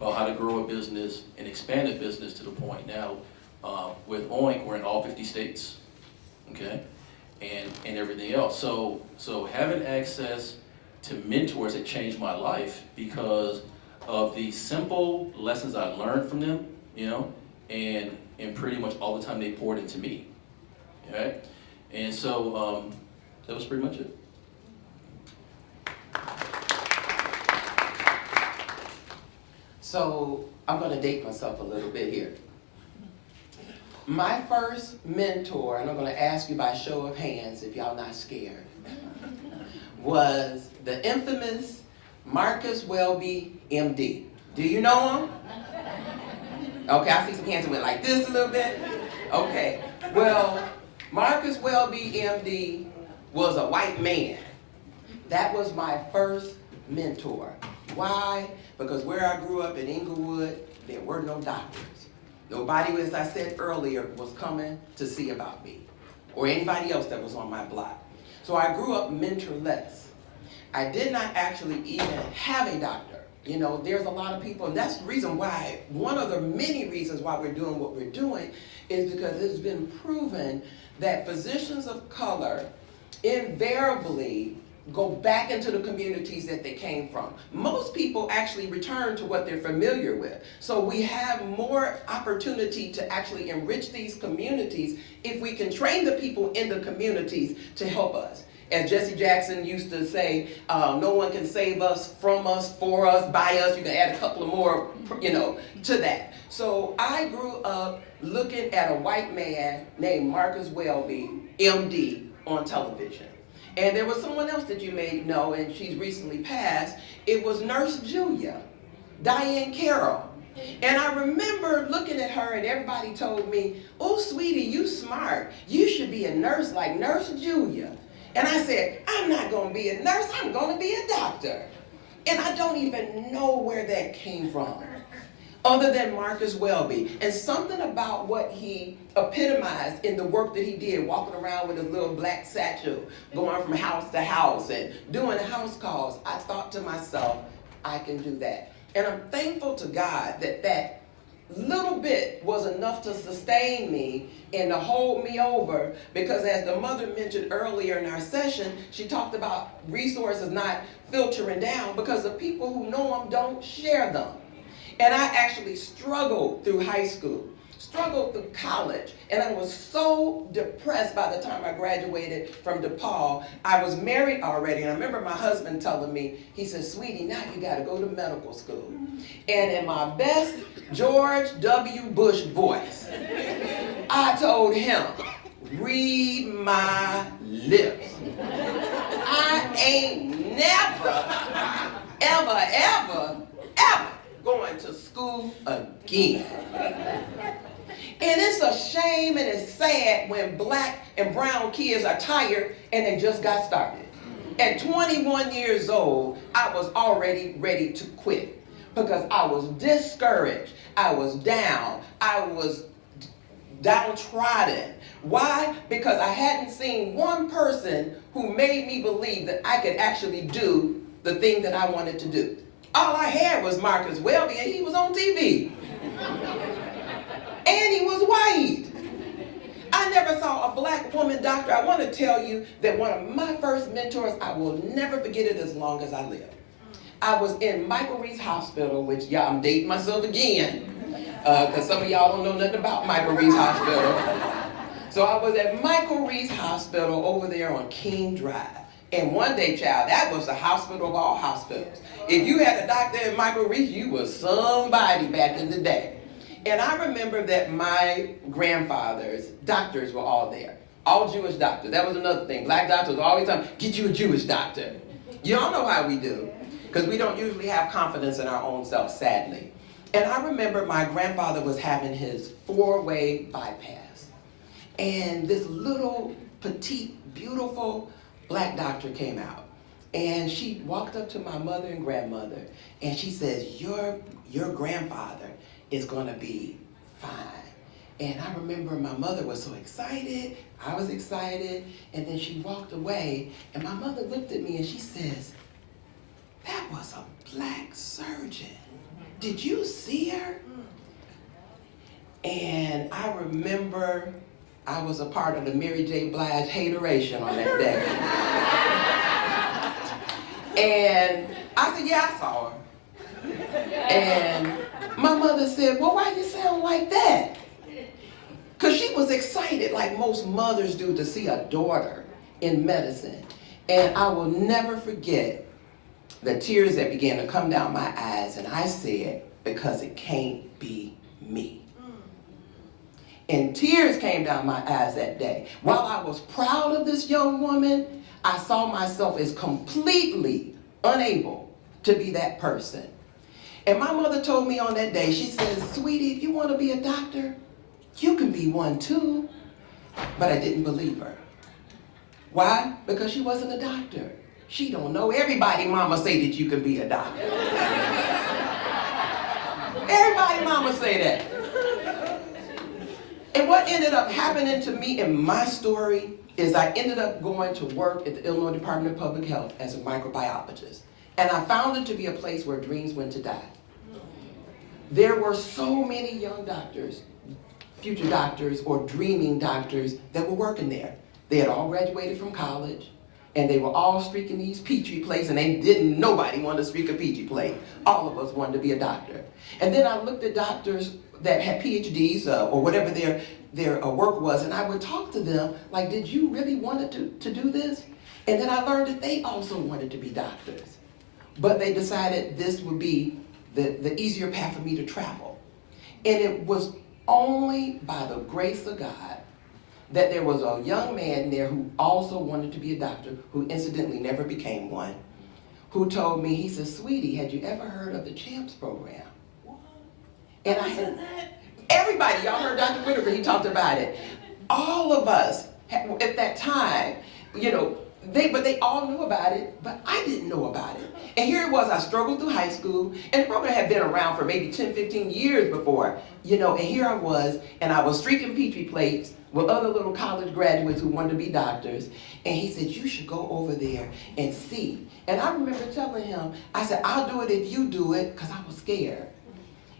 about how to grow a business and expand a business to the point now with OINC, we're in all 50 states, okay, and everything else. So having access to mentors that changed my life because of the simple lessons I learned from them, you know, and pretty much all the time they poured into me, right? And so that was pretty much it. So I'm going to date myself a little bit here. My first mentor, and I'm going to ask you by show of hands if y'all not scared, was the infamous Marcus Welby, MD. Do you know him? Okay, I see some hands that went like this a little bit. Okay, well, Marcus Welby, MD, was a white man. That was my first mentor. Why? Because where I grew up in Inglewood, there were no doctors. Nobody, as I said earlier, was coming to see about me, or anybody else that was on my block. So I grew up mentorless. I did not actually even have a doctor. You know, there's a lot of people, and that's the reason why, one of the many reasons why we're doing what we're doing is because it's been proven that physicians of color invariably go back into the communities that they came from. Most people actually return to what they're familiar with. So we have more opportunity to actually enrich these communities if we can train the people in the communities to help us. As Jesse Jackson used to say, no one can save us, from us, for us, by us. You can add a couple of more, you know, to that. So I grew up looking at a white man named Marcus Welby, MD, on television. And there was someone else that you may know, and she's recently passed. It was Nurse Julia, Diane Carroll. And I remember looking at her, and everybody told me, oh, sweetie, you smart. You should be a nurse like Nurse Julia. And I said, I'm not going to be a nurse, I'm going to be a doctor. And I don't even know where that came from, other than Marcus Welby. And something about what he epitomized in the work that he did, walking around with his little black satchel, going from house to house and doing house calls, I thought to myself, I can do that. And I'm thankful to God that that little bit was enough to sustain me and to hold me over, because as the mother mentioned earlier in our session, she talked about resources not filtering down because the people who know them don't share them. And I actually struggled through high school, struggled through college, and I was so depressed by the time I graduated from DePaul. I was married already, and I remember my husband telling me, he said, sweetie, now you gotta go to medical school. And in my best George W. Bush voice, I told him, read my lips. I ain't never, ever going to school again. And it's a shame and it's sad when black and brown kids are tired and they just got started. At 21 years old, I was already ready to quit because I was discouraged, I was down, I was downtrodden. Why? Because I hadn't seen one person who made me believe that I could actually do the thing that I wanted to do. All I had was Marcus Welby, and he was on TV. And he was white. I never saw a black woman doctor. I want to tell you that one of my first mentors, I will never forget it as long as I live. I was in Michael Reese Hospital, which, yeah, I'm dating myself again, because some of y'all don't know nothing about Michael Reese Hospital. So I was at Michael Reese Hospital over there on King Drive. And one day, child, that was the hospital of all hospitals. If you had a doctor at Michael Reese, you was somebody back in the day. And I remember that my grandfather's doctors were all there. All Jewish doctors. That was another thing. Black doctors always telling me, get you a Jewish doctor. Y'all know how we do, because we don't usually have confidence in our own self, sadly. And I remember my grandfather was having his 4-way bypass. And this little, petite, beautiful black doctor came out. And she walked up to my mother and grandmother, and she says, your grandfather is gonna be fine. And I remember my mother was so excited, I was excited, and then she walked away, and my mother looked at me and she says, that was a black surgeon. Did you see her? And I remember I was a part of the Mary J. Blige hateration on that day. And I said, yeah, I saw her. And my mother said, well, why you sound like that? Because she was excited, like most mothers do, to see a daughter in medicine. And I will never forget the tears that began to come down my eyes, and I said, because it can't be me. And tears came down my eyes that day. While I was proud of this young woman, I saw myself as completely unable to be that person. And my mother told me on that day, she said, sweetie, if you want to be a doctor, you can be one too. But I didn't believe her. Why? Because she wasn't a doctor. She don't know. Everybody mama say that you can be a doctor. Everybody mama say that. And what ended up happening to me in my story is I ended up going to work at the Illinois Department of Public Health as a microbiologist. And I found it to be a place where dreams went to die. There were so many young doctors, future doctors or dreaming doctors that were working there. They had all graduated from college, and they were all streaking these Petri plates, and nobody wanted to streak a Petri plate. All of us wanted to be a doctor. And then I looked at doctors that had PhDs or whatever their work was, and I would talk to them like, did you really want to do this? And then I learned that they also wanted to be doctors. But they decided this would be the easier path for me to travel. And it was only by the grace of God that there was a young man there who also wanted to be a doctor, who incidentally never became one, who told me, he said, sweetie, had you ever heard of the CHAMPS program? And I said, everybody, y'all heard Dr. Whitaker, he talked about it. All of us at that time, but they all knew about it, but I didn't know about it. And here it was, I struggled through high school, and the program had been around for maybe 10, 15 years before, and here I was, and I was streaking Petri plates with other little college graduates who wanted to be doctors, and he said, you should go over there and see. And I remember telling him, I said, I'll do it if you do it, because I was scared.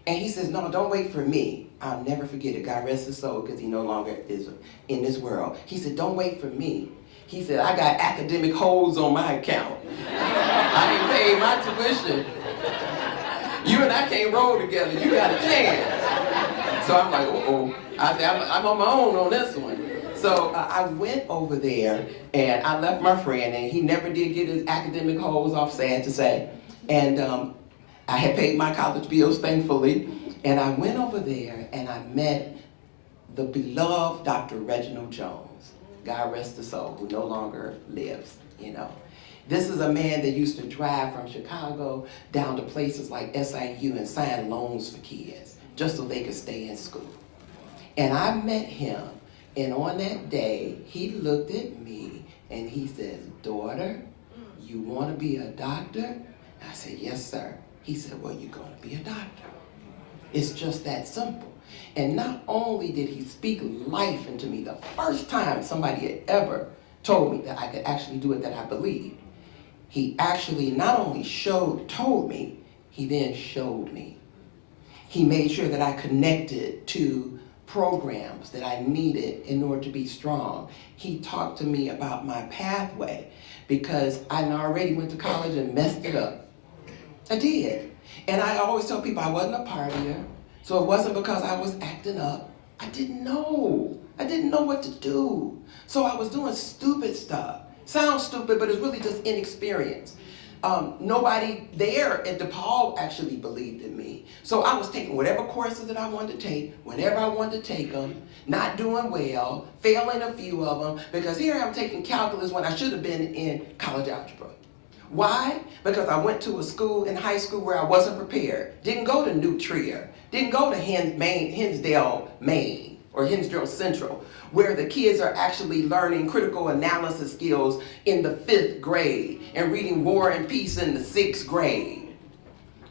And he says, no, don't wait for me. I'll never forget it. God rest his soul, because he no longer is in this world. He said, don't wait for me. He said, I got academic holes on my account. I ain't paid my tuition. You and I can't roll together. You got a chance. So I'm like, uh-oh. I said, I'm on my own on this one. So I went over there, and I left my friend, and he never did get his academic holes off, sad to say. And I had paid my college bills, thankfully. And I went over there, and I met the beloved Dr. Reginald Jones. God rest his soul, who no longer lives, This is a man that used to drive from Chicago down to places like SIU and sign loans for kids, just so they could stay in school. And I met him, and on that day, he looked at me, and he says, daughter, you want to be a doctor? I said, yes, sir. He said, well, you're going to be a doctor. It's just that simple. And not only did he speak life into me, the first time somebody had ever told me that I could actually do it that I believed, he actually not only told me, he then showed me. He made sure that I connected to programs that I needed in order to be strong. He talked to me about my pathway because I already went to college and messed it up. I did. And I always tell people I wasn't a partier. So it wasn't because I was acting up. I didn't know. I didn't know what to do. So I was doing stupid stuff. Sounds stupid, but it's really just inexperience. Nobody there at DePaul actually believed in me. So I was taking whatever courses that I wanted to take, whenever I wanted to take them, not doing well, failing a few of them, because here I'm taking calculus when I should have been in college algebra. Why? Because I went to a school in high school where I wasn't prepared. Didn't go to New Trier. Didn't go to Hinsdale, Maine, or Hinsdale Central, where the kids are actually learning critical analysis skills in the 5th grade and reading War and Peace in the 6th grade.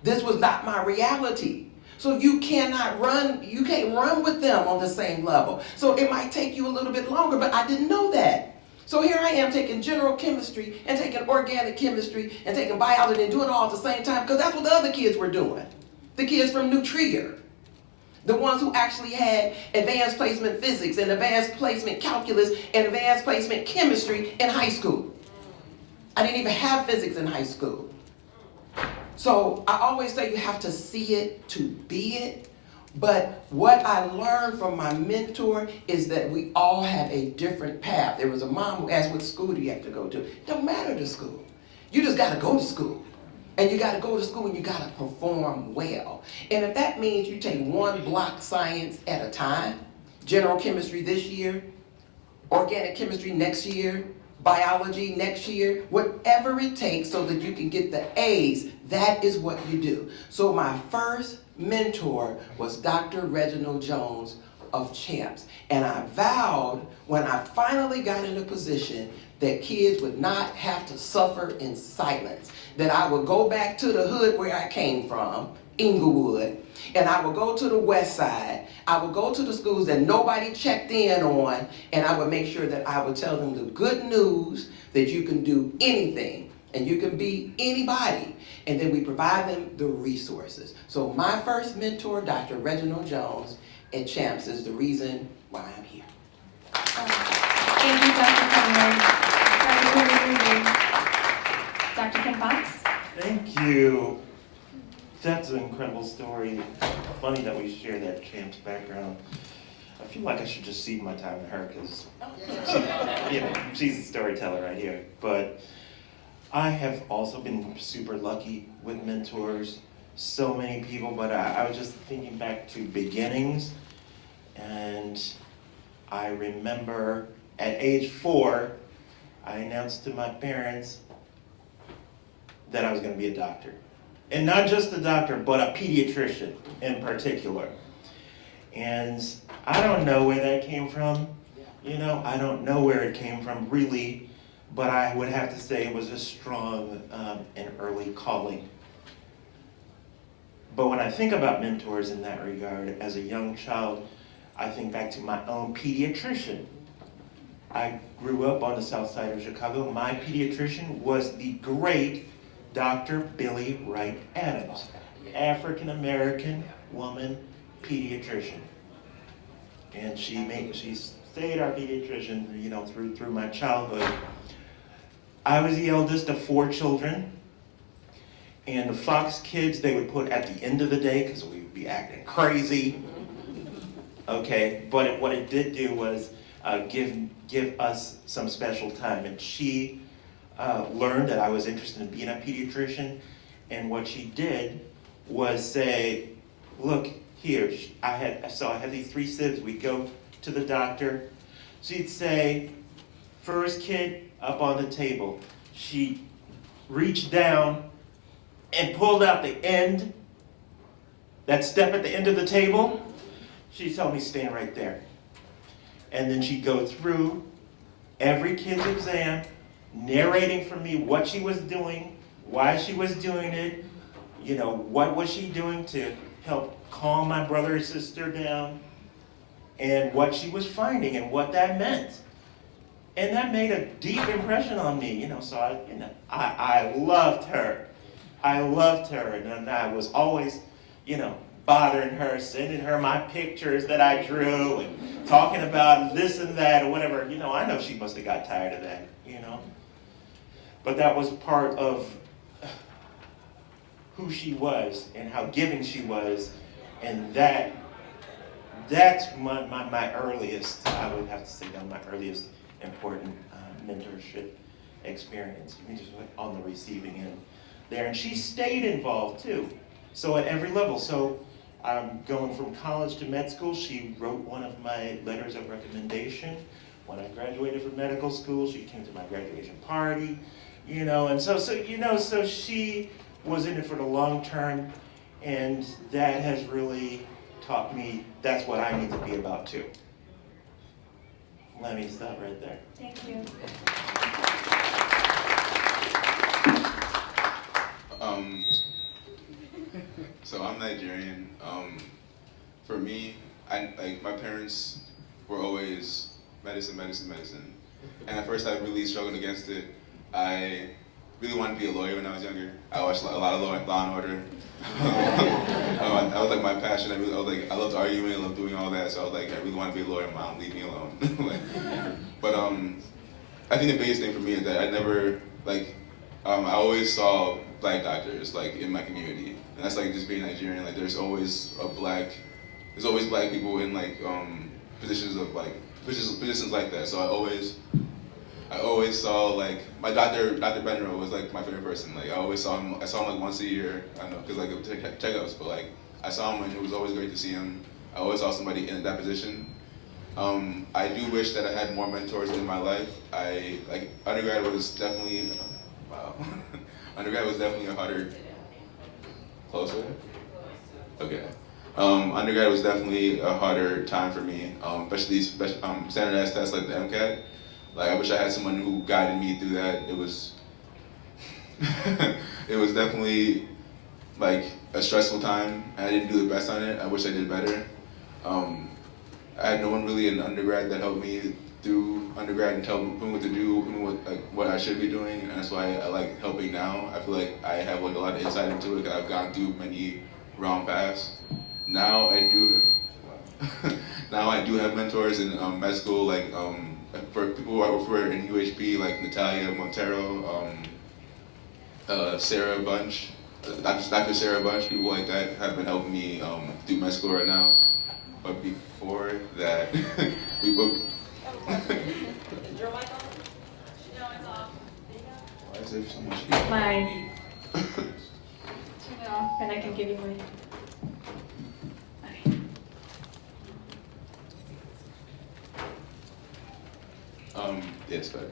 This was not my reality. So you can't run with them on the same level. So it might take you a little bit longer, but I didn't know that. So here I am taking general chemistry and taking organic chemistry and taking biology and doing it all at the same time, because that's what the other kids were doing. The kids from New Trier. The ones who actually had advanced placement physics and advanced placement calculus and advanced placement chemistry in high school. I didn't even have physics in high school. So I always say you have to see it to be it. But what I learned from my mentor is that we all have a different path. There was a mom who asked, what school do you have to go to? It don't matter the school. You just got to go to school. And you got to go to school and you got to perform well. And if that means you take one block science at a time, general chemistry this year, organic chemistry next year, biology next year, whatever it takes so that you can get the A's, that is what you do. So my first mentor was Dr. Reginald Jones of CHAMPS. And I vowed when I finally got in a position that kids would not have to suffer in silence, that I would go back to the hood where I came from, Inglewood, and I would go to the west side. I would go to the schools that nobody checked in on, and I would make sure that I would tell them the good news that you can do anything and you can be anybody. And then we provide them the resources. So my first mentor, Dr. Reginald Jones at CHAMPS, is the reason why I'm here. Thank you, Dr. Conway. Dr. Kim Fox? Thank you. That's an incredible story. Funny that we share that CHAMPS background. I feel like I should just cede my time to her because she's the storyteller right here. But I have also been super lucky with mentors, so many people, but I was just thinking back to beginnings, and I remember at age 4, I announced to my parents that I was going to be a doctor. And not just a doctor, but a pediatrician in particular. And I don't know where that came from. You know, I don't know where it came from really, but I would have to say it was a strong and early calling. But when I think about mentors in that regard, as a young child, I think back to my own pediatrician. I grew up on the south side of Chicago. My pediatrician was the great Dr. Billy Wright Adams, African-American woman pediatrician. And she stayed our pediatrician, you know, through my childhood. I was the eldest of 4 children, and the Fox kids they would put at the end of the day because we would be acting crazy. Okay, but what it did do was give us some special time, and she learned that I was interested in being a pediatrician, and what she did was say, look here, I had these 3 sibs. We'd go to the doctor. She'd say, first kid up on the table. She reached down and pulled out the end, that step at the end of the table. She told me stand right there. And then she'd go through every kid's exam, narrating for me what she was doing, why she was doing it, you know, what was she doing to help calm my brother or sister down, and what she was finding and what that meant. And that made a deep impression on me, you know, so I loved her. I loved her, and I was always, you know, bothering her, sending her my pictures that I drew and talking about this and that or whatever. You know, I know she must have got tired of that, you know. But that was part of who she was and how giving she was, and that's my earliest, I would have to say that my earliest important mentorship experience. I mean, just on the receiving end there. And she stayed involved too. So at every level. So going from college to med school, she wrote one of my letters of recommendation. When I graduated from medical school, she came to my graduation party. you know, and so she was in it for the long term, and that has really taught me that's what I need to be about too. Let me stop right there. Thank you. So I'm Nigerian. For me, my parents were always medicine. And at first I really struggled against it. I really wanted to be a lawyer when I was younger. I watched a lot of Law and Order. That was like my passion. I loved arguing, I loved doing all that. So I was like, I really want to be a lawyer. Mom, leave me alone. But I think the biggest thing for me is that I never I always saw black doctors in my community, and that's just being Nigerian. There's always black people in positions of positions like that. So I always saw my Dr. Benro was my favorite person. I always saw him. I saw him once a year. I know because checkups, but I saw him and it was always great to see him. I always saw somebody in that position. I do wish that I had more mentors in my life. Undergrad was definitely undergrad was definitely a harder. Closer. Okay. Undergrad was definitely a harder time for me, especially standardized tests like the MCAT. I wish I had someone who guided me through that. It was, it was definitely a stressful time, and I didn't do the best on it. I wish I did better. I had no one really in undergrad that helped me through undergrad and tell me what to do, what I should be doing, and that's why I like helping now. I feel like I have a lot of insight into it because I've gone through many wrong paths. Now I do have mentors in med school, for people who are in UHB, like Natalia Montero, Sarah Bunch, Dr. Sarah Bunch, people like that have been helping me through med school right now. But before that, why is there so much? Mine. Turn it off, and I can give you mine. Yes, better.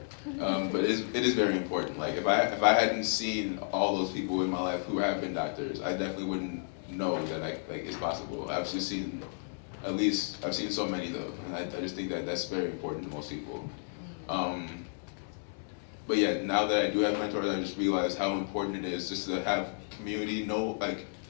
But it is very important. If I hadn't seen all those people in my life who have been doctors, I definitely wouldn't know that it's possible. I've seen so many though, and I just think that that's very important to most people. But yeah, now that I do have mentors, I just realize how important it is just to have community.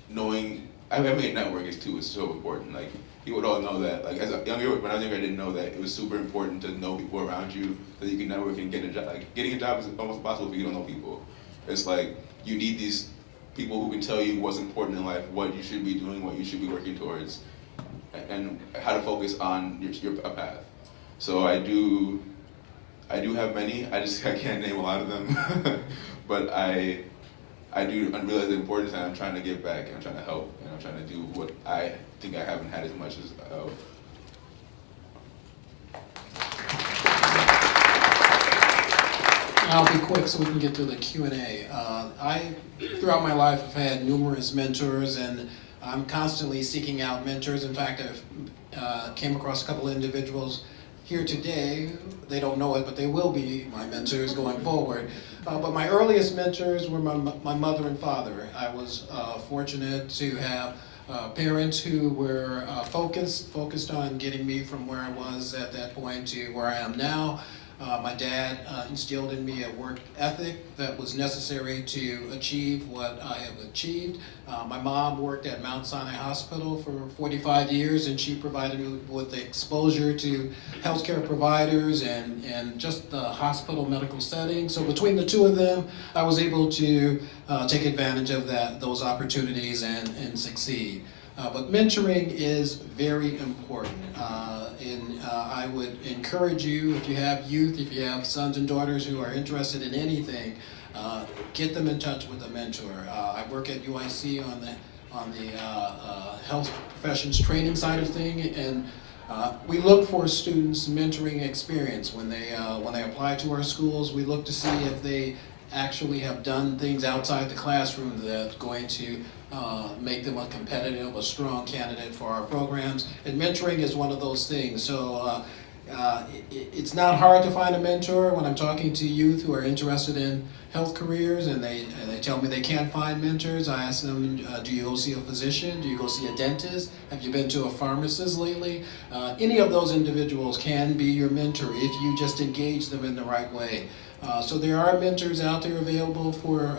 Knowing having a network is so important. You would all know that. When I was younger, I didn't know that it was super important to know people around you so you can network and get a job. Getting a job is almost impossible if you don't know people. It's you need these people who can tell you what's important in life, what you should be doing, what you should be working towards, and how to focus on your path. So I do have many. I can't name a lot of them, but I do realize the importance, and I'm trying to give back, and I'm trying to help, and I'm trying to do what I think I haven't had as much as of. I'll be quick so we can get to the Q&A. Throughout my life, I've had numerous mentors, and I'm constantly seeking out mentors. In fact, I've came across a couple of individuals here today. They don't know it, but they will be my mentors going forward. But my earliest mentors were my mother and father. I was fortunate to have parents who were focused on getting me from where I was at that point to where I am now. My dad instilled in me a work ethic that was necessary to achieve what I have achieved. My mom worked at Mount Sinai Hospital for 45 years, and she provided me with exposure to healthcare providers and just the hospital medical setting. So between the two of them, I was able to take advantage of those opportunities and succeed. But mentoring is very important, and I would encourage you, if you have youth, if you have sons and daughters who are interested in anything, get them in touch with a mentor. I work at UIC on the health professions training side of thing, and we look for students' mentoring experience when they apply to our schools. We look to see if they actually have done things outside the classroom that's going to make them a strong candidate for our programs. And mentoring is one of those things. So It's not hard to find a mentor when I'm talking to youth who are interested in health careers and they tell me they can't find mentors. I ask them, do you go see a physician? Do you go see a dentist? Have you been to a pharmacist lately? Any of those individuals can be your mentor if you just engage them in the right way. So there are mentors out there available for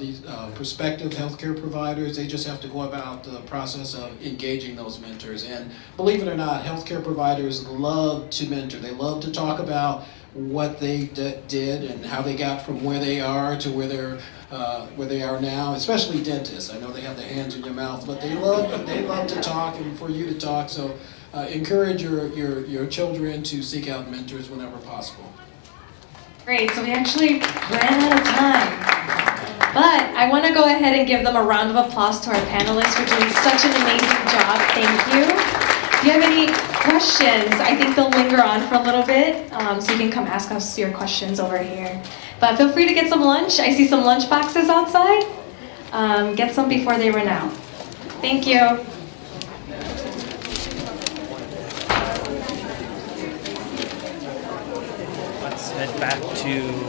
these prospective healthcare providers. They just have to go about the process of engaging those mentors. And believe it or not, healthcare providers love to mentor. They love to talk about what they did and how they got from where they are to where they are now. Especially dentists. I know they have their hands in your mouth, but they love to talk and for you to talk. So encourage your children to seek out mentors whenever possible. Great, so we actually ran out of time. But I want to go ahead and give them a round of applause to our panelists for doing such an amazing job. Thank you. If you have any questions, I think they'll linger on for a little bit, so you can come ask us your questions over here. But feel free to get some lunch. I see some lunch boxes outside. Get some before they run out. Thank you. Let's head back to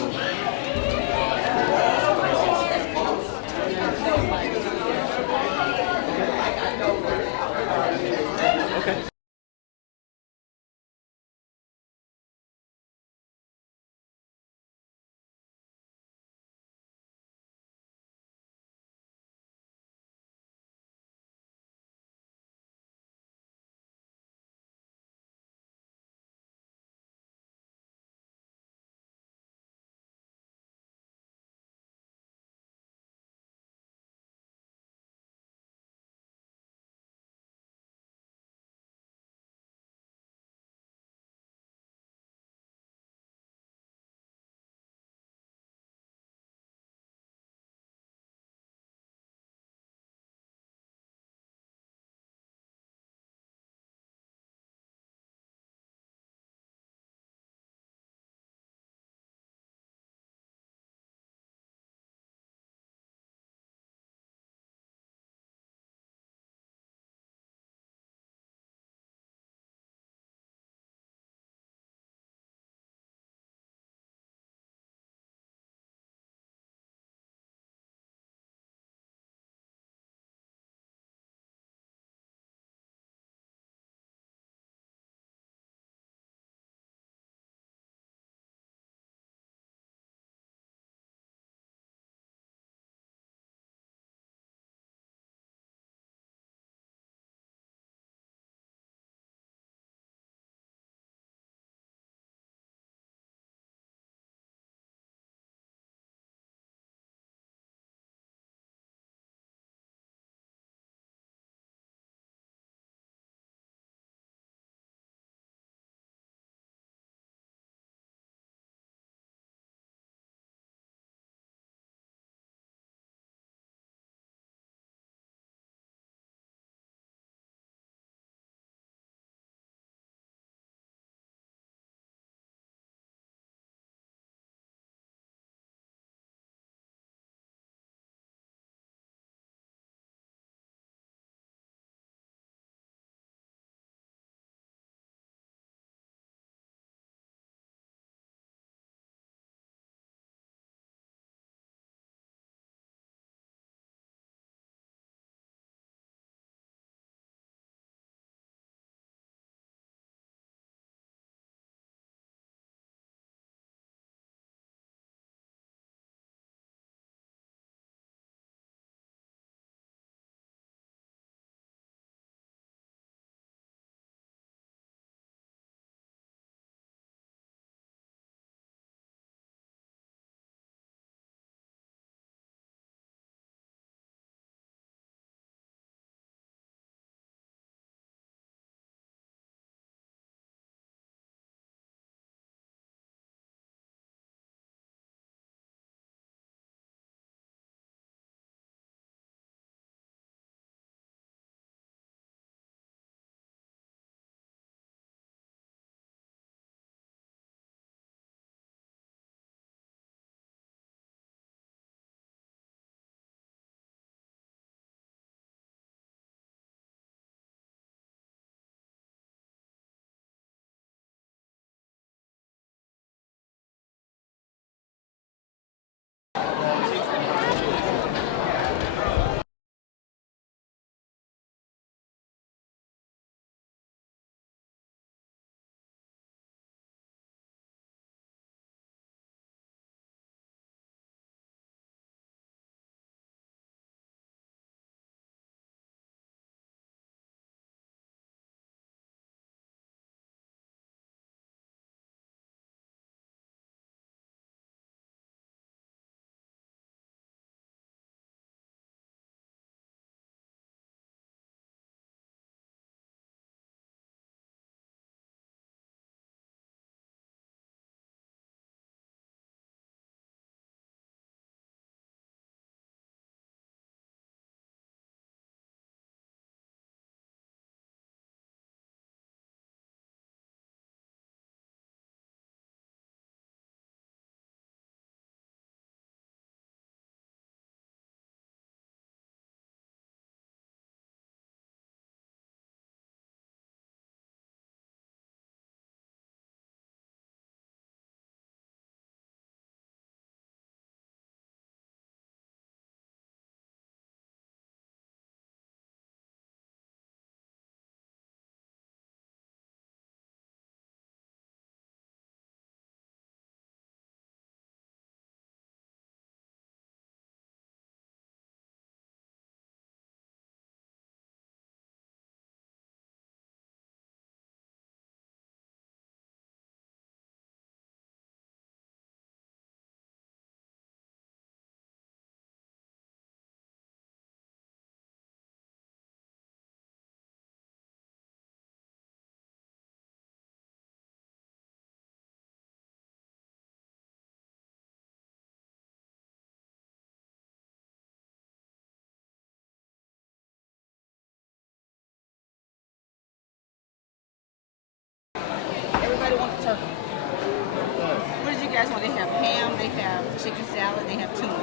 first one, they have ham, they have chicken salad, they have tuna.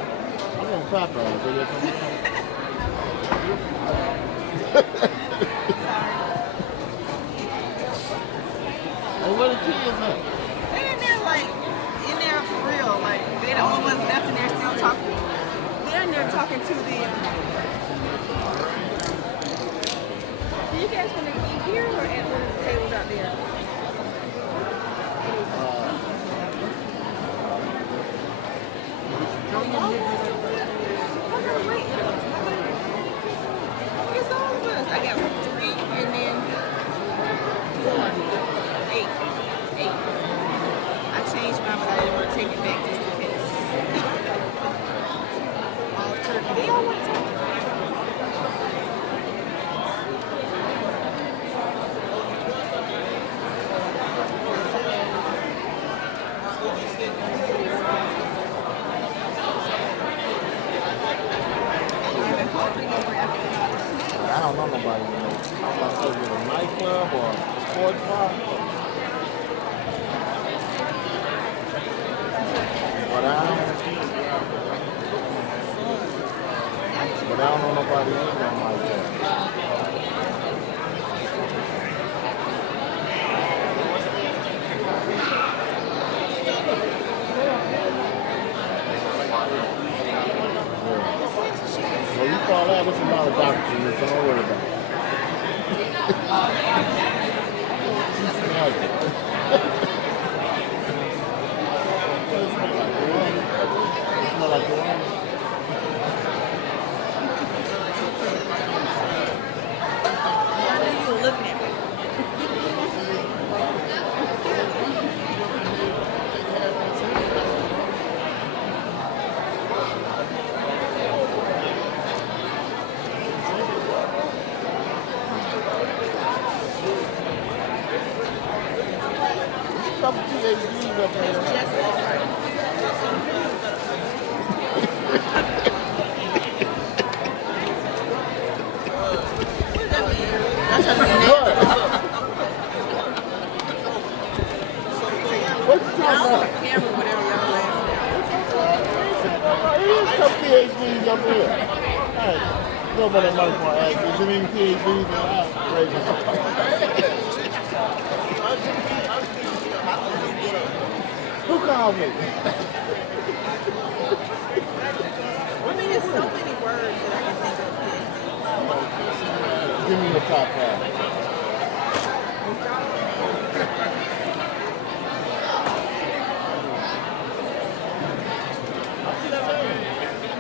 I'm gonna clap on it. Hey, where the kids at? They're in there like, in there for real. Like, they're the only ones left in there still talking. They're in there talking to the, do you guys want to eat here or at one of the tables out there? It's all of us. I got 3 and then 4. 8. 8. I changed mine, but I didn't want to take it back just in case. All turkey. They all want turkey. I don't know nobody. I'm about to say, with a nightclub or a sports bar. But I don't know nobody in there like that. Well, you call that, it's not a doctor, so don't worry about it. She smells it. It smells like Corona. It smells like Corona. I knew you were looking at me. Couple PhDs up there. What you talking about? Camera, whatever y'all laughing There is some PhDs up here. Hey, nobody might want to ask, is there any PhDs in that? Who called me? I mean, there's so many words that I can think of. Give me your top 5.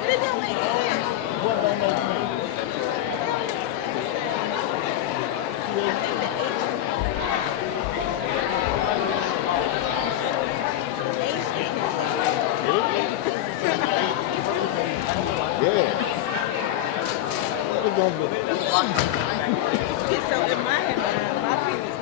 But it don't make sense. What don't make sense? Yeah. What is gonna be? Okay, so in my head, my penis,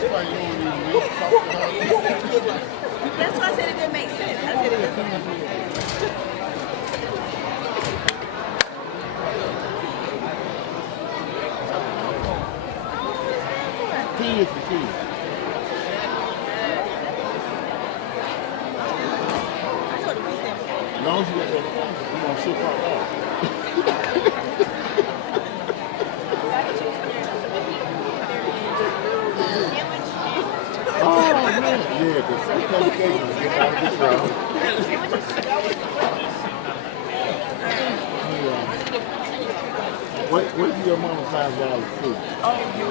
but I know that they That's why I said it didn't make sense. I said it doesn't make sense. P is the key. As long as you get that phone, you're going to ship out out. Oh, man. Yeah, because some complications get out of control. Where do your mama find out food? Oh, you.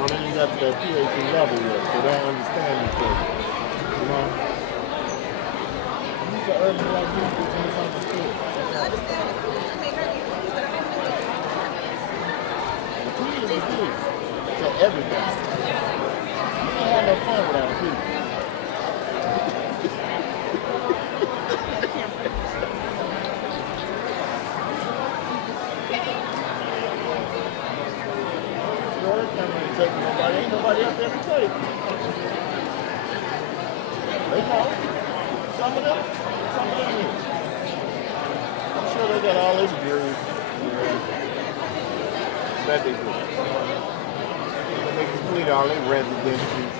So they ain't got to that PhD level yet, so they don't understand each other. You know? These are urban black people who misunderstood. I understand the food. I mean, hurt you, but I don't know the The key is the key to everything. You can't have no fun without a key. Ain't nobody up there to take. They know. Some of them is. I'm sure they got all this greed. Bet they do. They complete all their residencies.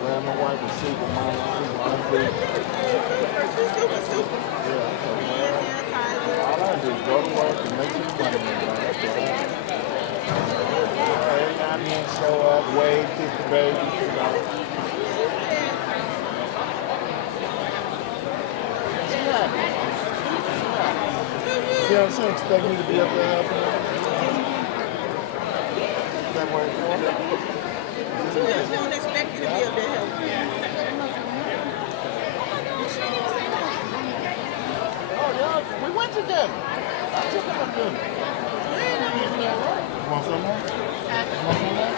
Grandma, wife, and super mom, super auntie. Yeah, all I do is go to work and make some money. That's all. Every now and then show up, wave, kiss the baby, you know. You know, she expect me to be up there helping her. Is that what it's for? She don't expect you to be up there helping. Oh, yeah, we went to dinner. I took them to dinner. Want some more? Want some more?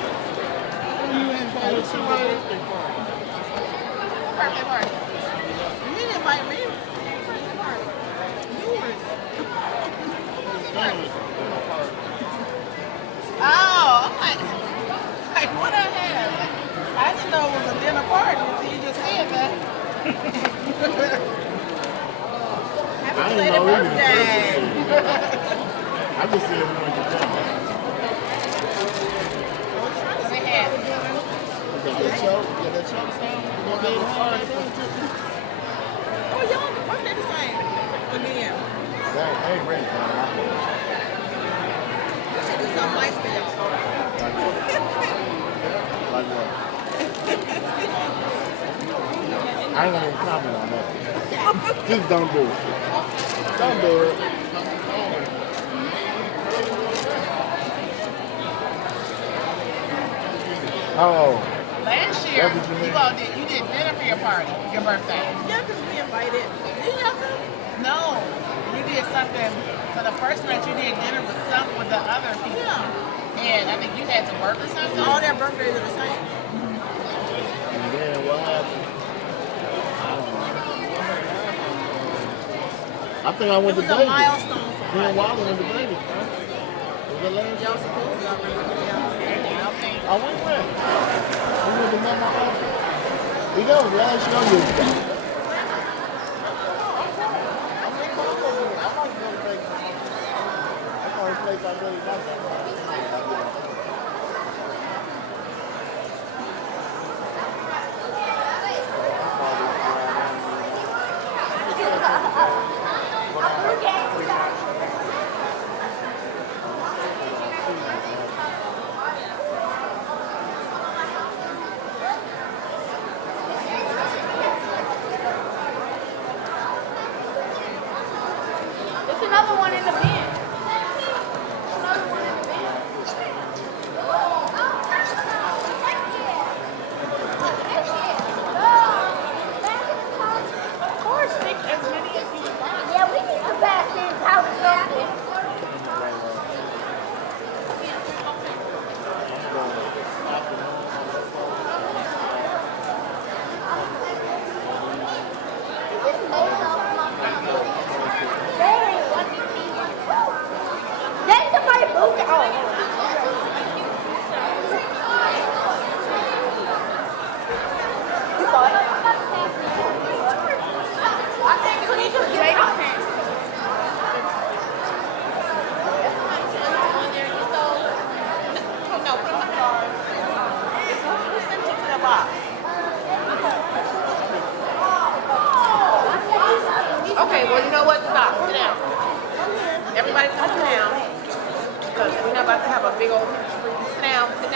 Who you invited to my birthday party? Birthday party. You didn't invite me. Yours. Oh, I'm like what I have? I didn't know it was a dinner party until you just said that. Happy belated birthday. I just said we went to dinner. Say happy. That show? Yeah, that show sound? Oh, y'all, the birthday the same. Again. I ain't ready for that. I should do something nice for y'all. Like what? I ain't gonna even comment on that. Just don't do it. Don't do it. Oh. Last year, you did dinner for your party, your birthday. Yeah, because we invited. Didn't y'all come? No, you did something for the first night. You did dinner with the other people. Yeah. And I think you had to work or something. All their birthdays are the same. And then what happened? I think I went to Vegas. It was a milestone for Me and Wilder went to Vegas, huh? Was it last year? Y'all supposed to I went where? We went to Mama Office. We know, last year you was there. I might go to Vegas. That's the only place I really like that. There's another one in the bin. Of course, take as many as you want. Yeah, we need to pass these houses up there. Then somebody moved You saw it? I think we need to get it. No, put it in the car. Who sent you to the box? Okay, well, you know what? Stop. Sit down. Everybody come sit down. Because we're not about to have a big old... Sit down. Sit down.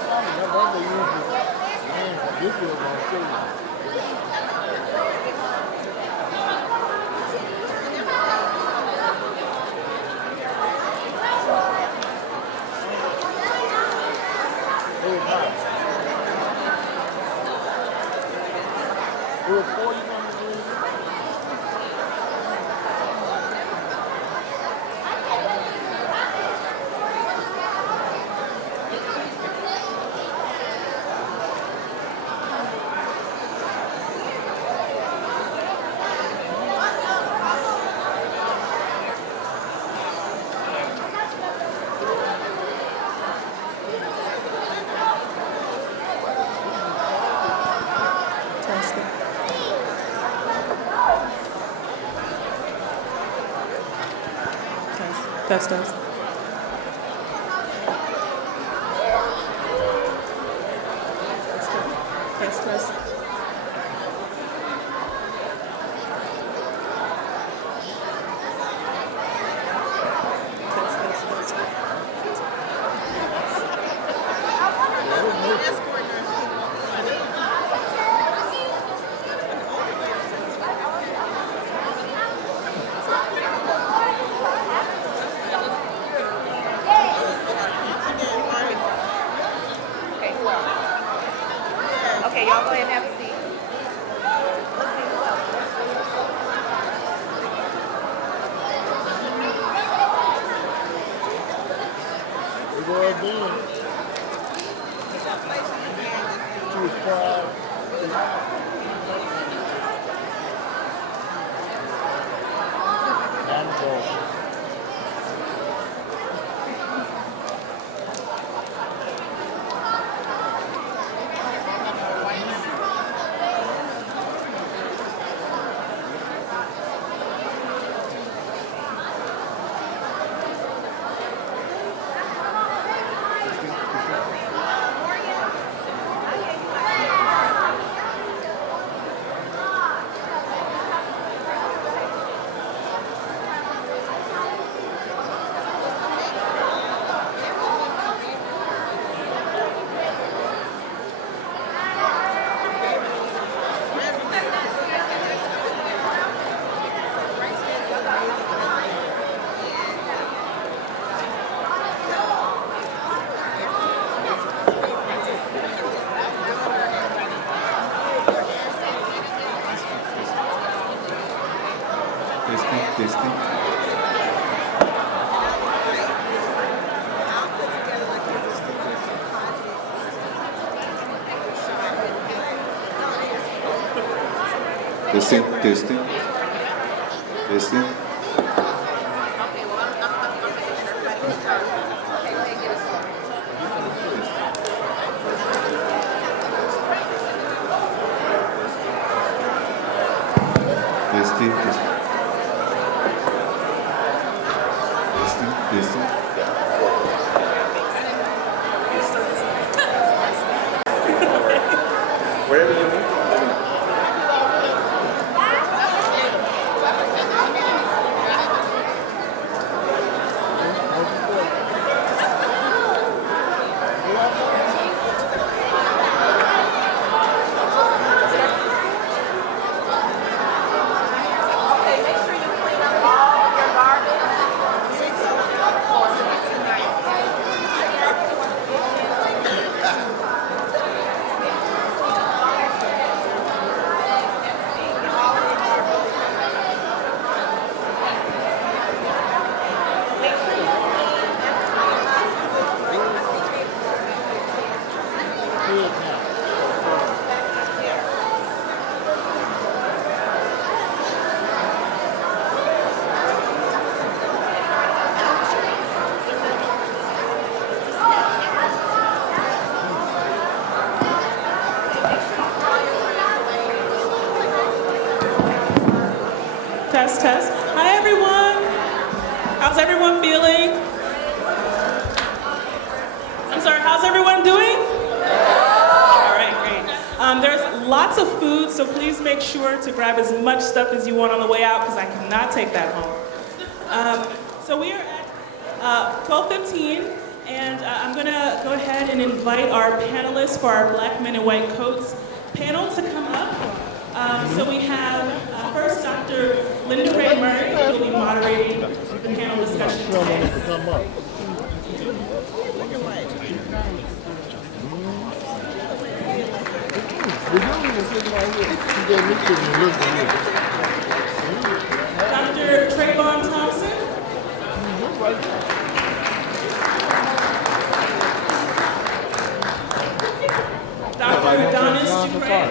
funny. That's what they usually man for this year on stage. It was 41 degrees. Test, test. Test, test. Okay, y'all go ahead and have a seat. Let's see who else. We go again. She was quiet. And go. Testing. Testing. Wherever you need. Test, test. Hi, everyone. How's everyone feeling? I'm sorry, how's everyone doing? All right, great. There's lots of food, so please make sure to grab as much stuff as you want on the way out, because I cannot take that home. So we are at 12:15, And I'm going to go ahead and invite our panelists for our Black Men in White Coats panel to come up. So we have first Dr. Linda Ray Murray, who will be moderating the panel discussion today. Dr. Trayvon Thompson. Dr. Adonis Dupre.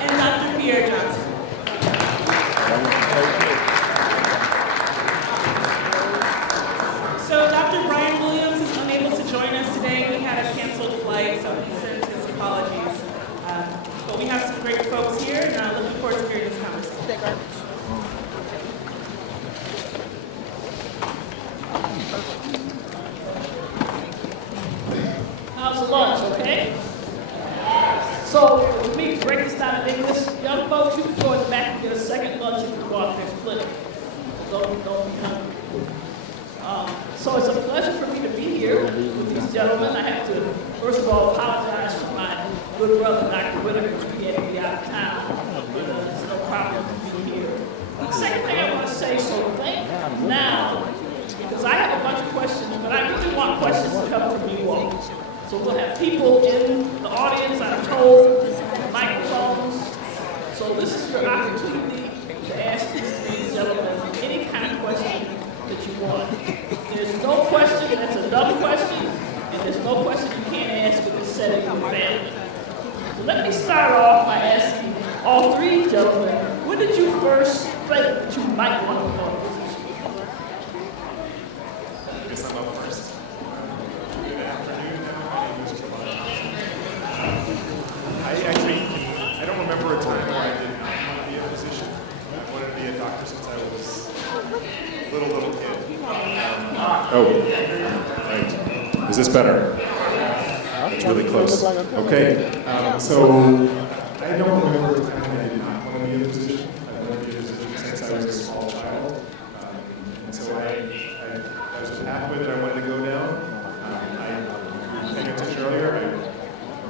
And Dr. Pierre Johnson. So Dr. Brian Williams is unable to join us today. We had a canceled flight, so he sends his apologies. But we have some great folks here, and I'm looking forward to hearing this conversation. How's the lunch, okay? So, for me, break this down in English. Young folks, you can go in the back and get a second lunch if you go out there and split it. Don't be hungry. So it's a pleasure for me to be here with these gentlemen. I have to, first of all, apologize for my good brother, Dr. Whitaker, for getting me out of town. It's no problem to be here. The second thing I want to say, so think now, because I have a bunch of questions, but I really want questions to come from you all. So we'll have people in the audience, I'm told, microphones. So this is your opportunity to ask these gentlemen any kind of question that you want. There's no question that's a dumb question, and there's no question you can't ask in this setting of family. So let me start off by asking all three gentlemen, when did you first think that you might want to go to this? I guess I'm up first. Good afternoon. My name is I don't remember a time where I did not want to be a physician. I wanted to be a doctor since I was a little kid. Right. Is this better? It's really close. Okay. So I don't remember a time when I did not want to be a physician. I wanted to be a physician since I was a small child. And so that was the pathway that I wanted to go down. I was paying attention earlier. I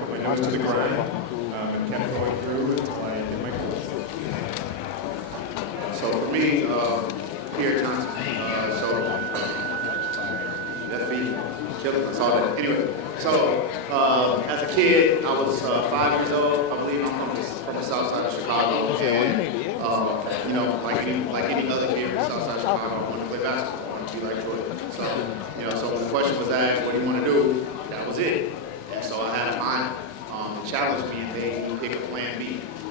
put my nose to the grind and kept going through until I did my course. So for me, Pierre Johnson, that's me, killing us all that. Anyway, so as a kid, I was 5 years old. I believe I'm from the south side of Chicago. And, you know, like any other kid from the south side of Chicago, I wanted to play basketball. I wanted to be like Jordan. So, so when the question was asked, what do you want to do? That was it. And so I had a mind challenge me and made me pick a plan B.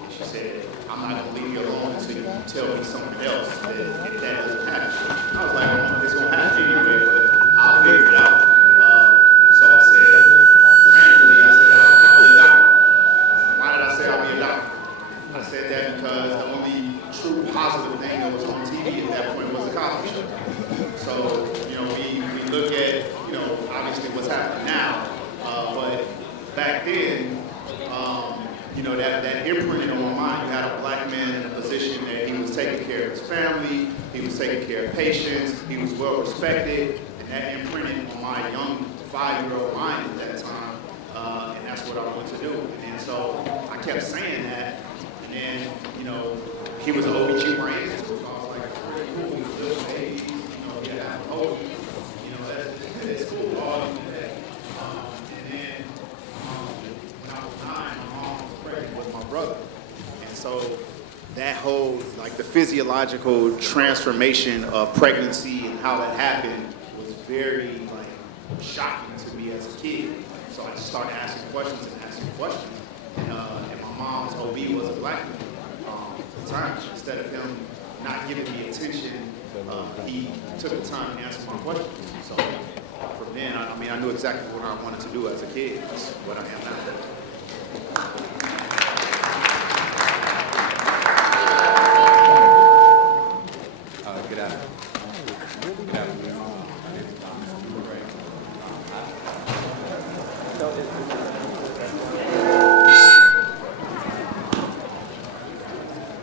And she said, I'm not going to leave you alone until you tell me something else that doesn't happen. I was like, well, it's going to happen anyway, but I'll figure it out. So I said, randomly, I'll be a doctor. Why did I say I'll be a doctor? I said that because the only true positive thing that was on TV at that point was the Cosby Show. So, you know, we look at, you know, obviously what's happening now, but back then, you know, that imprinted on my mind. You had a black man in a position that he was taking care of his family, he was taking care of patients, he was well respected, and that imprinted on my young 5-year-old mind at that time, and that's what I wanted to do. And so I kept saying that, and then, you know, he was an OB/GYN, so I was like, cool, little babies, you know, he had a hope, you know, that's cool, all you know that. And then when I was 9, my mom was pregnant with my brother. And so that whole, like the physiological transformation of pregnancy and how that happened was very like shocking to me as a kid. So I just started asking questions. And my mom's OB was a black man at the time. Instead of him not giving me attention, he took the time to answer my questions. So from then, I knew exactly what I wanted to do as a kid. That's what I am now. Good afternoon. Good afternoon. My name is Thomas Dupre.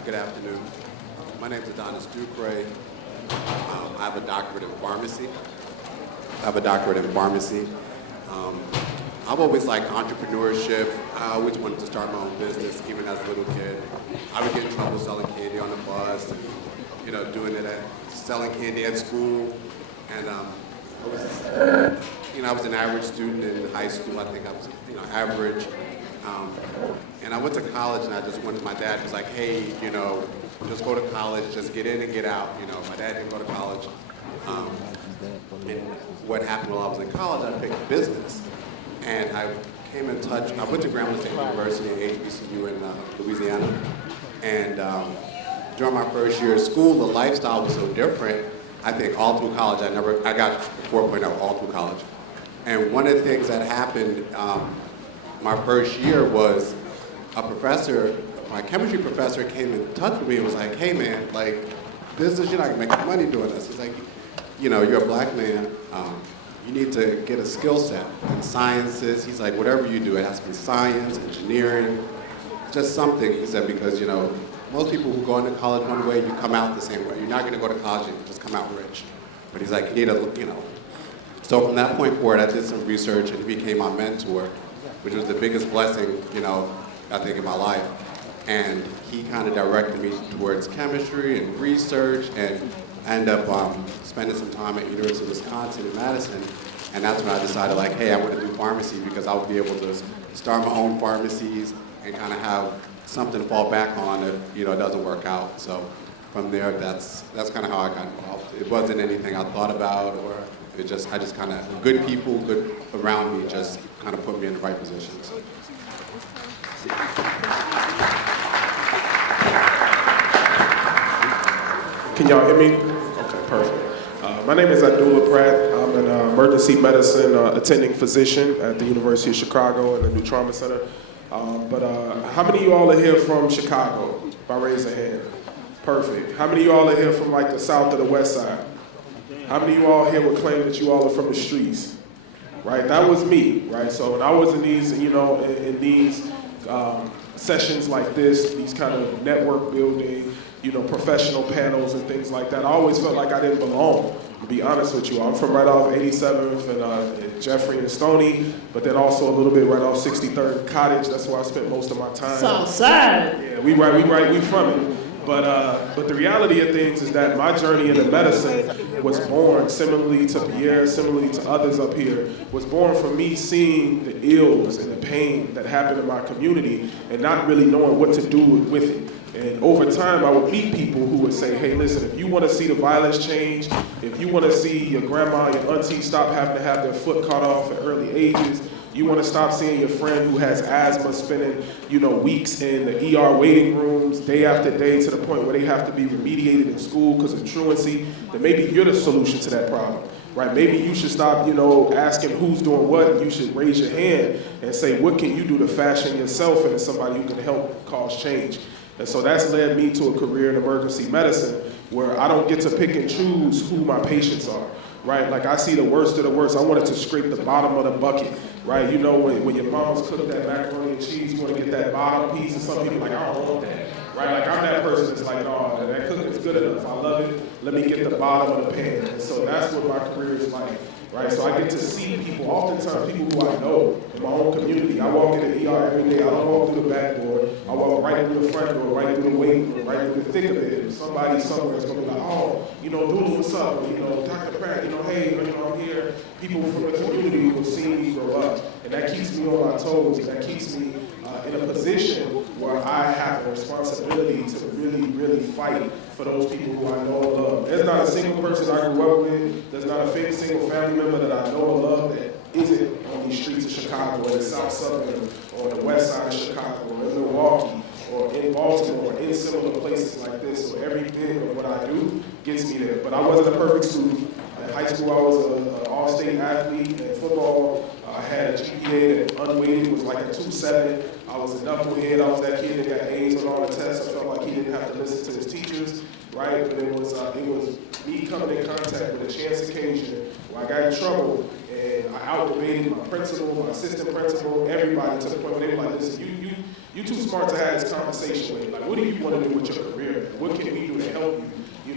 Good afternoon. My name is Adonis Dupre. I have a doctorate in pharmacy. I've always liked entrepreneurship. I always wanted to start my own business, even as a little kid. I would get in trouble selling candy on the bus, and, selling candy at school. And I was an average student in high school. I think I was, average. And I went to college, and I just wanted, my dad was like, hey, just go to college, just get in and get out. My dad didn't go to college. And what happened while I was in college, I picked business. And I came in touch, I went to Grambling State University, HBCU in Louisiana. And during my first year of school, the lifestyle was so different. I think all through college, I got 4.0 all through college. And one of the things that happened my first year was a professor, my chemistry professor came in touch with me and was like, hey man, you're not gonna make money doing this. He's like, you're a black man, you need to get a skill set in sciences. He's like, whatever you do, it has to be science, engineering, just something. He said, because, most people who go into college one way, you come out the same way. You're not gonna go to college and just come out rich. But he's like, you need to, So from that point forward, I did some research and he became my mentor, which was the biggest blessing, I think in my life. And he kind of directed me towards chemistry and research, and I ended up spending some time at University of Wisconsin in Madison. And that's when I decided, hey, I want to do pharmacy because I would be able to start my own pharmacies and kind of have something to fall back on if, it doesn't work out. So from there, that's kind of how I got involved. It wasn't anything I thought about, or I just kind of, good people, good around me just kind of put me in the right positions. Can y'all hear me? Okay, perfect. My name is Abdullah Pratt. I'm an emergency medicine attending physician at the University of Chicago in the New Trauma Center. But how many of you all are here from Chicago? If I raise a hand. Perfect. How many of you all are here from the south or the west side? How many of you all here would claim that you all are from the streets? Right, that was me, right? So when I was in these, in these sessions like this, these kind of network building, professional panels and things like that, I always felt like I didn't belong, to be honest with you. I'm from right off 87th and Jeffrey and Stony, but then also a little bit right off 63rd Cottage. That's where I spent most of my time. Southside. Yeah, we from it. But the reality of things is that my journey into medicine was born, similarly to Pierre, similarly to others up here, was born from me seeing the ills and the pain that happened in my community and not really knowing what to do with it. And over time, I would meet people who would say, hey, listen, if you want to see the violence change, if you want to see your grandma, your auntie stop having to have their foot cut off at early ages, you want to stop seeing your friend who has asthma spending, weeks in the ER waiting rooms day after day to the point where they have to be remediated in school because of truancy, then maybe you're the solution to that problem, right? Maybe you should stop, asking who's doing what, and you should raise your hand and say, what can you do to fashion yourself into somebody who can help cause change? And so that's led me to a career in emergency medicine where I don't get to pick and choose who my patients are. Right, I see the worst of the worst. I wanted to scrape the bottom of the bucket, right? When your mama's cooked that macaroni and cheese, you want to get that bottom piece, and some people I don't want that, right? I'm that person that's no, that cooking's good enough. I love it. Let me get the bottom of the pan. And so that's what my career is like, right? So I get to see people, oftentimes people who I know in my own community. I walk in the ER every day. I don't walk through the back door. I walk right through the front door, right through the waiting room, right through the thick of it. And somebody somewhere is going to be like, oh, Doodle, what's up? Dr. Pratt, hey, I'm here. People from the community who have seen me grow up. And that keeps me on my toes. And that keeps me in a position where I have a responsibility to really, really fight for those people who I know and love. There's not a single person I grew up with. There's not a single family member that I know and love that isn't on these streets of Chicago, or the South Suburb, or the West Side of Chicago, or in Milwaukee, or in Baltimore, or in similar places like this. So every bit of what I do gets me there. But I wasn't a perfect student. In high school, I was an all-state athlete. In football, I had a GPA that unweighted was like a 2.7. I was a knucklehead. I was that kid that got A's on all the tests. I felt like he didn't have to listen to his teachers, right? But it was me coming in contact with a chance occasion where I got in trouble and I out-debated my principal, my assistant principal, everybody to the point where they were like, listen, you too smart to have this conversation with. What do you want to do with your career? What can we do to help you,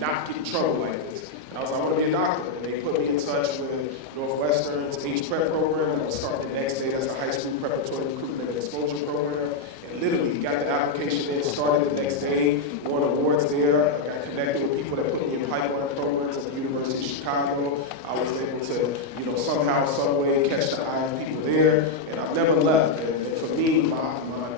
not not get in trouble like this. And I was like, I want to be a doctor. And they put me in touch with Northwestern's H-Prep program that was started the next day. That's the high school preparatory recruitment and exposure program. And literally got the application in, started the next day, won awards there. I got connected with people that put me in pipeline programs at the University of Chicago. I was able to, somehow, some way catch the eye of people there. And I've never left. And for me,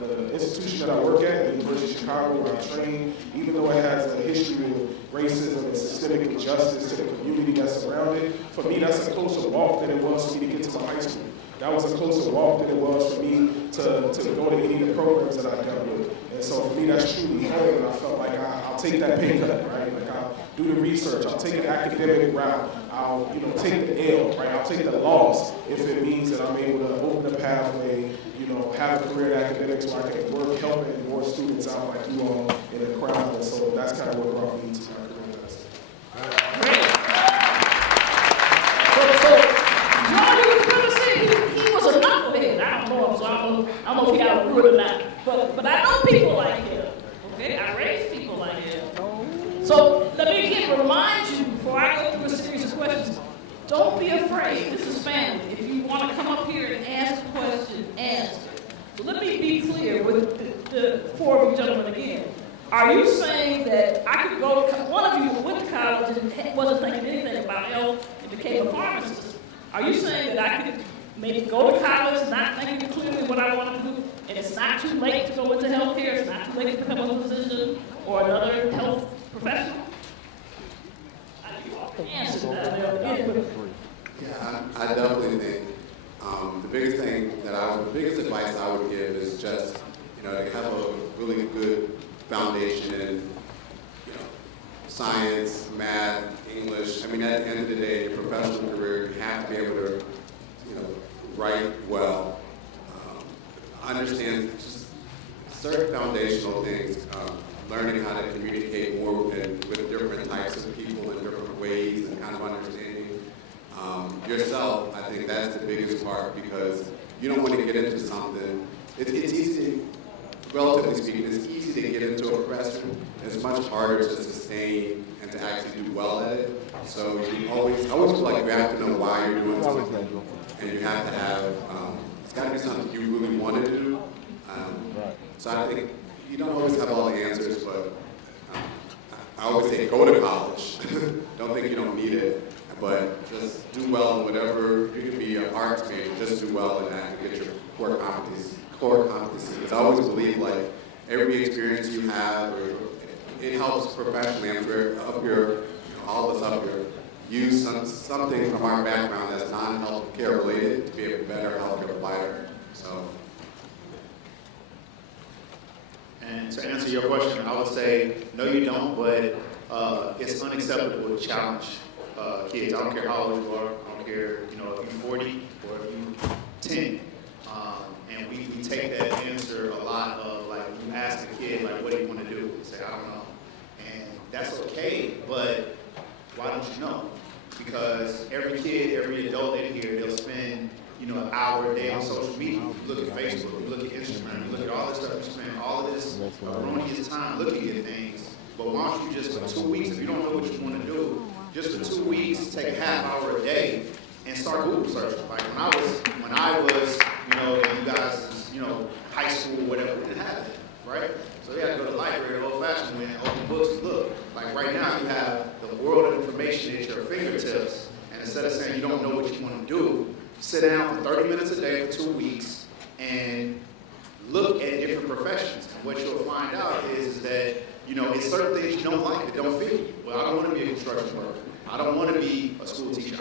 the institution that I work at, the University of Chicago, where I train, even though it has a history of racism and systemic injustice to the community that's around it, for me, that's a closer walk than it was for me to get to my high school. That was a closer walk than it was for me to go to any of the programs that I dealt with. And so for me, that's truly home, and I felt like I'll take that pay cut, right? Like I'll do the research, I'll take an academic route, I'll take the L, right? I'll take the loss if it means that I'm able to open a pathway, have a career in academics where I can work helping more students out like you all in the crowd. And so that's kind of what brought me to my career medicine. He was a knucklehead. I don't know him, so I don't know if he got a good or not. But I know people like him. Okay, I raised people like him. So let me again remind you before I go through a series of questions. Don't be afraid. This is family. If you want to come up here and ask a question, ask it. So let me be clear with the four of you gentlemen again. Are you saying that I could go to, one of you went to college and wasn't thinking anything about health and became a pharmacist? Are you saying that I could maybe go to college not thinking clearly what I want to do, and it's not too late to go into healthcare, it's not too late to become a physician or another health professional? Answer that. Yeah, I definitely think the biggest advice I would give is just, to have a really good foundation in, science, math, English. I mean, at the end of the day, your professional career, you have to be able to, write well, understand just certain foundational things, learning how to communicate more with different types of people in different ways and kind of understanding yourself. I think that's the biggest part because you don't want to get into something. It's easy, relatively speaking, it's easy to get into a profession. It's much harder to sustain and to actually do well at it. So I always feel like you have to know why you're doing something. And you have to have, it's got to be something you really want to do. So I think you don't always have all the answers, but I always say go to college. Don't think you don't need it, but just do well in whatever. You can be an arts major, just do well in that and get your core competency. Because I always believe like every experience you have, it helps professionally. I'm sure all of us up here, use something from our background that's non-healthcare related to be a better healthcare provider. So. And to answer your question, I would say, no you don't, but it's unacceptable to challenge kids. I don't care how old you are, I don't care, if you're 40 or if you're 10. And we take that answer a lot of, like, you ask a kid, like, what do you want to do? They say, I don't know. And that's okay, but why don't you know? Because every kid, every adult in here, they'll spend, an hour a day on social media. You look at Facebook, you look at Instagram, you look at all this stuff, you spend all of this erroneous time looking at things. But why don't you just for 2 weeks, if you don't know what you want to do, just for 2 weeks, take a half hour a day and start Google searching. Like when I was, and you guys, high school, whatever, we didn't have that, right? So you had to go to the library, the old-fashioned way, and open books and look. Like right now, you have the world of information at your fingertips, and instead of saying you don't know what you want to do, sit down for 30 minutes a day for 2 weeks and look at different professions. And what you'll find out is that, it's certain things you don't like that don't fit you. Well, I don't want to be a construction worker. I don't want to be a school teacher.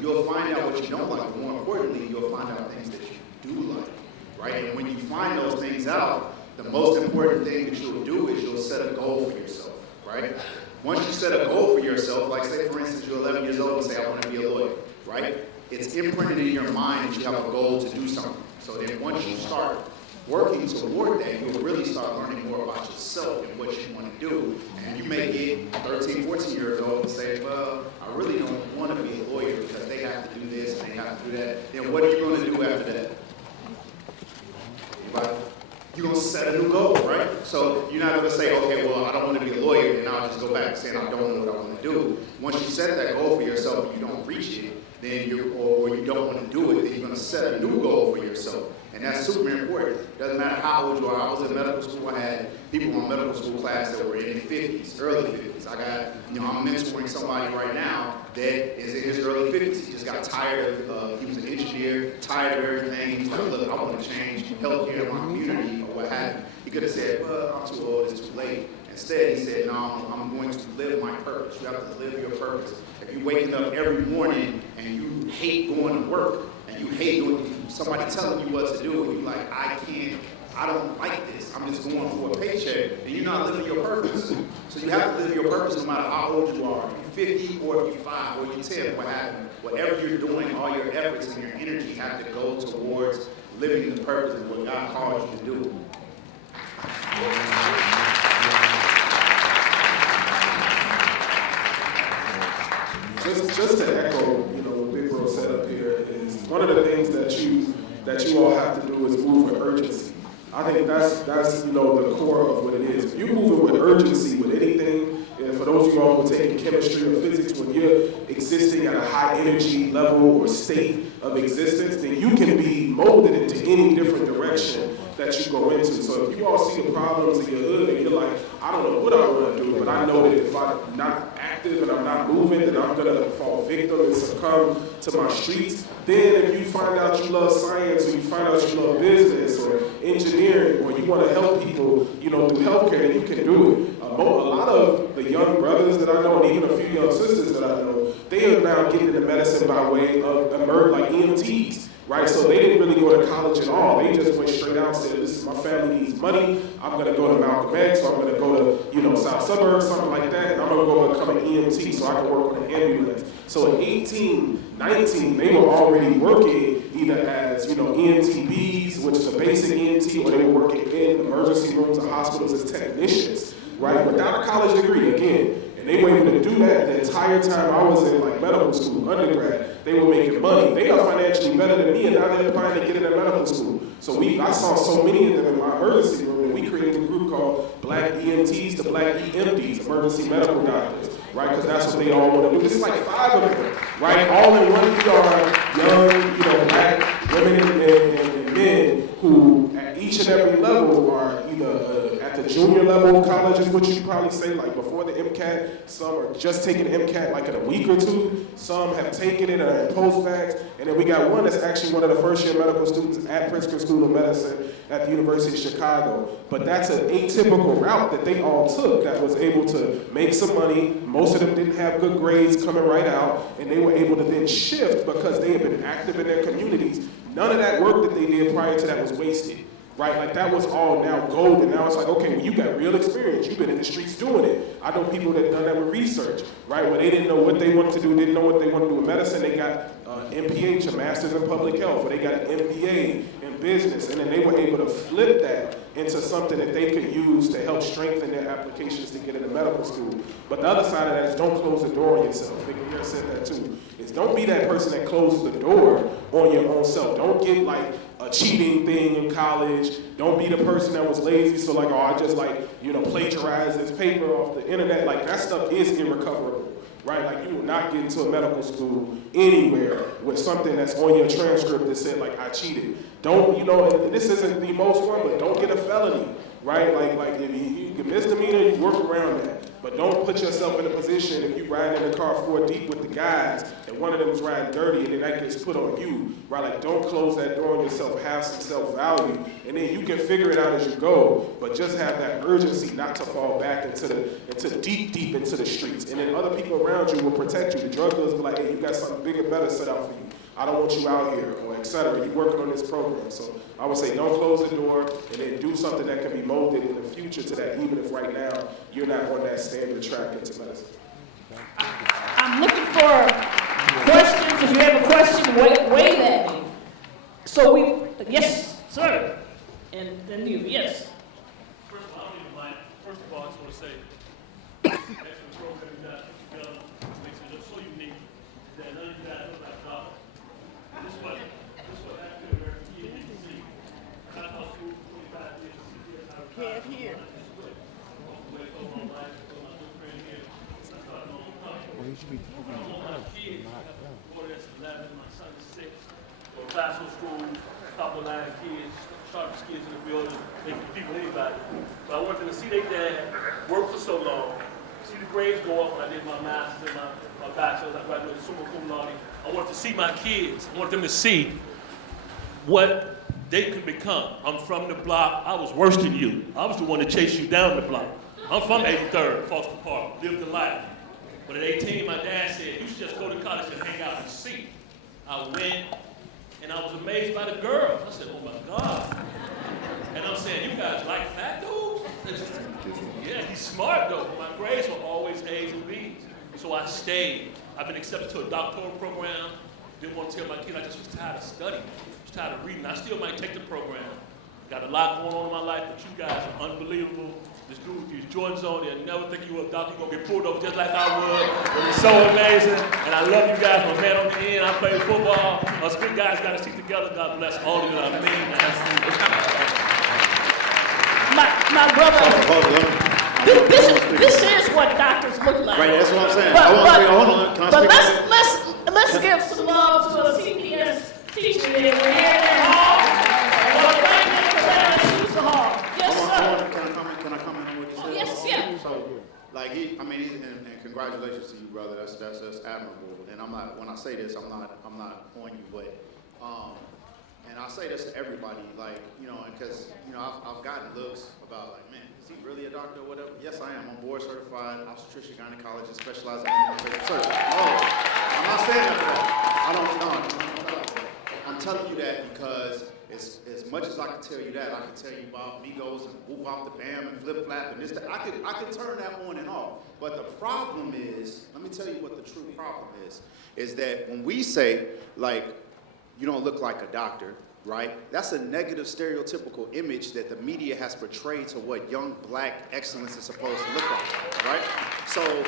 You'll find out what you don't like, but more importantly, you'll find out things that you do like, right? And when you find those things out, the most important thing that you'll do is you'll set a goal for yourself, right? Once you set a goal for yourself, like say for instance, you're 11 years old and say, I want to be a lawyer, right? It's imprinted in your mind that you have a goal to do something. So then once you start working toward that, you'll really start learning more about yourself and what you want to do. And you may get 13, 14 years old and say, well, I really don't want to be a lawyer because they have to do this and they have to do that. Then what are you going to do after that? Right? You're going to set a new goal, right? So you're not going to say, okay, well, I don't want to be a lawyer, and I'll just go back saying I don't know what I want to do. Once you set that goal for yourself and you don't reach it, then or you don't want to do it, then you're going to set a new goal for yourself. And that's super important. Doesn't matter how old you are. I was in medical school. I had people in my medical school class that were in their 50s, early 50s. I got, I'm mentoring somebody right now that is in his early 50s. He just got tired of, he was an engineer, tired of everything. He's like, look, I want to change healthcare in my community or what have you. He could have said, well, I'm too old, it's too late. Instead, he said, no, I'm going to live my purpose. You have to live your purpose. If you're waking up every morning and you hate going to work, and you hate doing somebody telling you what to do, and you're like, I don't like this, I'm just going for a paycheck, then you're not living your purpose. So you have to live your purpose no matter how old you are. If you're 50 or if you're 5 or you're 10, what happened? Whatever you're doing, all your efforts and your energy have to go towards living the purpose of what God called you to do. Just to echo, what Big Bro said up here is one of the things that you all have to do is move with urgency. I think that's the core of what it is. If you're moving with urgency with anything, and for those of you all who are taking chemistry or physics, when you're existing at a high energy level or state of existence, then you can be molded into any different direction that you go into. So if you all see the problems in your hood and you're like, I don't know what I want to do, but I know that if I'm not active and I'm not moving, then I'm going to fall victim and succumb to my streets. Then if you find out you love science, or you find out you love business or engineering, or you want to help people, through healthcare, then you can do it. A lot of the young brothers that I know, and even a few young sisters that I know, they are now getting into medicine by way of like EMTs. Right, so they didn't really go to college at all. They just went straight out and said, listen, my family needs money. I'm going to go to Malcolm X, or I'm going to go to, South Suburbs, something like that, and I'm going to go become an EMT so I can work on an ambulance. So at 18, 19, they were already working either as, EMTBs, which is a basic EMT, or they were working in emergency rooms or hospitals as technicians, right, without a college degree, again. And they were able to do that the entire time I was in medical school, undergrad. They were making money. They are financially better than me, and now they're applying to get into medical school. So I saw so many of them in my emergency room, and we created a group called Black EMTs to Black EMDs, emergency medical doctors, right? Because that's what they all want to do. It's like 5 of them, right? All in one ER, young, Black women and men who at each and every level are either at the junior level of college is what you probably say, like before the MCAT. Some are just taking MCAT like in a week or two. Some have taken it or in post-vax. And then we got one that's actually one of the first-year medical students at Pritzker School of Medicine at the University of Chicago. But that's an atypical route that they all took that was able to make some money. Most of them didn't have good grades coming right out, and they were able to then shift because they had been active in their communities. None of that work that they did prior to that was wasted. Right, like that was all now gold, and now it's like, okay, well, you got real experience. You've been in the streets doing it. I know people that done that with research, right, where they didn't know what they wanted to do, didn't know what they wanted to do in medicine. They got MPH, a master's in public health, or they got an MBA in business, and then they were able to flip that into something that they could use to help strengthen their applications to get into medical school. But the other side of that is don't close the door on yourself. Big Bear said that too. Is don't be that person that closes the door on your own self. Don't get like a cheating thing in college. Don't be the person that was lazy, so like, I just plagiarized this paper off the internet. Like that stuff is irrecoverable, right? Like you will not get into a medical school anywhere with something that's on your transcript that said like, I cheated. Don't, and this isn't the most one, but don't get a felony, right? Like if you get misdemeanor, you work around that. But don't put yourself in a position if you ride in the car 4 deep with the guys and one of them is riding dirty and then that gets put on you, right? Like don't close that door on yourself, have some self-value, and then you can figure it out as you go, but just have that urgency not to fall back into deep into the streets. And then other people around you will protect you. The drug dealers will be like, hey, you got something bigger, better set out for you. I don't want you out here, or et cetera. You're working on this program. So I would say don't close the door and then do something that can be molded in the future to that, even if right now you're not on that standard track into medicine. I'm looking for questions. If you have a question, wave at me. So yes, sir. And then you, yes. First of all, I don't even mind. First of all, I just want to say, excellent program you got done. Makes it look so unique that none of you guys look like God. This is what African American kids need to see. I taught school for 25 years. Can't hear. my kids, I have a daughter that's 11, my son is 6. Go to classical school, couple line kids, sharpest kids in the building, they can compete with anybody. But I wanted them to see their dad work for so long, see the grades go up when I did my master's and my bachelor's, I graduated summa cum laude. I wanted to see my kids, I wanted them to see what they could become. I'm from the block, I was worse than you. I was the one that chased you down the block. I'm from 83rd, Foster Park, lived the life. But at 18, my dad said, you should just go to college and hang out and see. I went, and I was amazed by the girls. I said, oh my God. And I'm saying, you guys like fat dudes? Yeah, he's smart though. My grades were always A's and B's. So I stayed. I've been accepted to a doctoral program. Didn't want to tell my kid, I just was tired of studying. I was tired of reading. I still might take the program. Got a lot going on in my life, but you guys are unbelievable. This dude with these Jordans on, they'll never think you were a doctor. You're going to get pulled over just like I would. But it's so amazing. And I love you guys. My man on the end, I play football. Us big guys got to stick together. God bless all of you. I mean, My brother, this is what doctors look like. Right, that's what I'm saying. But, hold on. Can I speak? let's give some love to a CPS teacher in here. Can I comment on what you said? Yes, yeah. So, like and congratulations to you, brother. That's admirable. And I'm not, when I say this, I'm not on you, but and I say this to everybody, like, you know, because, you know, I've gotten looks about, like, man, is he really a doctor or whatever? Yes, I am. I'm board certified, obstetrician, gynecologist, specializing in I'm not saying that. I don't know. I'm telling you that because as much as I can tell you that, I can tell you about Migos and whoop off the bam and flip flap and this, that. I can turn that on and off. But the problem is, let me tell you what the true problem is that when we say, like, you don't look like a doctor, right? That's a negative stereotypical image that the media has portrayed to what young black excellence is supposed to look like, right? So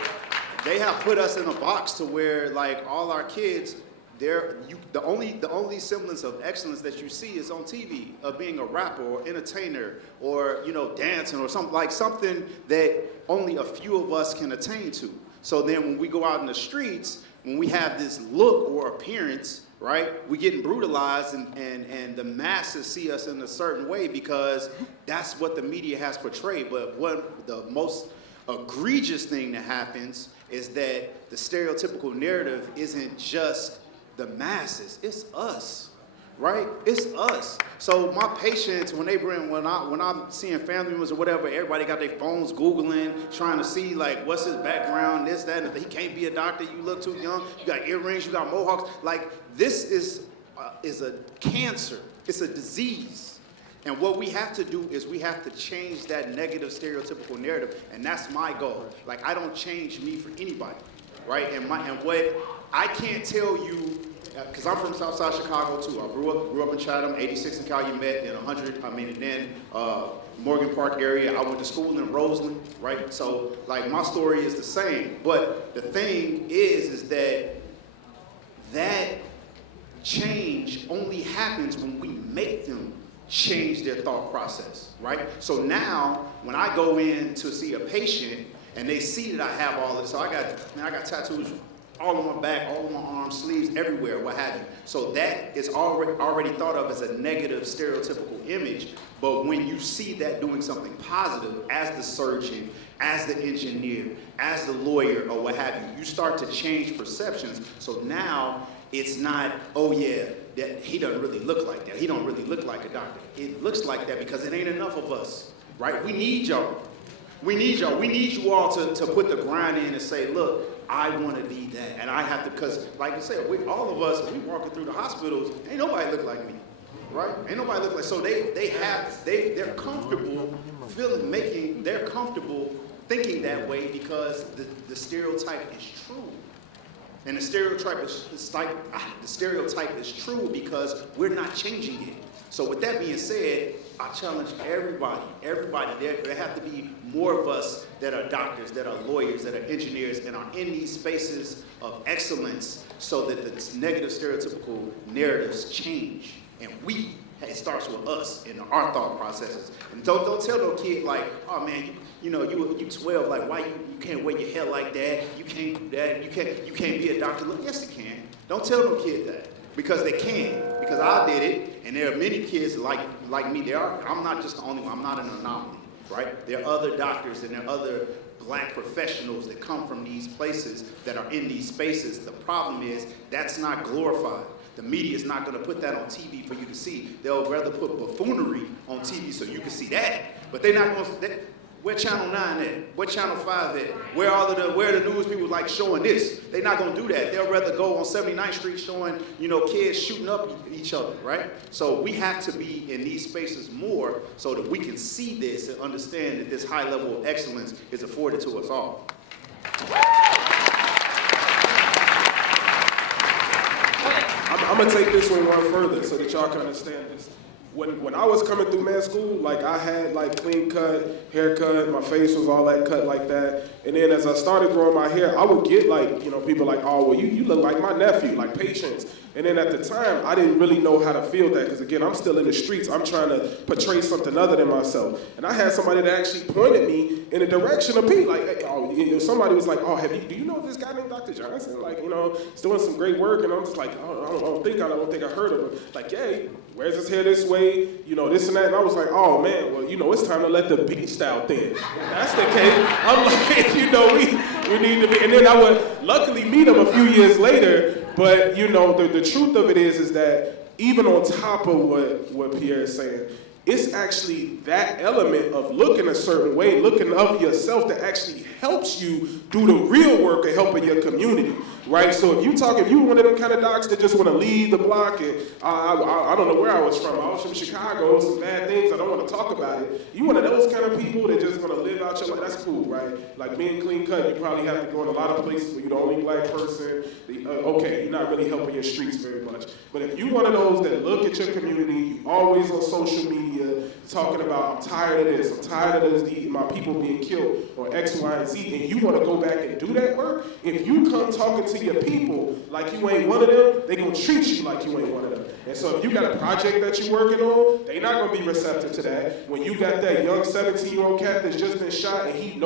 they have put us in a box to where, like, all our kids, the only semblance of excellence that you see is on TV, of being a rapper or entertainer or, you know, dancing or something, like something that only a few of us can attain to. So then when we go out in the streets, when we have this look or appearance, right, we're getting brutalized and the masses see us in a certain way because that's what the media has portrayed. But what the most egregious thing that happens is that the stereotypical narrative isn't just the masses, it's us, right? It's us. So my patients, when I'm seeing family members or whatever, everybody got their phones Googling, trying to see, like, what's his background, this, that, and he can't be a doctor, you look too young, you got earrings, you got mohawks. Like, this is a cancer, it's a disease. And what we have to do is we have to change that negative stereotypical narrative, and that's my goal. Like, I don't change me for anybody, right? And what I can't tell you, because I'm from Southside Chicago too. I grew up in Chatham, 86 in Calumet, and then Morgan Park area. I went to school in Roseland, right? So, like, my story is the same. But the thing is that change only happens when we make them change their thought process, right? So now, when I go in to see a patient and they see that I have all this, so I got tattoos all on my back, all on my arms, sleeves, everywhere, what have you. So that is already thought of as a negative stereotypical image. But when you see that doing something positive, as the surgeon, as the engineer, as the lawyer, or what have you, you start to change perceptions. So now it's not, oh yeah, that he doesn't really look like that. He don't really look like a doctor. It looks like that because it ain't enough of us, right? We need y'all. We need y'all. We need you all to put the grind in and say, look, I want to be that. And I have to, because like you said, all of us, we walking through the hospitals, ain't nobody look like me, right? Ain't nobody look like, so they're comfortable they're comfortable thinking that way because the stereotype is true. And the stereotype is true because we're not changing it. So with that being said, I challenge everybody, there have to be more of us that are doctors, that are lawyers, that are engineers, and are in these spaces of excellence so that the negative stereotypical narratives change. And we it starts with us and our thought processes. And don't tell no kid like, oh man, you 12, like why you can't wear your hair like that? You can't do that. You can't be a doctor. Look, yes, they can. Don't tell no kid that because they can. Because I did it, and there are many kids like me. I'm not just the only one. I'm not an anomaly, right? There are other doctors and there are other black professionals that come from these places that are in these spaces. The problem is that's not glorified. The media is not going to put that on TV for you to see. They'll rather put buffoonery on TV so you can see that. But they're not going to. Where Channel 9 at? Where Channel 5 at? Where the news people like showing this? They're not going to do that. They'll rather go on 79th Street showing, kids shooting up each other, right? So we have to be in these spaces more so that we can see this and understand that this high level of excellence is afforded to us all. I'm going to take this one further so that y'all can understand this. When I was coming through med school, like I had like clean cut, haircut, my face was all that cut like that. And then as I started growing my hair, I would get like, people like, oh, well, you look like my nephew, like patients. And then at the time, I didn't really know how to feel that because again, I'm still in the streets. I'm trying to portray something other than myself. And I had somebody that actually pointed me in the direction of me. Like, somebody was like, oh, do you know this guy named Dr. Johnson? Like, he's doing some great work. And I'm just like, I don't think I heard of him. Like, yeah, he wears his hair this way, this and that. And I was like, oh man, well, it's time to let the beast out then. If that's the case, I'm like, we need to be. And then I would luckily meet him a few years later. But, the truth of it is that even on top of what Pierre is saying, it's actually that element of looking a certain way, looking of yourself that actually helps you do the real work of helping your community, right? So if you one of them kind of docs that just want to leave the block, and I don't know where I was from. I was from Chicago, some bad things, I don't want to talk about it. You one of those kind of people that just want to live out your life, that's cool, right? Like being clean cut, you probably have to go in a lot of places where you're the only black person. Okay, you're not really helping your streets very much. But if you're one of those that look at your community, you always on social media, talking about, I'm tired of this, I'm tired of this, my people being killed, or X, Y, and Z, and you want to go back and do that work, if you come talking to your people like you ain't one of them, they going to treat you like you ain't one of them. And so if you got a project that you're working on, they not going to be receptive to that. When you got that young 17-year-old cat that's just been shot and he's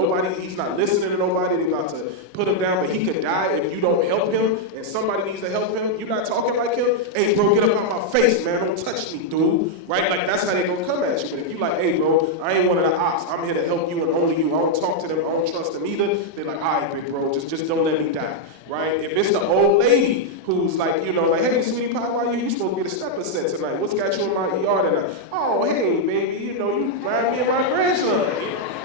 not listening to nobody, they about to put him down, but he could die if you don't help him, and somebody needs to help him, you not talking like him, hey bro, get up out my face, man, don't touch me, dude, right? Like that's how they gonna come at you. But if you like, hey bro, I ain't one of the ops, I'm here to help you and only you, I don't talk to them, I don't trust them either, they're like, all right, big bro, just don't let me die, right? If it's the old lady who's like, like, hey, sweetie pie, why you supposed to get a stepper set tonight? What's got you in my ER tonight? Oh, hey, baby, you remind me of my grandson.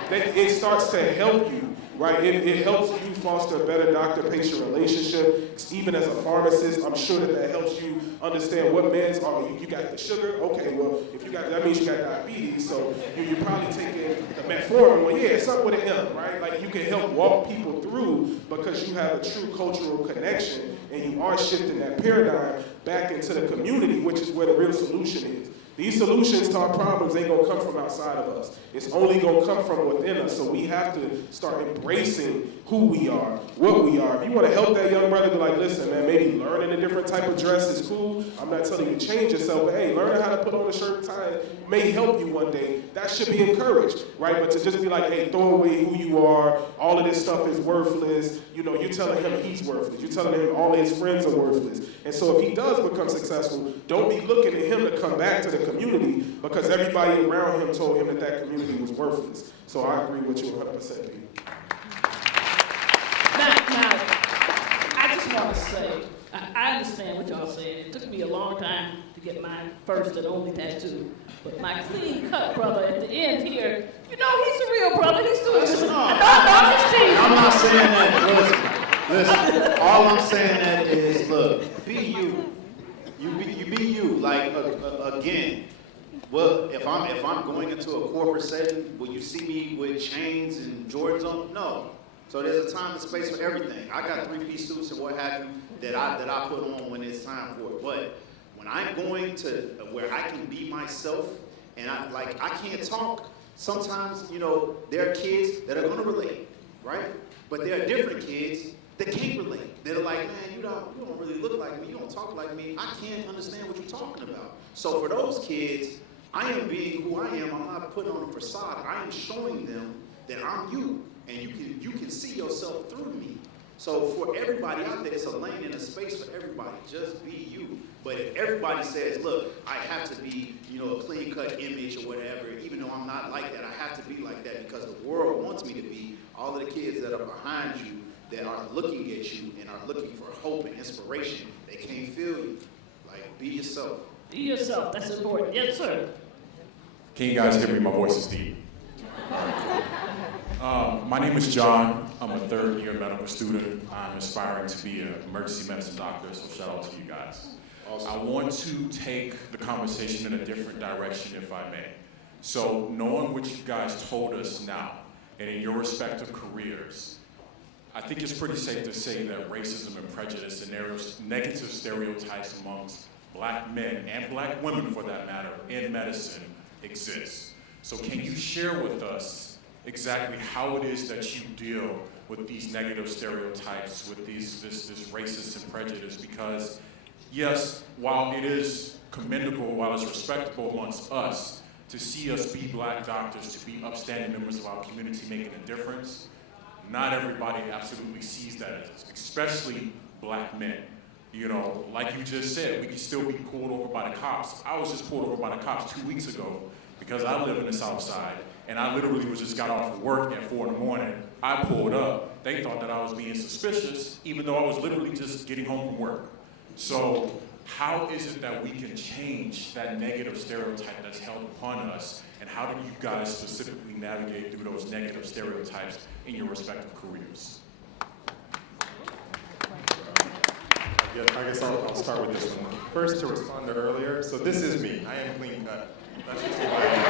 It starts to help you, right? It helps you foster a better doctor-patient relationship. Even as a pharmacist, I'm sure that helps you understand what meds are. You got the sugar? Okay, well, if you got that means you got diabetes, so you're probably taking the metformin. Well, yeah, it's something with an M, right? Like you can help walk people through because you have a true cultural connection and you are shifting that paradigm back into the community, which is where the real solution is. These solutions to our problems ain't gonna come from outside of us. It's only gonna come from within us. So we have to start embracing who we are, what we are. If you wanna help that young brother, be like, listen, man, maybe learning a different type of dress is cool. I'm not telling you to change yourself, but hey, learning how to put on a shirt and tie may help you one day. That should be encouraged, right? But to just be like, hey, throw away who you are. All of this stuff is worthless. You're telling him he's worthless. You're telling him all of his friends are worthless. And so if he does become successful, don't be looking at him to come back to the community because everybody around him told him that community was worthless. So I agree with you 100%. Now, I just want to say, I understand what y'all saying. It took me a long time to get my first and only tattoo. But my clean cut brother at the end here, he's a real brother. He's doing this. I'm not saying that. Listen, all I'm saying that is, look, be you. You be you. Like again, well, if I'm going into a corporate setting, will you see me with chains and Jordans on? No. So there's a time and space for everything. I got 3-piece suits and what have you that I put on when it's time for it. But when I'm going to where I can be myself and I can't talk, sometimes, there are kids that are gonna relate, right? But there are different kids They can't relate. They're like, man, you don't really look like me. You don't talk like me. I can't understand what you're talking about. So for those kids, I am being who I am. I'm not putting on a facade. I am showing them that I'm you, and you can see yourself through me. So for everybody out there, it's a lane and a space for everybody. Just be you. But if everybody says, look, I have to be, a clean-cut image or whatever, even though I'm not like that, I have to be like that because the world wants me to be. All of the kids that are behind you, that are looking at you and are looking for hope and inspiration, they can't feel you. Like, be yourself. Be yourself. That's important. Yes, sir. Can you guys hear me? My voice is deep. My name is John. I'm a third-year medical student. I'm aspiring to be an emergency medicine doctor, so shout out to you guys. I want to take the conversation in a different direction, if I may. So knowing what you guys told us now, and in your respective careers, I think it's pretty safe to say that racism and prejudice and negative stereotypes amongst black men and black women, for that matter, in medicine exists. So can you share with us exactly how it is that you deal with these negative stereotypes, with this racist and prejudice? Because yes, while it is commendable, while it's respectable amongst us to see us be black doctors, to be upstanding members of our community making a difference, not everybody absolutely sees that, especially black men. Like you just said, we can still be pulled over by the cops. I was just pulled over by the cops 2 weeks ago because I live in the South Side, and I literally just got off of work at 4 in the morning. I pulled up. They thought that I was being suspicious, even though I was literally just getting home from work. So how is it that we can change that negative stereotype that's held upon us, and how do you guys specifically navigate through those negative stereotypes in your respective careers? Yeah, I guess I'll start with this one. First, to respond to earlier, so this is me. I am clean cut. That's just who I am.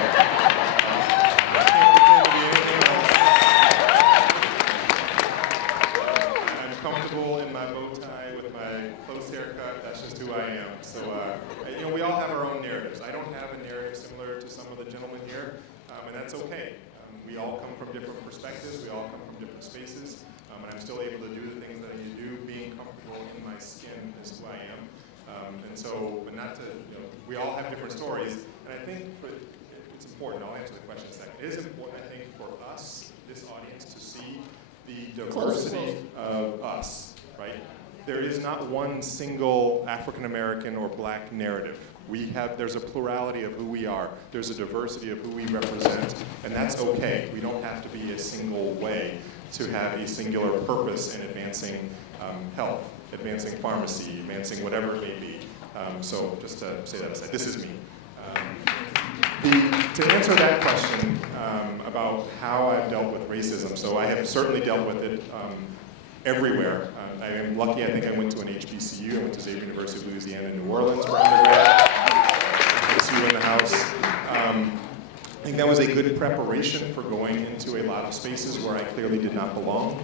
I can't pretend to be anything else. I'm comfortable in my bow tie with my close haircut. That's just who I am. So, we all have our own narratives. I don't have a narrative similar to some of the gentlemen here, and that's okay. We all come from different perspectives. We all come from different spaces. And I'm still able to do the things that I need to do. Being comfortable in my skin is who I am. But not to, we all have different stories. And I think it's important, I'll answer the question in a second. It is important, I think, for us, this audience, to see the diversity of us, right? There is not one single African American or black narrative. There's a plurality of who we are. There's a diversity of who we represent, and that's okay. We don't have to be a single way to have a singular purpose in advancing health, advancing pharmacy, advancing whatever it may be. So just to say that aside, this is me. To answer that question about how I've dealt with racism, so I have certainly dealt with it everywhere. I am lucky, I think I went to an HBCU. I went to Xavier University of Louisiana in New Orleans for undergrad. HBCU in the house. I think that was a good preparation for going into a lot of spaces where I clearly did not belong.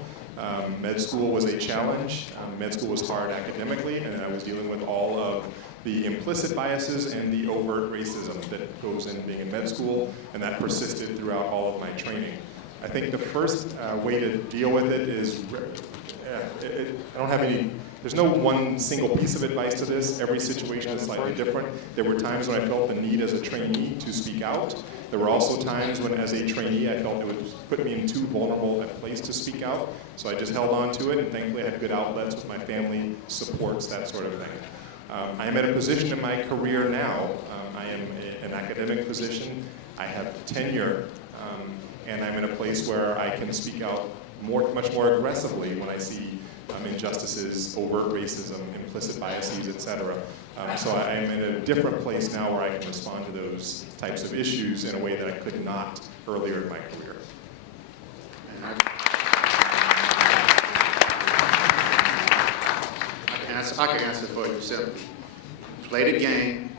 Med school was a challenge. Med school was hard academically, and I was dealing with all of the implicit biases and the overt racism that goes in being in med school, and that persisted throughout all of my training. I think the first way to deal with it is, I don't have any, there's no one single piece of advice to this. Every situation is slightly different. There were times when I felt the need as a trainee to speak out. There were also times when, as a trainee, I felt it would put me in too vulnerable a place to speak out. So I just held on to it, and thankfully I had good outlets with my family, supports, that sort of thing. I am at a position in my career now. I am an academic position. I have tenure, and I'm in a place where I can speak out much more aggressively when I see injustices, overt racism, implicit biases, etc. So I am in a different place now where I can respond to those types of issues in a way that I could not earlier in my career. I can answer for you simply. Play the game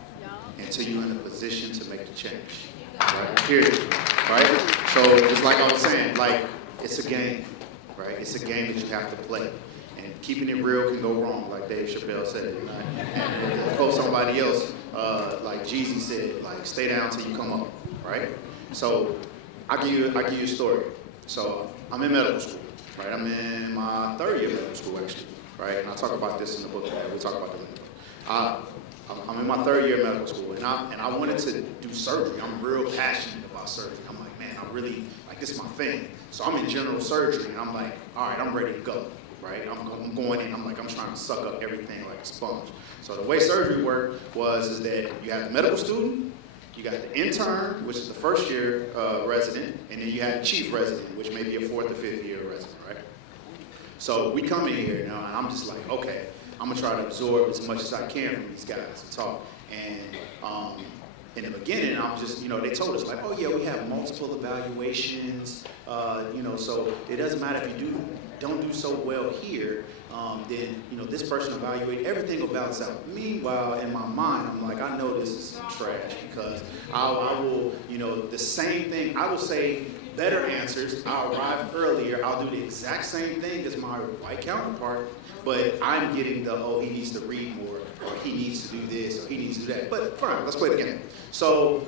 until you're in a position to make the change. Right? Period. Right? So it's like I was saying, like, it's a game, right? It's a game that you have to play. And keeping it real can go wrong, like Dave Chappelle said. Right? And to quote somebody else, like Jeezy said, like, stay down till you come up, right? So I'll give you a story. So I'm in medical school. right? I'm in my third year of medical school, actually, right? And I talk about this in the book, right? We talk about the I'm in my third year of medical school, and I wanted to do surgery. I'm real passionate about surgery. I'm like, man, I really, like, this is my thing. So I'm in general surgery, and I'm like, all right, I'm ready to go, right? I'm going in, I'm trying to suck up everything like a sponge. So the way surgery worked is that you have the medical student, you got the intern, which is the first year resident, and then you have the chief resident, which may be a fourth or fifth year resident, right? So we come in here now, and I'm just like, okay, I'm gonna try to absorb as much as I can from these guys and talk. And in the beginning, I'm just, they told us like, oh yeah, we have multiple evaluations, so it doesn't matter if you don't do so well here, then, this person evaluate, everything will balance out. Meanwhile, in my mind, I'm like, I know this is some trash because I will, the same thing, I will say better answers, I'll arrive earlier, I'll do the exact same thing as my white counterpart, but I'm getting the, oh, he needs to read more, or he needs to do this, or he needs to do that. But fine, let's play the game. So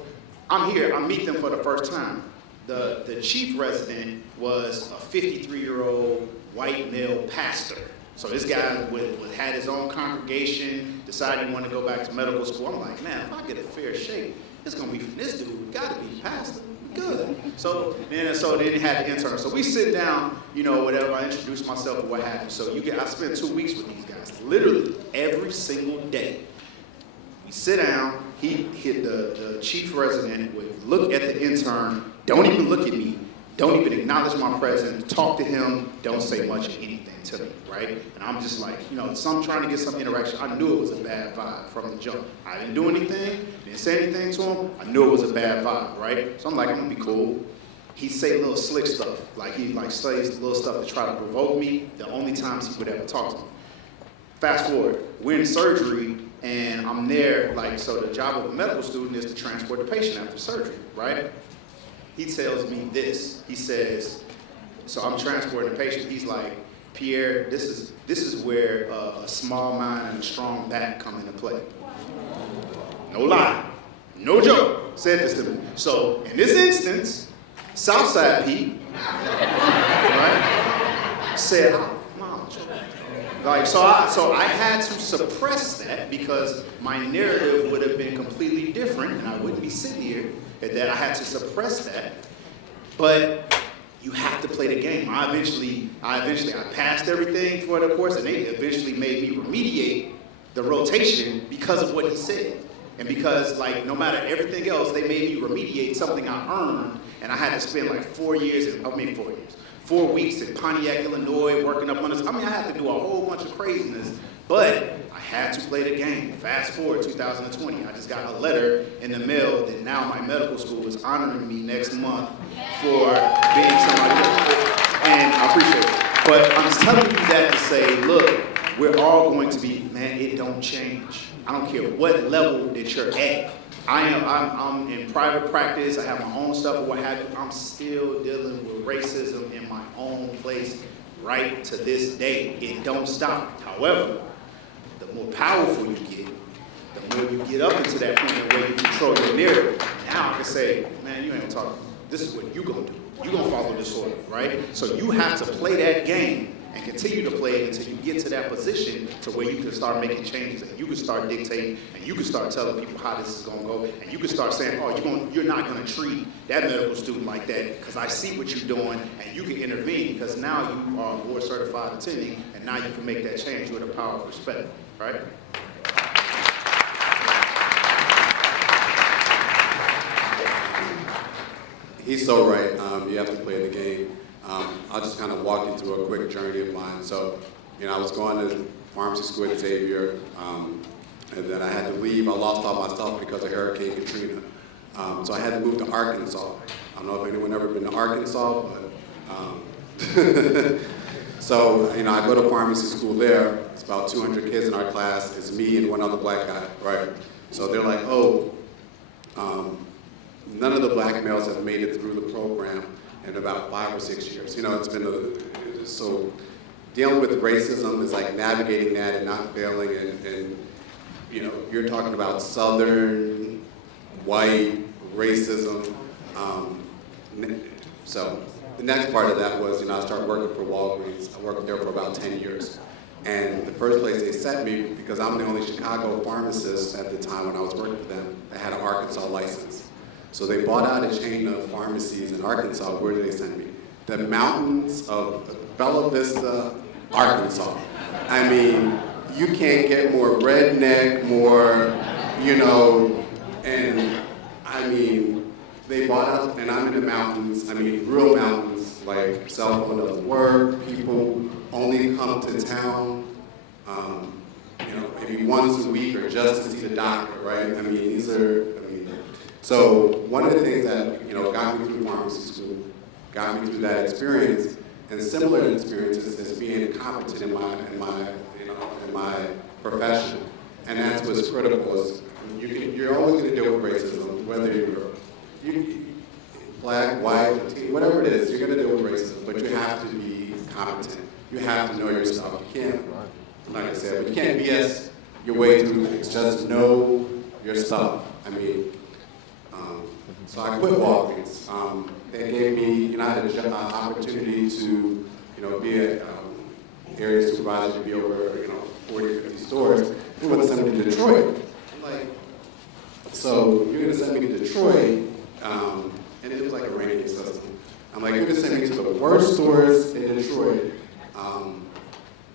I'm here, I meet them for the first time. The chief resident was a 53-year-old white male pastor. So this guy had his own congregation, decided he wanted to go back to medical school. I'm like, man, if I get a fair shake, it's gonna be from this dude, gotta be pastor. Good. So then he had the intern. So we sit down, whatever, I introduce myself or what have you. So I spent 2 weeks with these guys, literally every single day. We sit down, he hit the chief resident would look at the intern, don't even look at me, don't even acknowledge my presence, talk to him, don't say much of anything to me, right? And I'm just like, so I'm trying to get some interaction. I knew it was a bad vibe from the jump. I didn't do anything, didn't say anything to him. I knew it was a bad vibe, right? So I'm like, I'm gonna be cool. He say little slick stuff, like he says little stuff to try to provoke me. The only times he would ever talk to me. Fast forward, we're in surgery, and I'm there, so the job of a medical student is to transport the patient after surgery, right? He tells me this. He says, so I'm transporting the patient. He's like, Pierre, this is where a small mind and a strong back come into play. No lie, no joke. Said this to me. So in this instance, Southside Pete, right, said, so I had to suppress that because my narrative would have been completely different, and I wouldn't be sitting here. That I had to suppress that, but you have to play the game. I eventually passed everything for the course, and they eventually made me remediate the rotation because of what he said. And because no matter everything else, they made me remediate something I earned, and I had to spend 4 weeks in Pontiac, Illinois, working up on this. I had to do a whole bunch of craziness, but I had to play the game. Fast forward 2020, I just got a letter in the mail that now my medical school is honoring me next month for being somebody else. And I appreciate it. But I'm just telling you that to say, look, we're all going to be, man, it don't change. I don't care what level that you're at. I'm in private practice, I have my own stuff or what have you. I'm still dealing with racism in my own place right to this day. It don't stop. However, the more powerful you get, the more you get up into that point where you control your narrative. Now I can say, man, you ain't talking. This is what you gonna do. You gonna follow this order, right? So you have to play that game and continue to play it until you get to that position to where you can start making changes and you can start dictating and you can start telling people how this is gonna go and you can start saying, oh, you're not gonna treat that medical student like that because I see what you're doing and you can intervene because now you are a board certified attending and now you can make that change with the power of respect, right? He's so right. You have to play the game. I'll just kind of walk you through a quick journey of mine. So, I was going to pharmacy school at Xavier, and then I had to leave. I lost all my stuff because of Hurricane Katrina. So I had to move to Arkansas. I don't know if anyone ever been to Arkansas, but so, I go to pharmacy school there. It's about 200 kids in our class. It's me and one other black guy, right? So they're like, oh, none of the black males have made it through the program in about 5 or 6 years. It's been so dealing with racism is like navigating that and not failing. And you're talking about Southern, white, racism. So the next part of that was, I started working for Walgreens. I worked there for about 10 years. And the first place they sent me, because I'm the only Chicago pharmacist at the time when I was working for them, that had an Arkansas license. So they bought out a chain of pharmacies in Arkansas. Where did they send me? The mountains of Bella Vista, Arkansas. I mean, you can't get more redneck, more, and I mean, they bought out, and I'm in the mountains, I mean, real mountains, like cell phone doesn't work, people only come to town, maybe once a week or just to see the doctor, right? I mean, so one of the things that, got me through pharmacy school, got me through that experience, and similar experiences as being competent in my profession. And that's what's critical is you're always going to deal with racism, whether you're black, white, Latino, whatever it is, you're going to deal with racism, but you have to be competent. You have to know your stuff. You can't, like I said, but you can't BS your way through things. Just know your stuff. I mean, so I quit Walgreens. They gave me, I had an opportunity to, be an area supervisor, be over, 40, 50 stores. They would send me to Detroit. I'm like, so you're gonna send me to Detroit, and it was like a ranking system. I'm like, you're gonna send me to the worst stores in Detroit.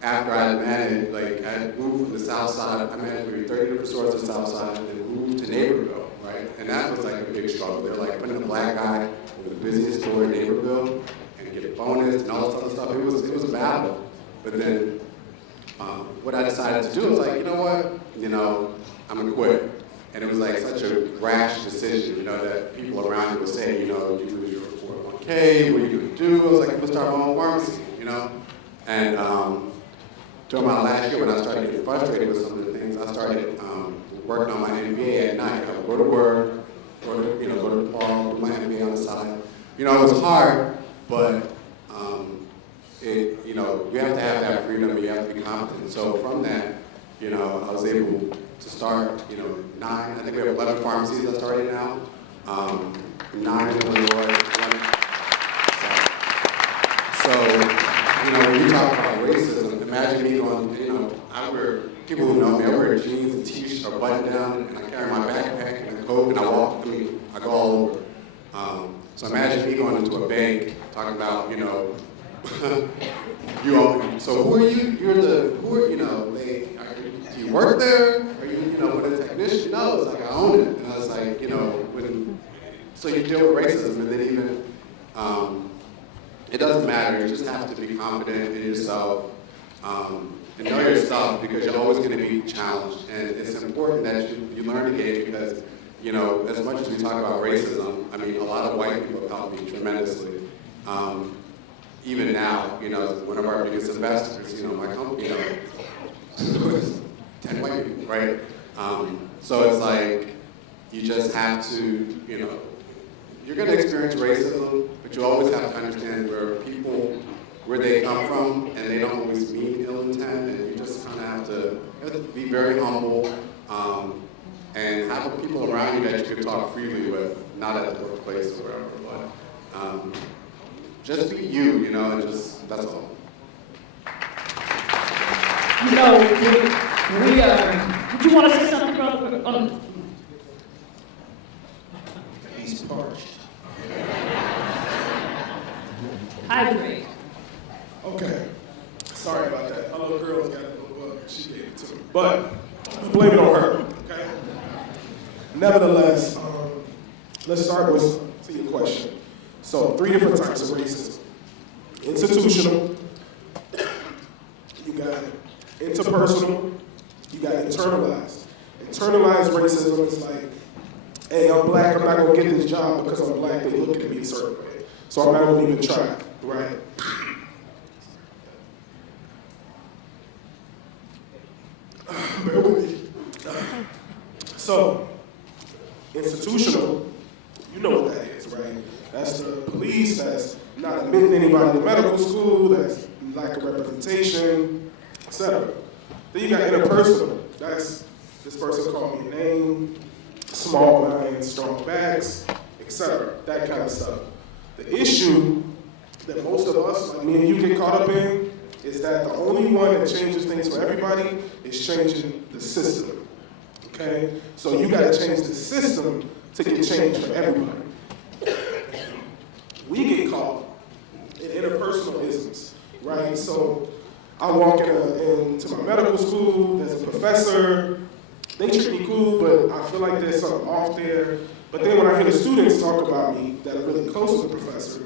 After I managed, I had moved from the South Side, I managed maybe 30 different stores on the South Side, and then moved to Naperville, right? And that was like a big struggle. They're like putting a black guy in the busiest store in Naperville and get a bonus and all this other stuff. It was a battle. But then what I decided to do was like, you know what? I'm gonna quit. And it was like such a rash decision, that people around you would say, you lose your 401k, what are you gonna do? I was like, I'm gonna start my own pharmacy, And during my last year, when I started getting frustrated with some of the things, I started working on my MBA at night. I would go to work, go to the bar, do my MBA on the side. It was hard, but you have to have that freedom, you have to be competent. So from that, I was able to start, 9, I think we have 11 pharmacies that started now. 9 in Illinois, 1. So, when you talk about racism, imagine me going, people who know me, I wear jeans and t-shirt or button down, and I carry my backpack and a coat, and I go all over. So imagine me going into a bank, talking about, so who are you? Do you work there? Are you, what a technician? No, it's like I own it. And I was like, so you deal with racism, and then even, it doesn't matter, you just have to be confident in yourself, and know your stuff, because you're always going to be challenged. And it's important that you learn to gauge, because, as much as we talk about racism, a lot of white people help me tremendously. Even now, one of our biggest investors, my company, 10 white people, right? So it's like, you just have to, you're going to experience racism, but you always have to understand where they come from, and they don't always mean ill intent, and you just kind of have to be very humble, and have people around you that you can talk freely with, not at the workplace or wherever, but just be you, and just, that's all. Did you want to say something, brother? He's parched. I agree. Okay. Sorry about that. My little girl's got a little bug. She gave it to me. But blame it on her, okay? Nevertheless, let's start with your question. So 3 different types of racism. Institutional, you got interpersonal, you got internalized. Internalized racism is like, hey, I'm black, I'm not gonna get this job because I'm black, they look at me a certain way. So I'm not gonna even try, right? Bear with me. So, institutional, you know what that is, right? That's the police, that's not admitting anybody to medical school, that's lack of representation, etc. Then you got interpersonal. That's this person called me a name, small minds, strong backs, etc. That kind of stuff. The issue that most of us, like me and you, get caught up in is that the only one that changes things for everybody is changing the system, okay? So you gotta change the system to get change for everybody. We get caught in interpersonal isms, right? So I walk into my medical school, there's a professor, they treat me cool, but I feel like there's something off there. But then when I hear the students talk about me that are really close to the professor,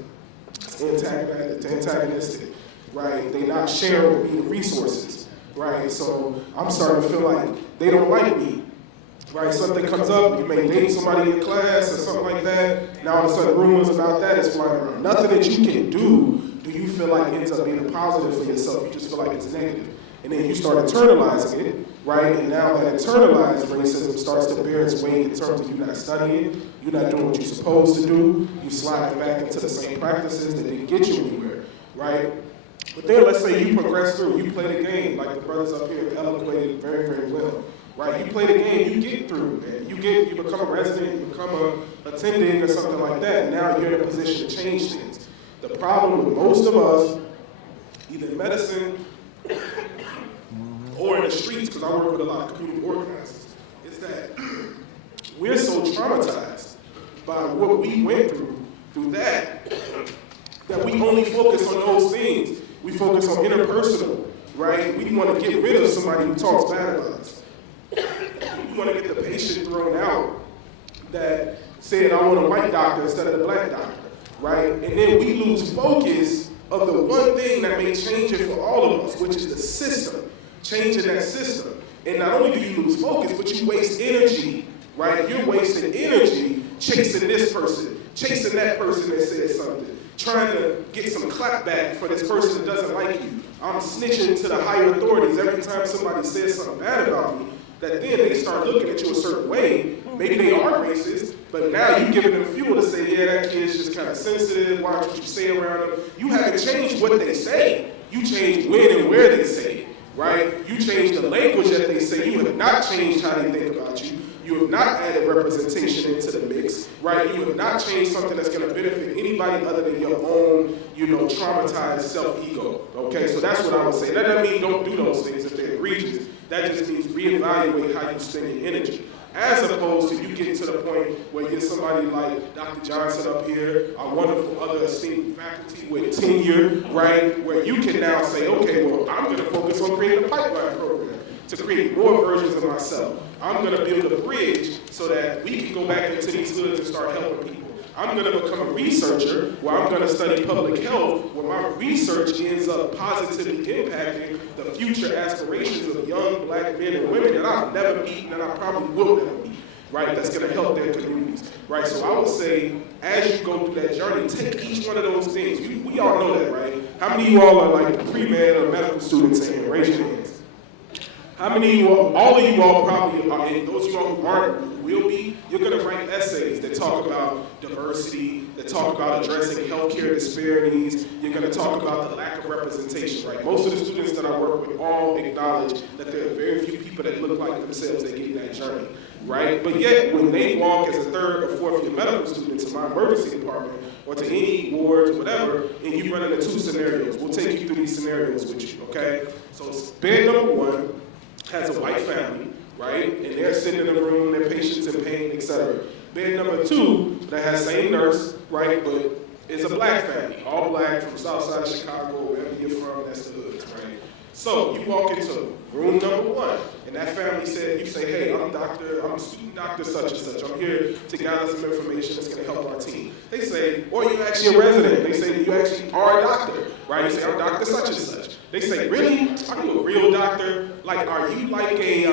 it's antagonistic, right? They're not sharing with me the resources, right? So I'm starting to feel like they don't like me, right? Something comes up, you may date somebody in class or something like that, now all of a sudden rumors about that is flying around. Nothing that you can do you feel like ends up being a positive for yourself, you just feel like it's negative. And then you start internalizing it, right? And now that internalized racism starts to bear its weight in terms of you not studying, you're not doing what you're supposed to do, you slide back into the same practices that didn't get you anywhere, right? But then let's say you progress through, you play the game, like the brothers up here eloquated very, very well, right? You play the game, you get through, man. You become a resident, you become a attending or something like that, and now you're in a position to change things. The problem with most of us, either in medicine or in the streets, because I work with a lot of community organizers, is that we're so traumatized by what we went through that we only focus on those things. We focus on interpersonal, right? We want to get rid of somebody who talks bad about us. We want to get the patient thrown out that said, I want a white doctor instead of the black doctor, right? And then we lose focus of the one thing that may change it for all of us, which is the system, changing that system. And not only do you lose focus, but you waste energy, right? You're wasting energy chasing this person, chasing that person that said something, trying to get some clap back for this person that doesn't like you. I'm snitching to the higher authorities every time somebody says something bad about me, that then they start looking at you a certain way. Maybe they are racist, but now you're giving them fuel to say, yeah, that kid's just kind of sensitive, watch what you say around them. You haven't changed what they say. You changed when and where they say it, right? You changed the language that they say. You have not changed how they think about you. You have not added representation into the mix, right? You have not changed something that's going to benefit anybody other than your own, traumatized self-ego, okay? So that's what I would say. That doesn't mean don't do those things if they're egregious. That just means reevaluate how you spend your energy. As opposed to you getting to the point where you're somebody like Dr. Johnson up here, our wonderful other esteemed faculty with tenure, right? Where you can now say, okay, well, I'm going to focus on creating a pipeline program to create more versions of myself. I'm going to build a bridge so that we can go back into these hoods and start helping people. I'm going to become a researcher where I'm going to study public health, where my research ends up positively impacting the future aspirations of young black men and women that I've never met and I probably will never meet, right? That's going to help their communities, right? So I would say, as you go through that journey, take each one of those things. We all know that, right? How many of you all are like pre-med or medical students in here? Raise your hands. How many of you all of you all probably are, and those of you all who aren't, will be, you're going to write essays that talk about diversity, that talk about addressing healthcare disparities. You're going to talk about the lack of representation, right? Most of the students that I work with all acknowledge that there are very few people that look like themselves that get in that journey, right? But yet, when they walk as a third or fourth year medical student to my emergency department or to any wards or whatever, and you run into two scenarios. We'll take you through these scenarios with you, okay? So bed number one has a white family, right? And they're sitting in the room, their patients in pain, etc. Bed number two that has same nurse, right? But it's a black family, all black from south side of Chicago, wherever you're from, that's the hoods, right? So you walk into room number one, and that family said, you say, hey, I'm student doctor such and such. I'm here to gather some information that's gonna help our team. They say, or you're actually a resident. They say that you actually are a doctor, right? You say, I'm Dr. such and such. They say, really? Are you a real doctor? Like, are you like a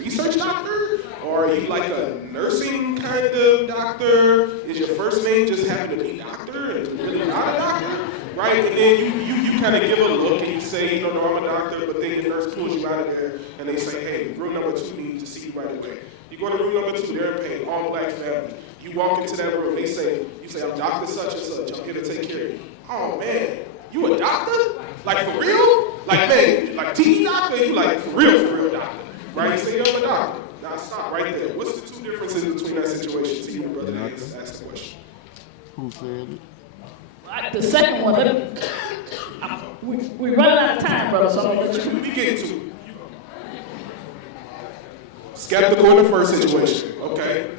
research doctor? Or are you like a nursing kind of doctor? Is your first name just happen to be doctor and you're really not a doctor? Right? And then you kind of give a look and you say, no, I'm a doctor, but then the nurse pulls you out of there and they say, hey, room number two needs to see you right away. You go to room number two, they're in pain, all black family. You walk into that room, you say, I'm Dr. such and such, I'm here to take care of you. Oh man, you a doctor? Like for real? Like man, like TV doctor? You like for real doctor, right? You say you're a doctor. Now stop right there. What's the two differences between that situation? See, your brother asked the question. Who said it? The second one, we're running out of time, brother, so I'm going to let you. We get to it. Skeptical in the first situation, okay?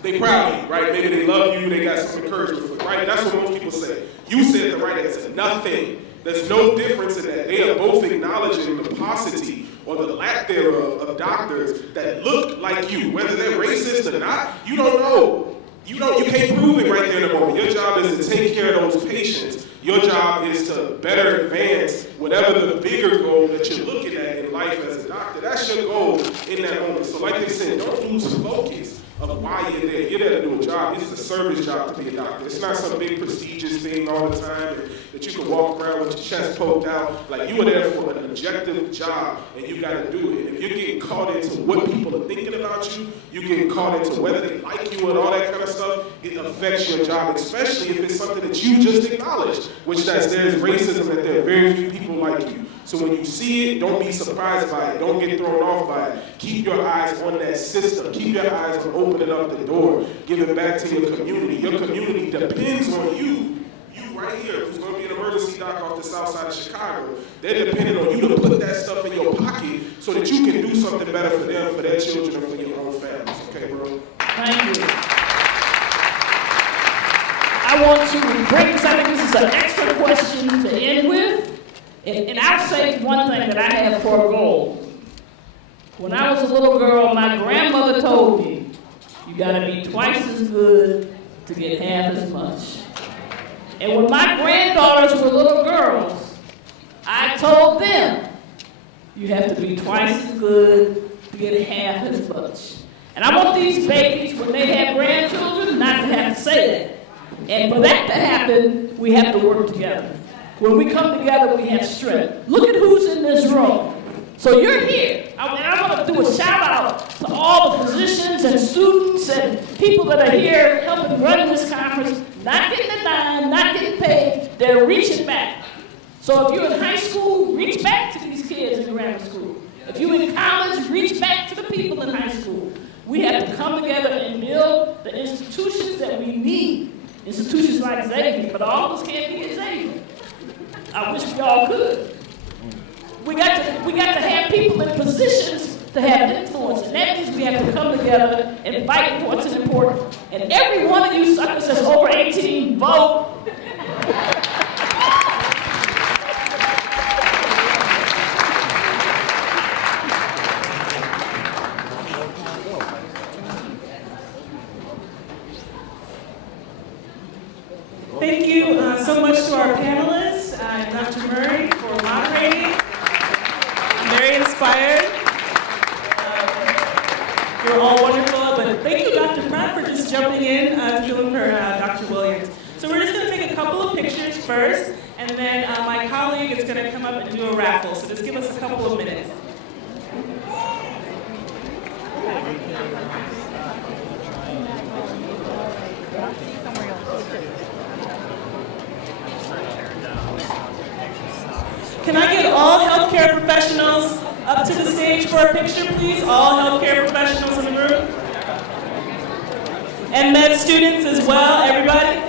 They proud of you, right? Maybe they love you, they got some encouragement for you, right? That's what most people say. You said the right answer, nothing. There's no difference in that. They are both acknowledging the paucity or the lack thereof of doctors that look like you. Whether they're racist or not, you don't know. You can't prove it right there in the moment. Your job is to take care of those patients. Your job is to better advance whatever the bigger goal that you're looking at in life as a doctor. That's your goal in that moment. So like they said, don't lose focus of why you're there. You're there to do a job. It's a service job to be a doctor. It's not some big prestigious thing all the time that you can walk around with your chest poked out. Like, you are there for an objective job, and you got to do it. And if you're getting caught into what people are thinking about you, you're getting caught into whether they like you and all that kind of stuff, it affects your job, especially if it's something that you just acknowledged, which there's racism, that there are very few people like you. So when you see it, don't be surprised by it. Don't get thrown off by it. Keep your eyes on that system. Keep your eyes on opening up the door. Give it back to your community. Your community depends on you. You right here, who's going to be an emergency doc off the south side of Chicago. They're depending on you to put that stuff in your pocket so that you can do something better for them, for their children, and for your own families. Okay, bro? Thank you. I want to break this. I think this is an excellent question to end with. And I'll say one thing that I have for a goal. When I was a little girl, my grandmother told me, you gotta be twice as good to get half as much. And when my granddaughters were little girls, I told them, you have to be twice as good to get half as much. And I want these babies, when they have grandchildren, not to have to say that. And for that to happen, we have to work together. When we come together, we have strength. Look at who's in this room. So you're here. I want to do a shout out to all the physicians and students and people that are here helping run this conference, not getting a dime, not getting paid. They're reaching back. So if you're in high school, reach back to these kids in grammar school. If you're in college, reach back to the people in high school. We have to come together and build the institutions that we need. Institutions like Xavier, but all of us can't be at Xavier. I wish we all could. We got to have people in positions to have influence, and that means we have to come together and fight for what's important. And every one of you suckers that's over 18, vote. Thank you so much to our panelists and Dr. Murray for moderating. I'm very inspired. You're all wonderful, but thank you, Dr. Pratt, for just jumping in to do it for Dr. Williams. So we're just going to take a couple of pictures first, and then my colleague is going to come up and do a raffle. So just give us a couple of minutes. Can I get all healthcare professionals up to the stage for a picture, please? All healthcare professionals in the room. And med students as well, everybody.